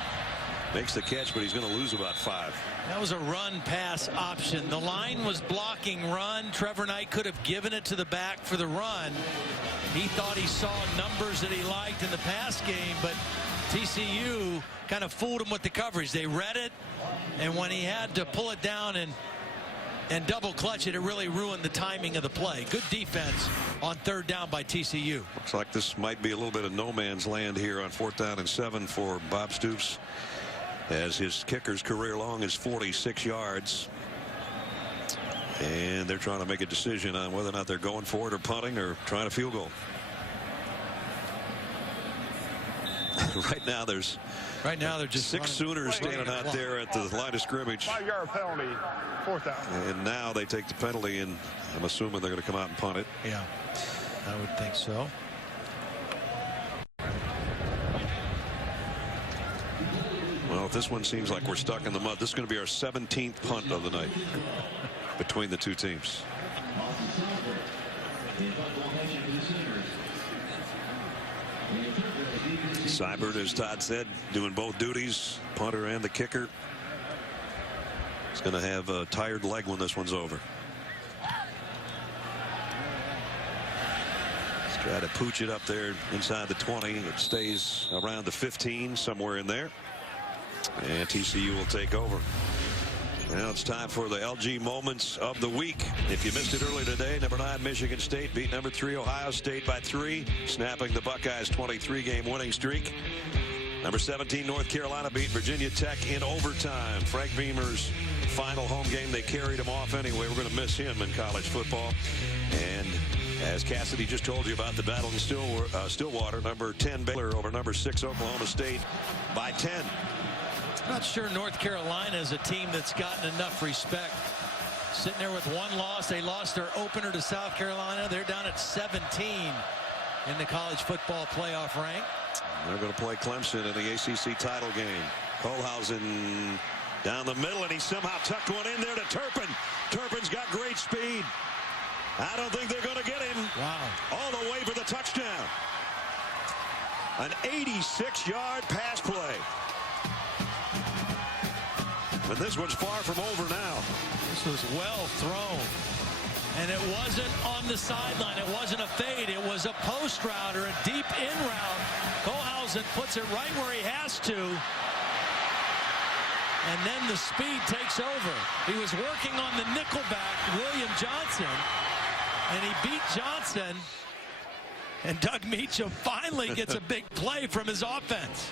makes the catch, but he's going to lose about 5. That was a run-pass option. The line was blocking run. Trevor Knight could have given it to the back for the run. He thought he saw numbers that he liked in the pass game, but TCU kind of fooled him with the coverage. They read it, and when he had to pull it down and double clutch it, it really ruined the timing of the play. Good defense on third down by TCU. Looks like this might be a little bit of no man's land here on 4th down and 7 for Bob Stoops, as his kicker's career long is 46 yards. And they're trying to make a decision on whether or not they're going for it or punting or trying a field goal. Right now they're just 6 Sooners standing out there at the line of scrimmage. 5-yard penalty, 4th down. And now they take the penalty, and I'm assuming they're going to come out and punt it. Yeah, I would think so. Well, if this one seems like we're stuck in the mud, this is going to be our 17th punt of the night between the two teams. Seibert, as Todd said, doing both duties, punter and the kicker. He's going to have a tired leg when this one's over. Let's try to pooch it up there inside the 20. It stays around the 15, somewhere in there. And TCU will take over. Now it's time for the LG Moments of the Week. If you missed it earlier today, number 9 Michigan State beat number 3 Ohio State by 3, snapping the Buckeyes' 23-game winning streak. Number 17 North Carolina beat Virginia Tech in overtime. Frank Beamer's final home game, they carried him off anyway. We're going to miss him in college football. And as Cassidy just told you about the battle in Stillwater, number 10 Baylor over number 6 Oklahoma State by 10. I'm not sure North Carolina is a team that's gotten enough respect. Sitting there with 1 loss. They lost their opener to South Carolina. They're down at 17 in the college football playoff rank. They're going to play Clemson in the ACC title game. Holhausen down the middle, and he somehow tucked one in there to Turpin. Turpin's got great speed. I don't think they're going to get him. Wow. All the way for the touchdown. An 86-yard pass play. But this one's far from over now. This was well thrown. And it wasn't on the sideline. It wasn't a fade. It was a post route or a deep in route. Kohlhausen puts it right where he has to. And then the speed takes over. He was working on the nickelback, William Johnson. And he beat Johnson. And Doug Meacham finally gets a big play from his offense.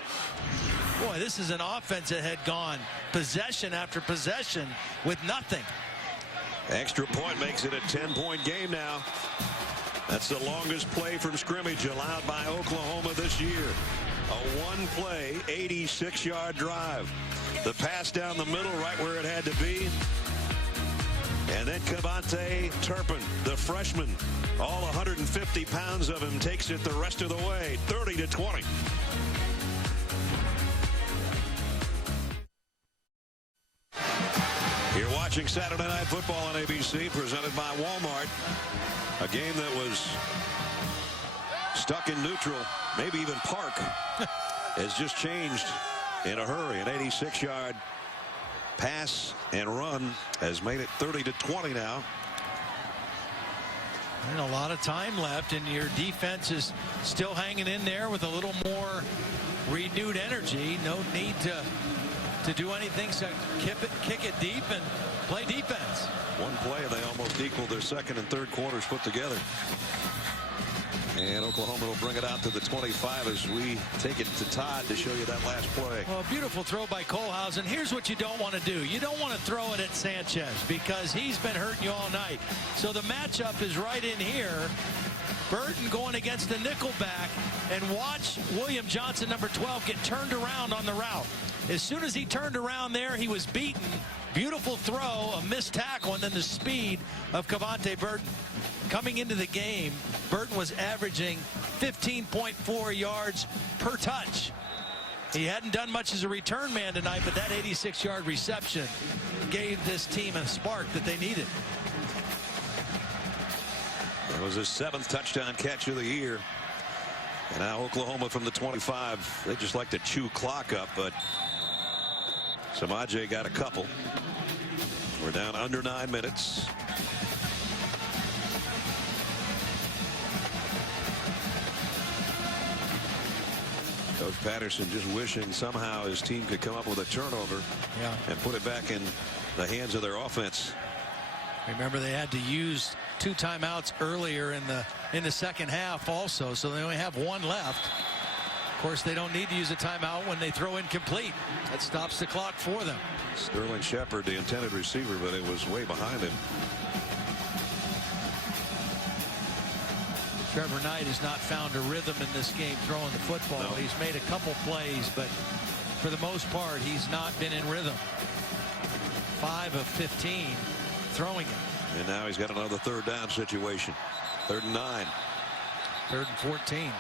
Boy, this is an offense that had gone possession after possession with nothing. Extra point makes it a 10-point game now. That's the longest play from scrimmage allowed by Oklahoma this year. A one-play, 86-yard drive. The pass down the middle right where it had to be. And then KaVontae Turpin, the freshman, all 150 pounds of him, takes it the rest of the way, 30-20. You're watching Saturday Night Football on ABC, presented by Walmart. A game that was stuck in neutral, maybe even park, has just changed in a hurry. An 86-yard pass and run has made it 30-20 now. And a lot of time left, and your defense is still hanging in there with a little more renewed energy. No need to do anything except kick it deep and play defense. One play, they almost equaled their second and third quarters put together. And Oklahoma will bring it out to the 25 as we take it to Todd to show you that last play. Well, beautiful throw by Kohlhausen. Here's what you don't want to do. You don't want to throw it at Sanchez because he's been hurting you all night. So the matchup is right in here. Burton going against the nickelback, and watch William Johnson, number 12, get turned around on the route. As soon as he turned around there, he was beaten. Beautiful throw, a missed tackle, and then the speed of KaVontae Burton. Coming into the game, Burton was averaging 15.4 yards per touch. He hadn't done much as a return man tonight, but that 86-yard reception gave this team a spark that they needed. It was his 7th touchdown catch of the year. And now Oklahoma from the 25. They just like to chew clock up, but Samaje got a couple. We're down under 9 minutes. Coach Patterson just wishing somehow his team could come up with a turnover and put it back in the hands of their offense. Remember, they had to use 2 timeouts earlier in the second half also, so they only have 1 left. Of course, they don't need to use a timeout when they throw incomplete. That stops the clock for them. Sterling Shepard, the intended receiver, but it was way behind him. Trevor Knight has not found a rhythm in this game throwing the football. No. He's made a couple plays, but for the most part, he's not been in rhythm. 5 of 15 throwing it. And now he's got another third down situation. 3rd and 9. 3rd and 14.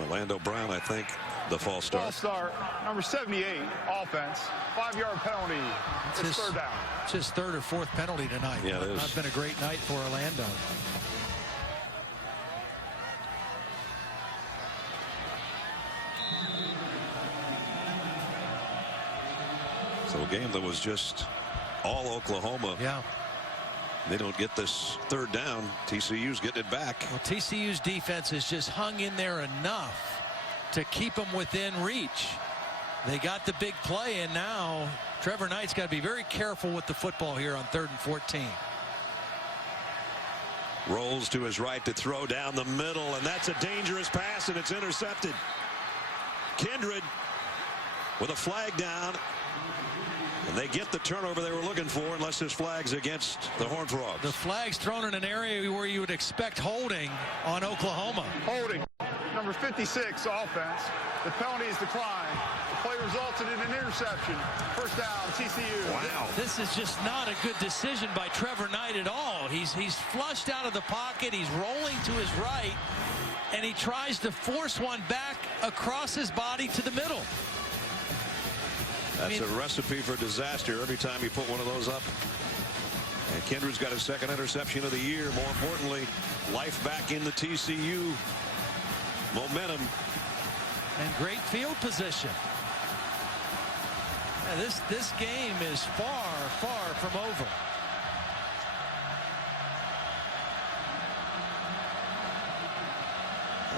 Orlando Brown, I think, the false start. False start, number 78, offense. 5-yard penalty. It's 3rd down. It's his 3rd or 4th penalty tonight. Yeah, it is. Not been a great night for Orlando. So a game that was just all Oklahoma. Yeah. They don't get this 3rd down. TCU's getting it back. Well, TCU's defense has just hung in there enough to keep them within reach. They got the big play, and now Trevor Knight's got to be very careful with the football here on 3rd and 14. Rolls to his right to throw down the middle, and that's a dangerous pass, and it's intercepted. Kindred with a flag down. And they get the turnover they were looking for, unless this flag's against the Horned Frogs. The flag's thrown in an area where you would expect holding on Oklahoma. Holding. Number 56, offense. The penalty is declined. The play resulted in an interception. 1st down, TCU. Wow. This is just not a good decision by Trevor Knight at all. He's flushed out of the pocket. He's rolling to his right, and he tries to force one back across his body to the middle. That's a recipe for disaster every time you put one of those up. And Kindred's got his 2nd interception of the year. More importantly, life back in the TCU momentum. And great field position. Yeah, this game is far, far from over.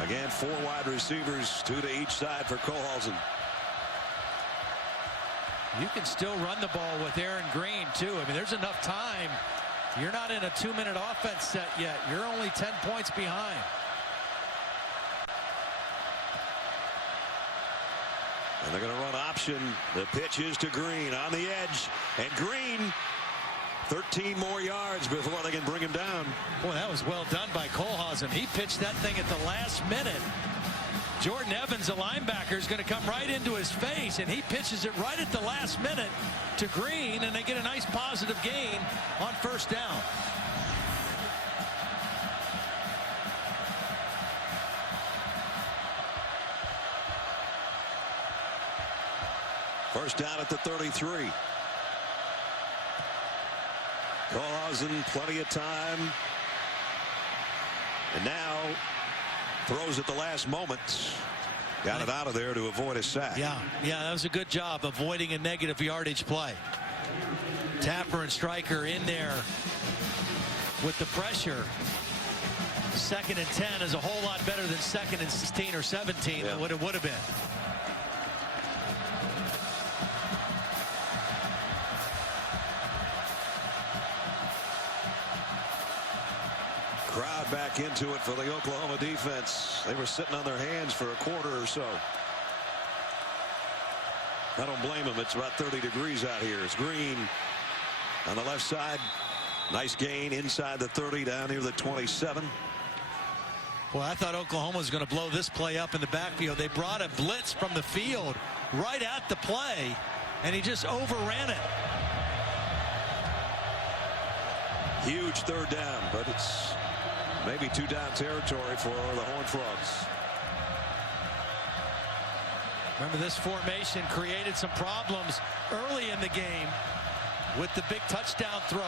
Again, 4 wide receivers, 2 to each side for Kohlhausen. You can still run the ball with Aaron Green, too. I mean, there's enough time. You're not in a 2-minute offense set yet. You're only 10 points behind. And they're going to run option. The pitch is to Green on the edge. And Green, 13 more yards before they can bring him down. Boy, that was well done by Kohlhausen. He pitched that thing at the last minute. Jordan Evans, a linebacker, is going to come right into his face, and he pitches it right at the last minute to Green, and they get a nice positive gain on first down. First down at the 33. Kohlhausen, plenty of time. And now throws at the last moment. Got it out of there to avoid a sack. Yeah, that was a good job avoiding a negative yardage play. Tapper and Stryker in there with the pressure. 2nd and 10 is a whole lot better than 2nd and 16 or 17 than what it would have been. Crowd back into it for the Oklahoma defense. They were sitting on their hands for a quarter or so. I don't blame them. It's about 30 degrees out here. It's Green on the left side. Nice gain inside the 30 down near the 27. Well, I thought Oklahoma was going to blow this play up in the backfield. They brought a blitz from the field right at the play, and he just overran it. Huge 3rd down, but it's maybe 2 down territory for the Horned Frogs. Remember, this formation created some problems early in the game with the big touchdown throw.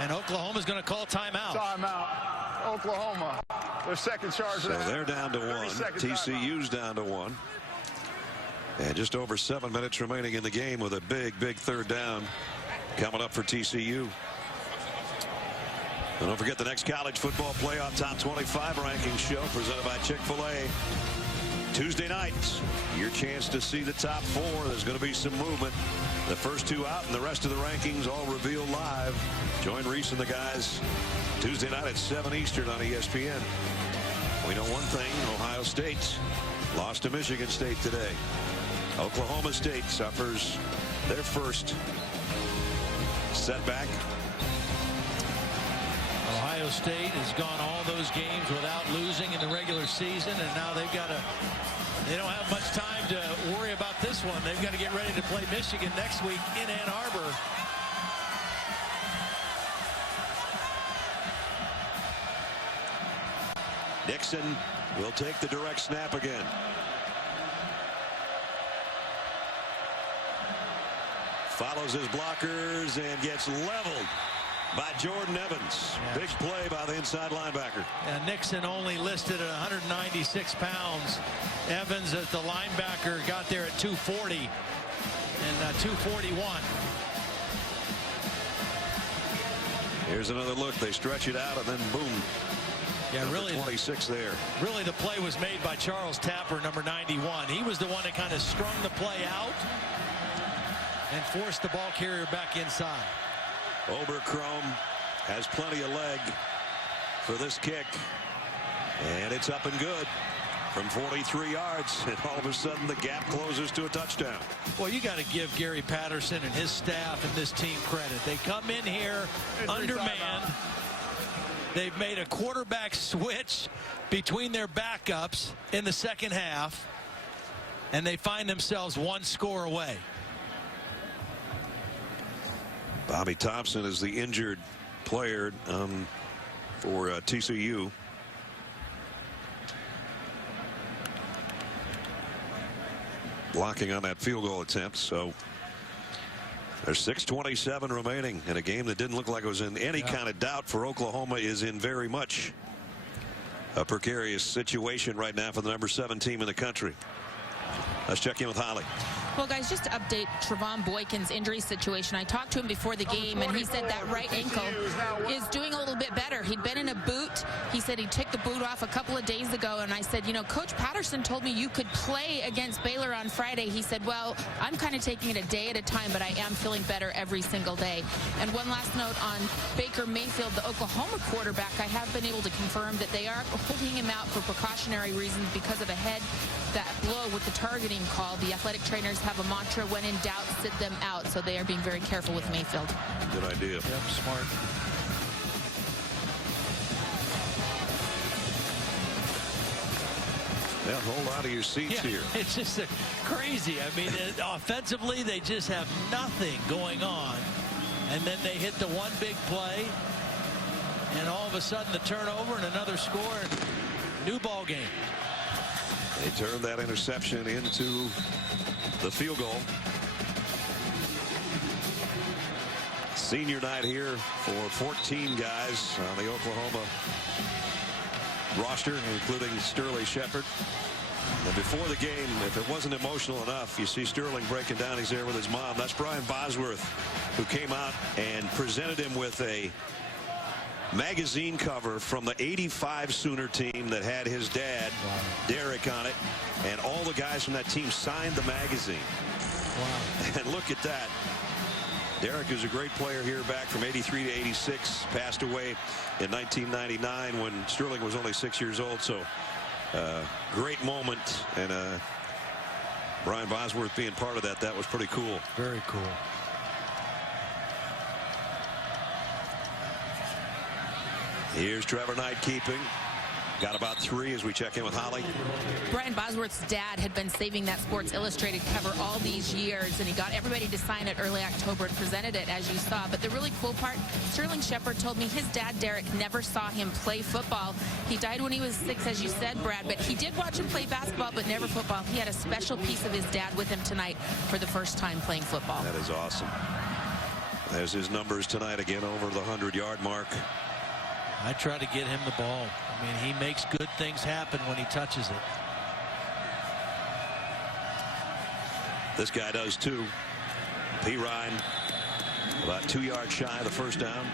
And Oklahoma's going to call timeout. Timeout. Oklahoma. Their second charge. So they're down to 1. TCU's down to 1. And just over 7 minutes remaining in the game with a big 3rd down coming up for TCU. And don't forget the next college football playoff top 25 rankings show presented by Chick-fil-A. Tuesday nights, your chance to see the top 4. There's going to be some movement. The first 2 out and the rest of the rankings all revealed live. Join Reese and the guys Tuesday night at 7 Eastern on ESPN. We know one thing, Ohio State lost to Michigan State today. Oklahoma State suffers their first setback. Ohio State has gone all those games without losing in the regular season, and now they don't have much time to worry about this one. They've got to get ready to play Michigan next week in Ann Arbor. Nixon will take the direct snap again. Follows his blockers and gets leveled by Jordan Evans. Yeah. Big play by the inside linebacker. And Nixon only listed at 196 pounds. Evans, as the linebacker, got there at 240 and 241. Here's another look. They stretch it out and then boom. Yeah, really. 26 there. Really, the play was made by Charles Tapper, number 91. He was the one that kind of strung the play out and forced the ball carrier back inside. Oberkrom has plenty of leg for this kick. And it's up and good from 43 yards. And all of a sudden the gap closes to a touchdown. Well, you got to give Gary Patterson and his staff and this team credit. They come in here undermanned. They've made a quarterback switch between their backups in the second half. And they find themselves 1 score away. Bobby Thompson is the injured player for TCU. Blocking on that field goal attempt. So there's 6:27 remaining in a game that didn't look like it was in any kind of doubt for Oklahoma is in very much. a precarious situation right now for the #7 team in the country. Let's check in with Holly. Well, guys, just to update Trevon Boykin's injury situation. I talked to him before the game, and he said that right ankle is doing a little bit better. He'd been in a boot. He said he took the boot off a couple of days ago, and I said, you know, Coach Patterson told me you could play against Baylor on Friday. He said, well, I'm kind of taking it a day at a time, but I am feeling better every single day. And one last note on Baker Mayfield, the Oklahoma quarterback. I have been able to confirm that they are holding him out for precautionary reasons because of a head that blow with the targeting call. The athletic trainers have a mantra: when in doubt, sit them out. So they are being very careful with Mayfield. Good idea. Yep, smart. Yeah, hold on to your seats here. It's just crazy. I mean, offensively, they just have nothing going on. And then they hit the one big play. And all of a sudden, the turnover and another score. New ball game. They turned that interception into the field goal. Senior night here for 14 guys on the Oklahoma roster, including Sterling Shepard. And before the game, if it wasn't emotional enough, you see Sterling breaking down. He's there with his mom. That's Brian Bosworth, who came out and presented him with a magazine cover from the '85 Sooner team that had his dad, Derek, on it, and all the guys from that team signed the magazine. Wow. And look at that. Derek is a great player here back from '83 to '86, passed away in 1999 when Sterling was only 6 years old. So great moment, and Brian Bosworth being part of that was pretty cool. Very cool. Here's Trevor Knight keeping. Got about 3 as we check in with Holly. Brian Bosworth's dad had been saving that Sports Illustrated cover all these years, and he got everybody to sign it early October and presented it, as you saw. But the really cool part, Sterling Shepard told me his dad, Derek, never saw him play football. He died when he was 6, as you said, Brad, but he did watch him play basketball, but never football. He had a special piece of his dad with him tonight for the first time playing football. That is awesome. There's his numbers tonight, again over the 100-yard mark. I try to get him the ball. I mean, he makes good things happen when he touches it. This guy does too. P. Ryan, about 2 yards shy of the first down.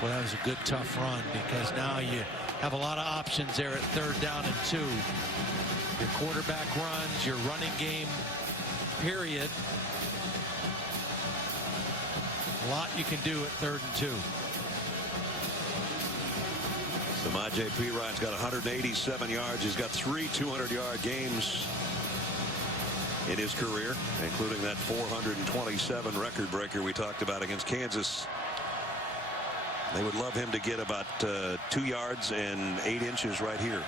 Well, that was a good, tough run, because now you have a lot of options there at 3rd down and 2. Your quarterback runs, your running game, period. A lot you can do at 3rd and 2. Samaje Perine's got 187 yards. He's got 3 200-yard games in his career, including that 427 record breaker we talked about against Kansas. They would love him to get about 2 yards and 8 inches right here.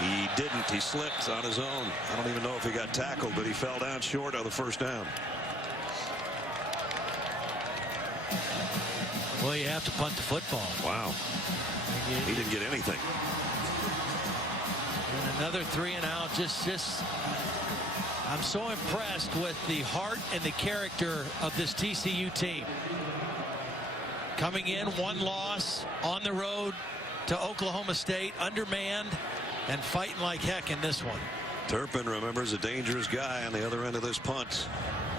He didn't. He slipped on his own. I don't even know if he got tackled, but he fell down short on the first down. Well, you have to punt the football. Wow. He didn't get anything. And another 3 and out. I'm so impressed with the heart and the character of this TCU team. Coming in, 1 loss on the road to Oklahoma State, undermanned, and fighting like heck in this one. Turpin, remember, is a dangerous guy on the other end of this punt.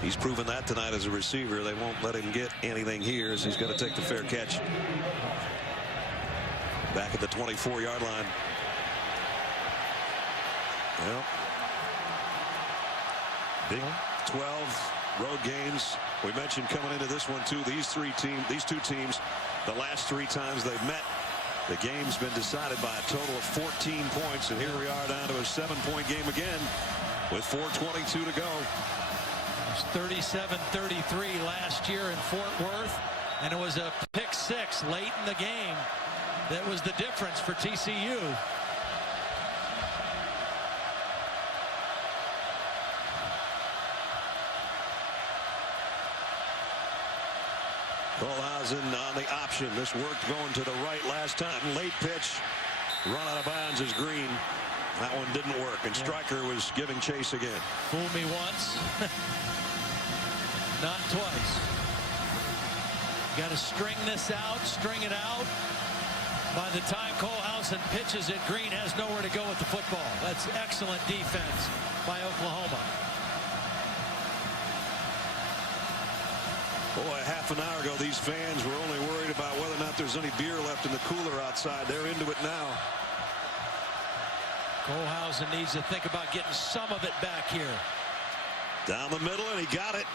He's proven that tonight as a receiver. They won't let him get anything here, as he's got to take the fair catch. Back at the 24-yard line. Well, Big 12 road games. We mentioned coming into this one too. These two teams, the last 3 times they've met, the game's been decided by a total of 14 points, and here we are down to a 7-point game again with 4:22 to go. It was 37-33 last year in Fort Worth, and it was a pick 6 late in the game that was the difference for TCU. Kohlhausen on the option. This worked going to the right last time. Late pitch. Run out of bounds is Green. That one didn't work, and Stryker was giving chase again. Fool me once. Not twice. Got to string this out, string it out. By the time Kohlhausen pitches it, Green has nowhere to go with the football. That's excellent defense by Oklahoma. Boy, half an hour ago, these fans were only worried about whether or not there's any beer left in the cooler outside. They're into it now. Kohlhausen needs to think about getting some of it back here. Down the middle, and he got it.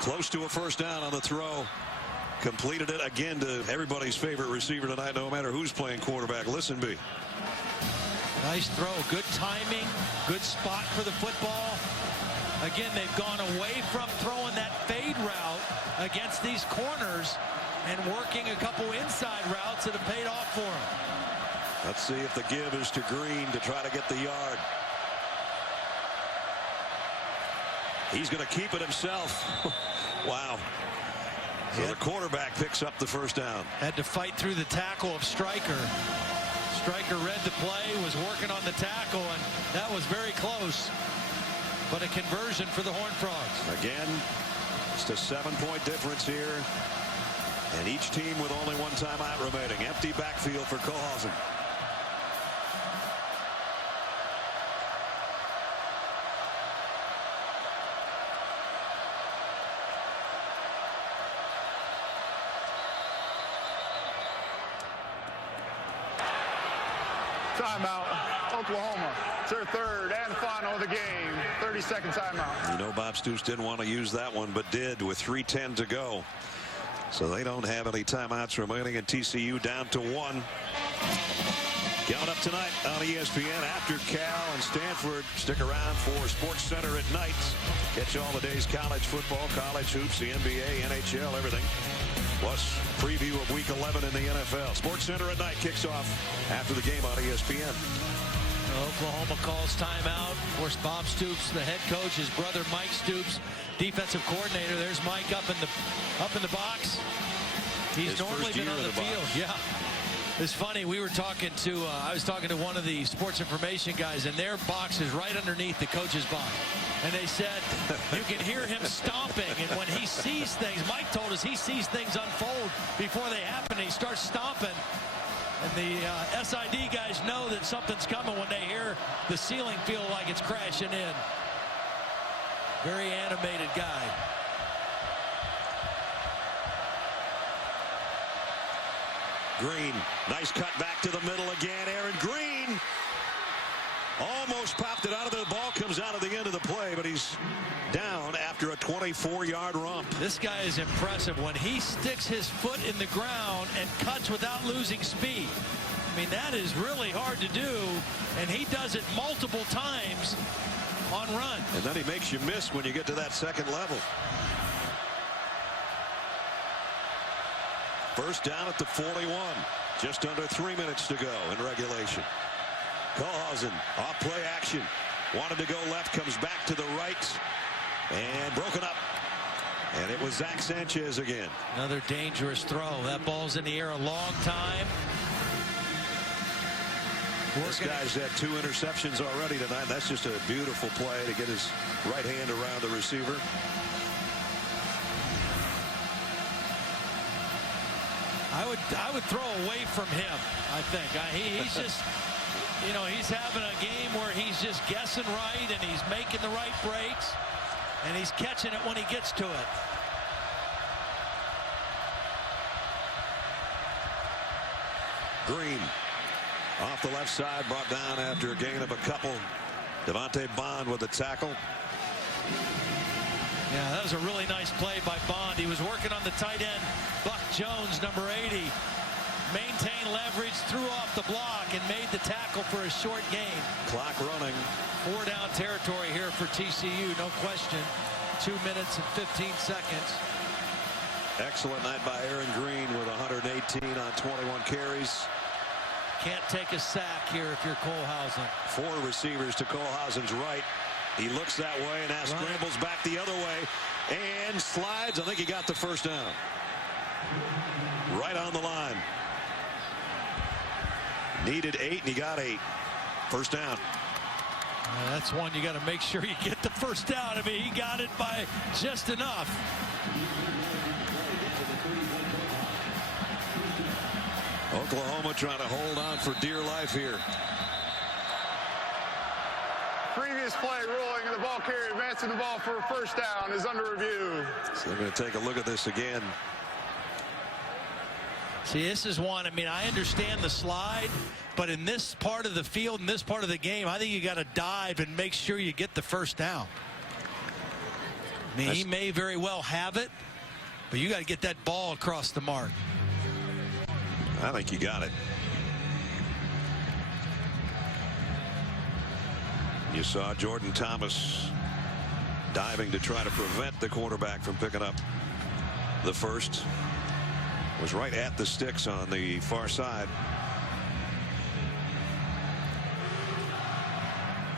Close to a first down on the throw. Completed it again to everybody's favorite receiver tonight, no matter who's playing quarterback. Listenby. Nice throw. Good timing. Good spot for the football. Again, they've gone away from throwing that fade route against these corners and working a couple inside routes that have paid off for them. Let's see if the give is to Green to try to get the yard. He's going to keep it himself. Wow. So the quarterback picks up the first down. Had to fight through the tackle of Stryker. Stryker read the play, was working on the tackle, and that was very close. But a conversion for the Horned Frogs. Again, just a 7-point difference here. And each team with only one timeout remaining. Empty backfield for Kohlhausen. Timeout, Oklahoma. It's their third and final of the game. 30-second timeout. You know, Bob Stoops didn't want to use that one, but did with 3:10 to go. So they don't have any timeouts remaining, and TCU down to 1. Coming up tonight on ESPN after Cal and Stanford. Stick around for SportsCenter at night. Catch all the day's college football, college hoops, the NBA, NHL, everything. Plus, preview of Week 11 in the NFL. SportsCenter at night kicks off after the game on ESPN. Oklahoma calls timeout. Of course, Bob Stoops, the head coach, his brother Mike Stoops, defensive coordinator. There's Mike up in the box. He's normally been on the field. Yeah. It's funny, we were talking to, I was talking to one of the sports information guys, and their box is right underneath the coach's box. And they said, you can hear him stomping, and when he sees things, Mike told us he sees things unfold before they happen, and he starts stomping. And the SID guys know that something's coming when they hear the ceiling feel like it's crashing in. Very animated guy. Green, nice cut back to the middle again. Aaron Green almost popped it out of there. The ball comes out at the end of the play, but he's down after a 24-yard romp. This guy is impressive when he sticks his foot in the ground and cuts without losing speed. I mean, that is really hard to do, and he does it multiple times on run. And then he makes you miss when you get to that second level. First down at the 41. Just under 3 minutes to go in regulation. Kohlhausen off play action. Wanted to go left, comes back to the right. And broken up. And it was Zach Sanchez again. Another dangerous throw. That ball's in the air a long time. This guy's had 2 interceptions already tonight. That's just a beautiful play to get his right hand around the receiver. I would throw away from him, I think. He's just, you know, he's having a game where he's just guessing right and he's making the right breaks and he's catching it when he gets to it. Green off the left side, brought down after a gain of a couple. Devontae Bond with the tackle. Yeah, that was a really nice play by Bond. He was working on the tight end, Buck Jones, number 80. Maintained leverage, threw off the block, and made the tackle for a short gain. Clock running. 4 down territory here for TCU, no question. 2 minutes and 15 seconds. Excellent night by Aaron Green with 118 on 21 carries. Can't take a sack here if you're Kohlhausen. 4 receivers to Kohlhausen's right. He looks that way and now scrambles back the other way and slides. I think he got the first down. Right on the line. Needed 8 and he got 8. First down. That's one you got to make sure you get the first down. I mean, he got it by just enough. Oklahoma trying to hold on for dear life here. Previous play ruling, and the ball carrier advancing the ball for a first down is under review. So they're going to take a look at this again. See, this is one, I mean, I understand the slide, but in this part of the field, in this part of the game, I think you got to dive and make sure you get the first down. I mean, he may very well have it, but you got to get that ball across the mark. I think you got it. You saw Jordan Thomas diving to try to prevent the quarterback from picking up the first. Was right at the sticks on the far side.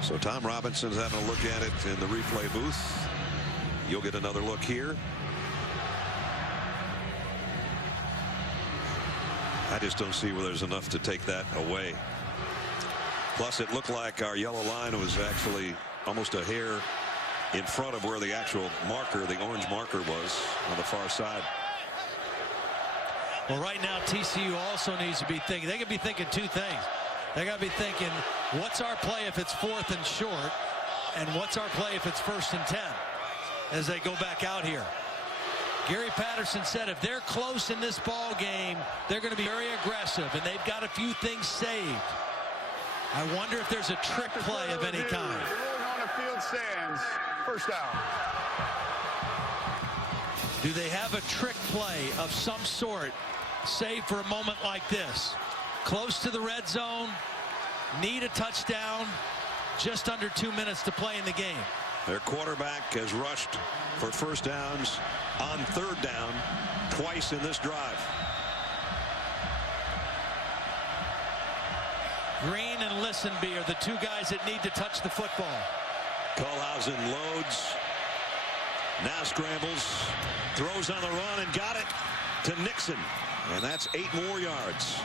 So Tom Robinson's having a look at it in the replay booth. You'll get another look here. I just don't see where there's enough to take that away. Plus, it looked like our yellow line was actually almost a hair in front of where the actual marker, the orange marker, was on the far side. Well, right now, TCU also needs to be thinking. They could be thinking two things. They got to be thinking, what's our play if it's 4th and short, and what's our play if it's 1st and 10 as they go back out here. Gary Patterson said if they're close in this ball game, they're going to be very aggressive, and they've got a few things saved. I wonder if there's a trick play of any kind. On the field stands. First down. Do they have a trick play of some sort, save for a moment like this? Close to the red zone, need a touchdown, just under 2 minutes to play in the game. Their quarterback has rushed for first downs on 3rd down twice in this drive. Green and Listenby are the two guys that need to touch the football. Kohlhausen loads, now scrambles, throws on the run and got it to Nixon, and that's 8 more yards.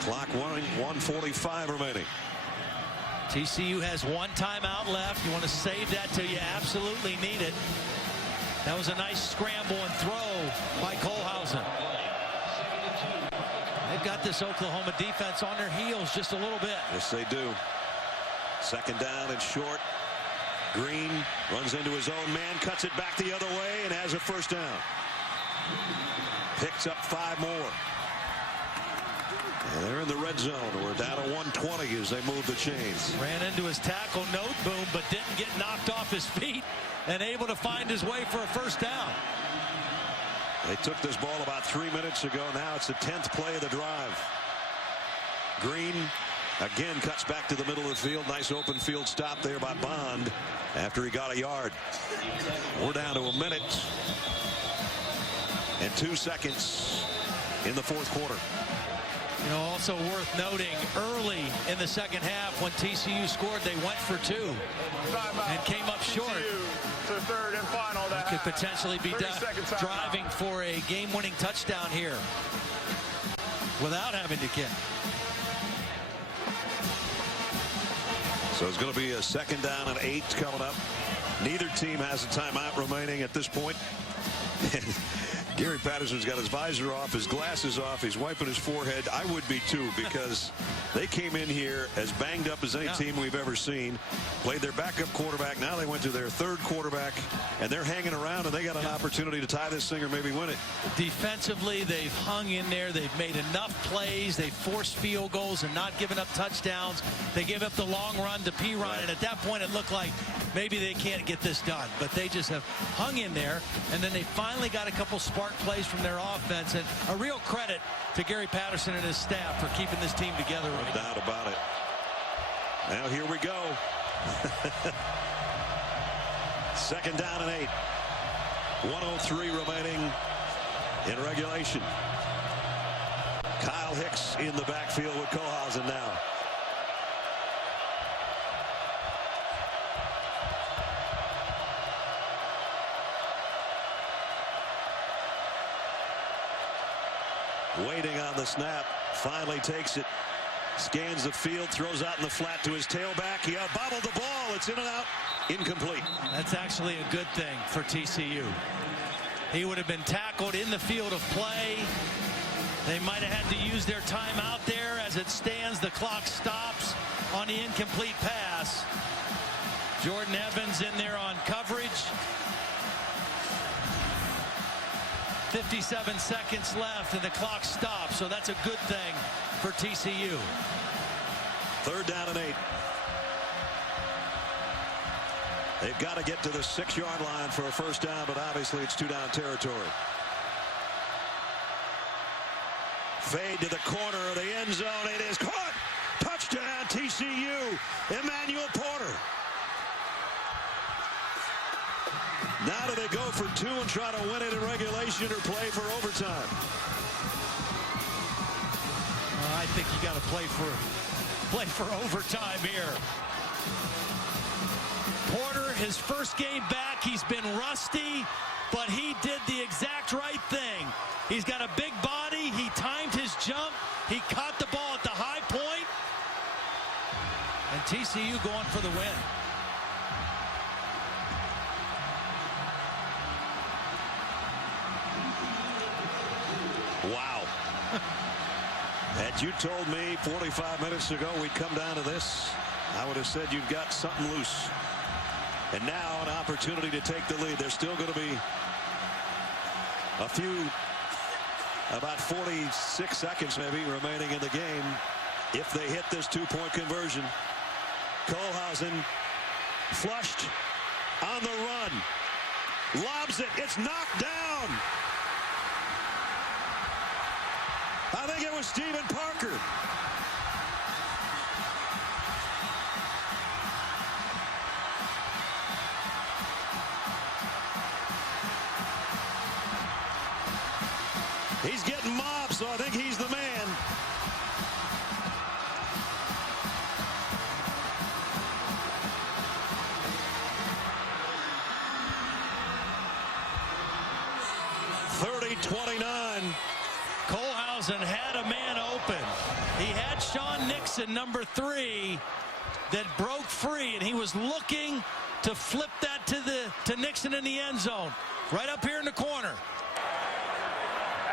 Clock running, 1:45 remaining. TCU has 1 timeout left. You want to save that till you absolutely need it. That was a nice scramble and throw by Kohlhausen. They've got this Oklahoma defense on their heels just a little bit. Yes, they do. 2nd down and short. Green runs into his own man, cuts it back the other way, and has a first down. Picks up 5 more. And they're in the red zone. We're down to 120 as they move the chains. Ran into his tackle, Noteboom, but didn't get knocked off his feet and able to find his way for a first down. They took this ball about 3 minutes ago. Now it's the 10th play of the drive. Green again cuts back to the middle of the field. Nice open field stop there by Bond after he got a yard. We're down to 1 minute and 2 seconds in the 4th quarter. You know, also worth noting, early in the 2nd half when TCU scored, they went for 2 and came up short. To 3rd and final. That could potentially be driving for a game-winning touchdown here without having to kick. So it's going to be a 2nd down and 8 coming up. Neither team has a timeout remaining at this point. Gary Patterson's got his visor off, his glasses off, he's wiping his forehead. I would be too, because they came in here as banged up as any team we've ever seen. Played their backup quarterback. Now they went to their 3rd quarterback, and they're hanging around, and they got an opportunity to tie this thing or maybe win it. Defensively, they've hung in there. They've made enough plays. They've forced field goals and not given up touchdowns. They give up the long run to Perine, and at that point it looked like maybe they can't get this done. But they just have hung in there, and then they finally got a couple spark plays from their offense, and a real credit to Gary Patterson and his staff for keeping this team together. No doubt about it. Now here we go. 2nd down and 8. 1:03 remaining in regulation. Kyle Hicks in the backfield with Kohlhausen now. Waiting on the snap, finally takes it, scans the field, throws out in the flat to his tailback. He bobbled the ball. It's in and out, incomplete. That's actually a good thing for TCU. He would have been tackled in the field of play. They might have had to use their timeout there. As it stands, the clock stops on the incomplete pass. Jordan Evans in there on coverage. 57 seconds left and the clock stops, so that's a good thing for TCU. 3rd down and 8. They've got to get to the 6-yard line for a first down, but obviously it's 2-down territory. Fade to the corner of the end zone. It is caught. Touchdown TCU. Emmanuel Porter. Now do they go for 2 and try to win it in regulation or play for overtime? I think you got to play for overtime here. Porter, his first game back, he's been rusty, but he did the exact right thing. He's got a big body. He timed his jump. He caught the ball at the high point. And TCU going for the win. Wow. Had you told me 45 minutes ago we'd come down to this, I would have said you've got something loose. And now an opportunity to take the lead. There's still going to be a few, about 46 seconds maybe remaining in the game if they hit this 2-point conversion. Kohlhausen flushed on the run. Lobs it. It's knocked down. I think it was Stephen Parker. He's getting mobbed, so I think he's the man. Kohlhausen had a man open. He had Sean Nixon, number 3, that broke free, and he was looking to flip that to Nixon in the end zone, right up here in the corner.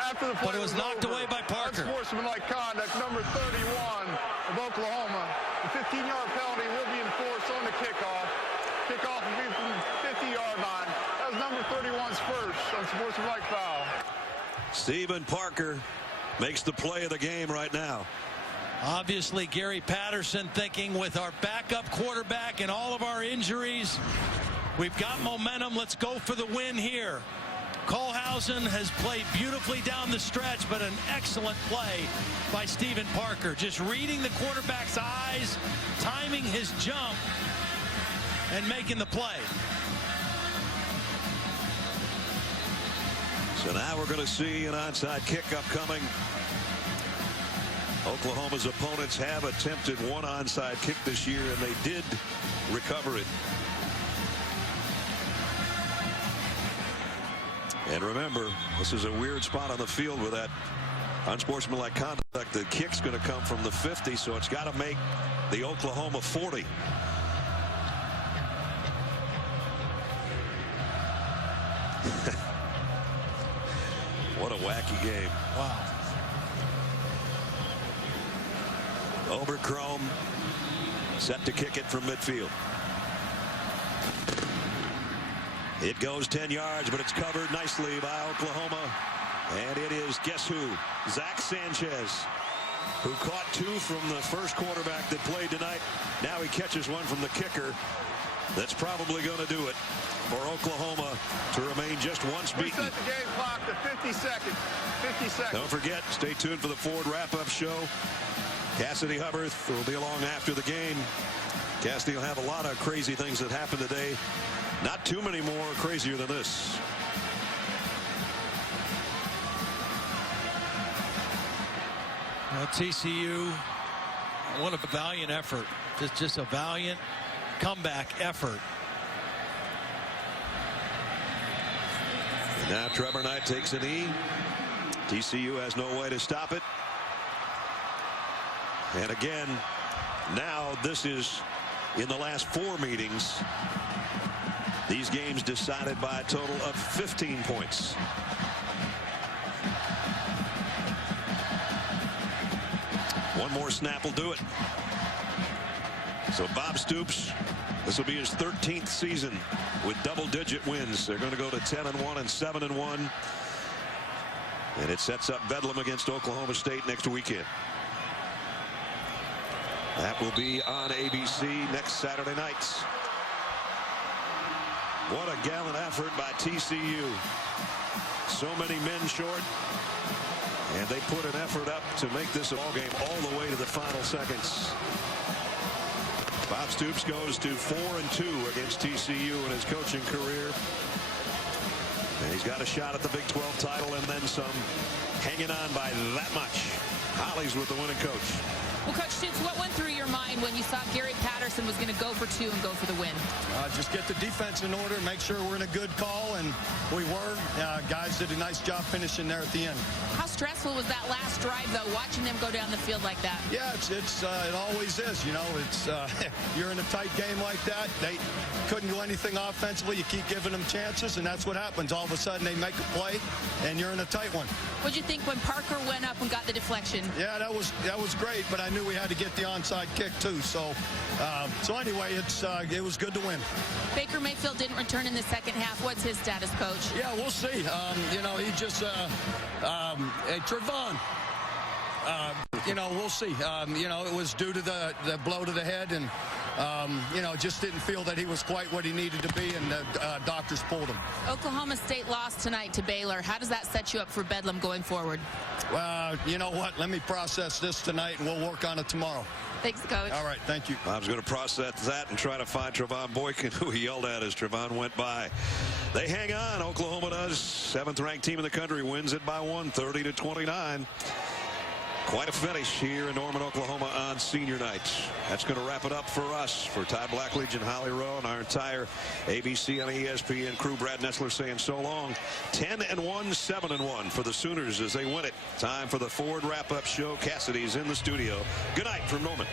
After the play but it was knocked away by Parker. Unsportsmanlike conduct, number 31 of Oklahoma. The 15-yard penalty will be enforced on the kickoff. Kickoff will be from the 50-yard line. That was number 31's first unsportsmanlike foul. Stephen Parker makes the play of the game right now. Obviously, Gary Patterson thinking, with our backup quarterback and all of our injuries, we've got momentum. Let's go for the win here. Kohlhausen has played beautifully down the stretch, but an excellent play by Stephen Parker. Just reading the quarterback's eyes, timing his jump, and making the play. So now we're going to see an onside kick upcoming. Oklahoma's opponents have attempted one onside kick this year, and they did recover it. And remember, this is a weird spot on the field with that unsportsmanlike conduct. The kick's going to come from the 50, so it's got to make the Oklahoma 40. What a wacky game. Wow. Oberchrome set to kick it from midfield. It goes 10 yards, but it's covered nicely by Oklahoma. And it is, guess who? Zach Sanchez, who caught 2 from the first quarterback that played tonight. Now he catches one from the kicker. That's probably going to do it for Oklahoma to remain just once beaten. Set the game clock to 50 seconds. 50 seconds. Don't forget, stay tuned for the Ford wrap-up show. Cassidy Hubbard will be along after the game. Cassidy will have a lot of crazy things that happened today. Not too many more crazier than this. Well, TCU, what a valiant effort. Just a valiant comeback effort. And now Trevor Knight takes a knee. TCU has no way to stop it. And again, now this is in the last 4 meetings. These games decided by a total of 15 points. One more snap will do it. So Bob Stoops, this will be his 13th season with double-digit wins. They're going to go to 10-1 and 7-1. And it sets up Bedlam against Oklahoma State next weekend. That will be on ABC next Saturday nights. What a gallant effort by TCU. So many men short. And they put an effort up to make this a ball game all the way to the final seconds. Bob Stoops goes to 4-2 against TCU in his coaching career. And he's got a shot at the Big 12 title and then some, hanging on by that much. Holly's with the winning coach. Well, Coach Stoops, what went through your mind when you saw Gary Patterson was going to go for 2 and go for the win? Just get the defense in order, make sure we're in a good call, and we were. Guys did a nice job finishing there at the end. How stressful was that last drive, though, watching them go down the field like that? Yeah, it always is. You know, it's you're in a tight game like that. They couldn't do anything offensively. You keep giving them chances, and that's what happens. All of a sudden, they make a play, and you're in a tight one. What did you think when Parker went up and got the deflection? Yeah, that was great, but I knew we had to get the onside kick too. So anyway, it was good to win. Baker Mayfield didn't return in the second half. What's his status, Coach? Yeah, we'll see. You know, he just Trevon. You know, we'll see. You know, it was due to the blow to the head, and you know, just didn't feel that he was quite what he needed to be, and the doctors pulled him. Oklahoma State lost tonight to Baylor. How does that set you up for Bedlam going forward? You know what? Let me process this tonight, and we'll work on it tomorrow. Thanks, Coach. All right, thank you. Bob's going to process that and try to find Trevon Boykin, who he yelled at as Trevon went by. They hang on. Oklahoma does. 7th-ranked team in the country wins it by 1, 30-29. Quite a finish here in Norman, Oklahoma on senior night. That's going to wrap it up for us. For Todd Blackledge and Holly Rowe and our entire ABC and ESPN crew, Brad Nessler saying so long. 10-1, 7-1 for the Sooners as they win it. Time for the Ford wrap-up show. Cassidy's in the studio. Good night from Norman.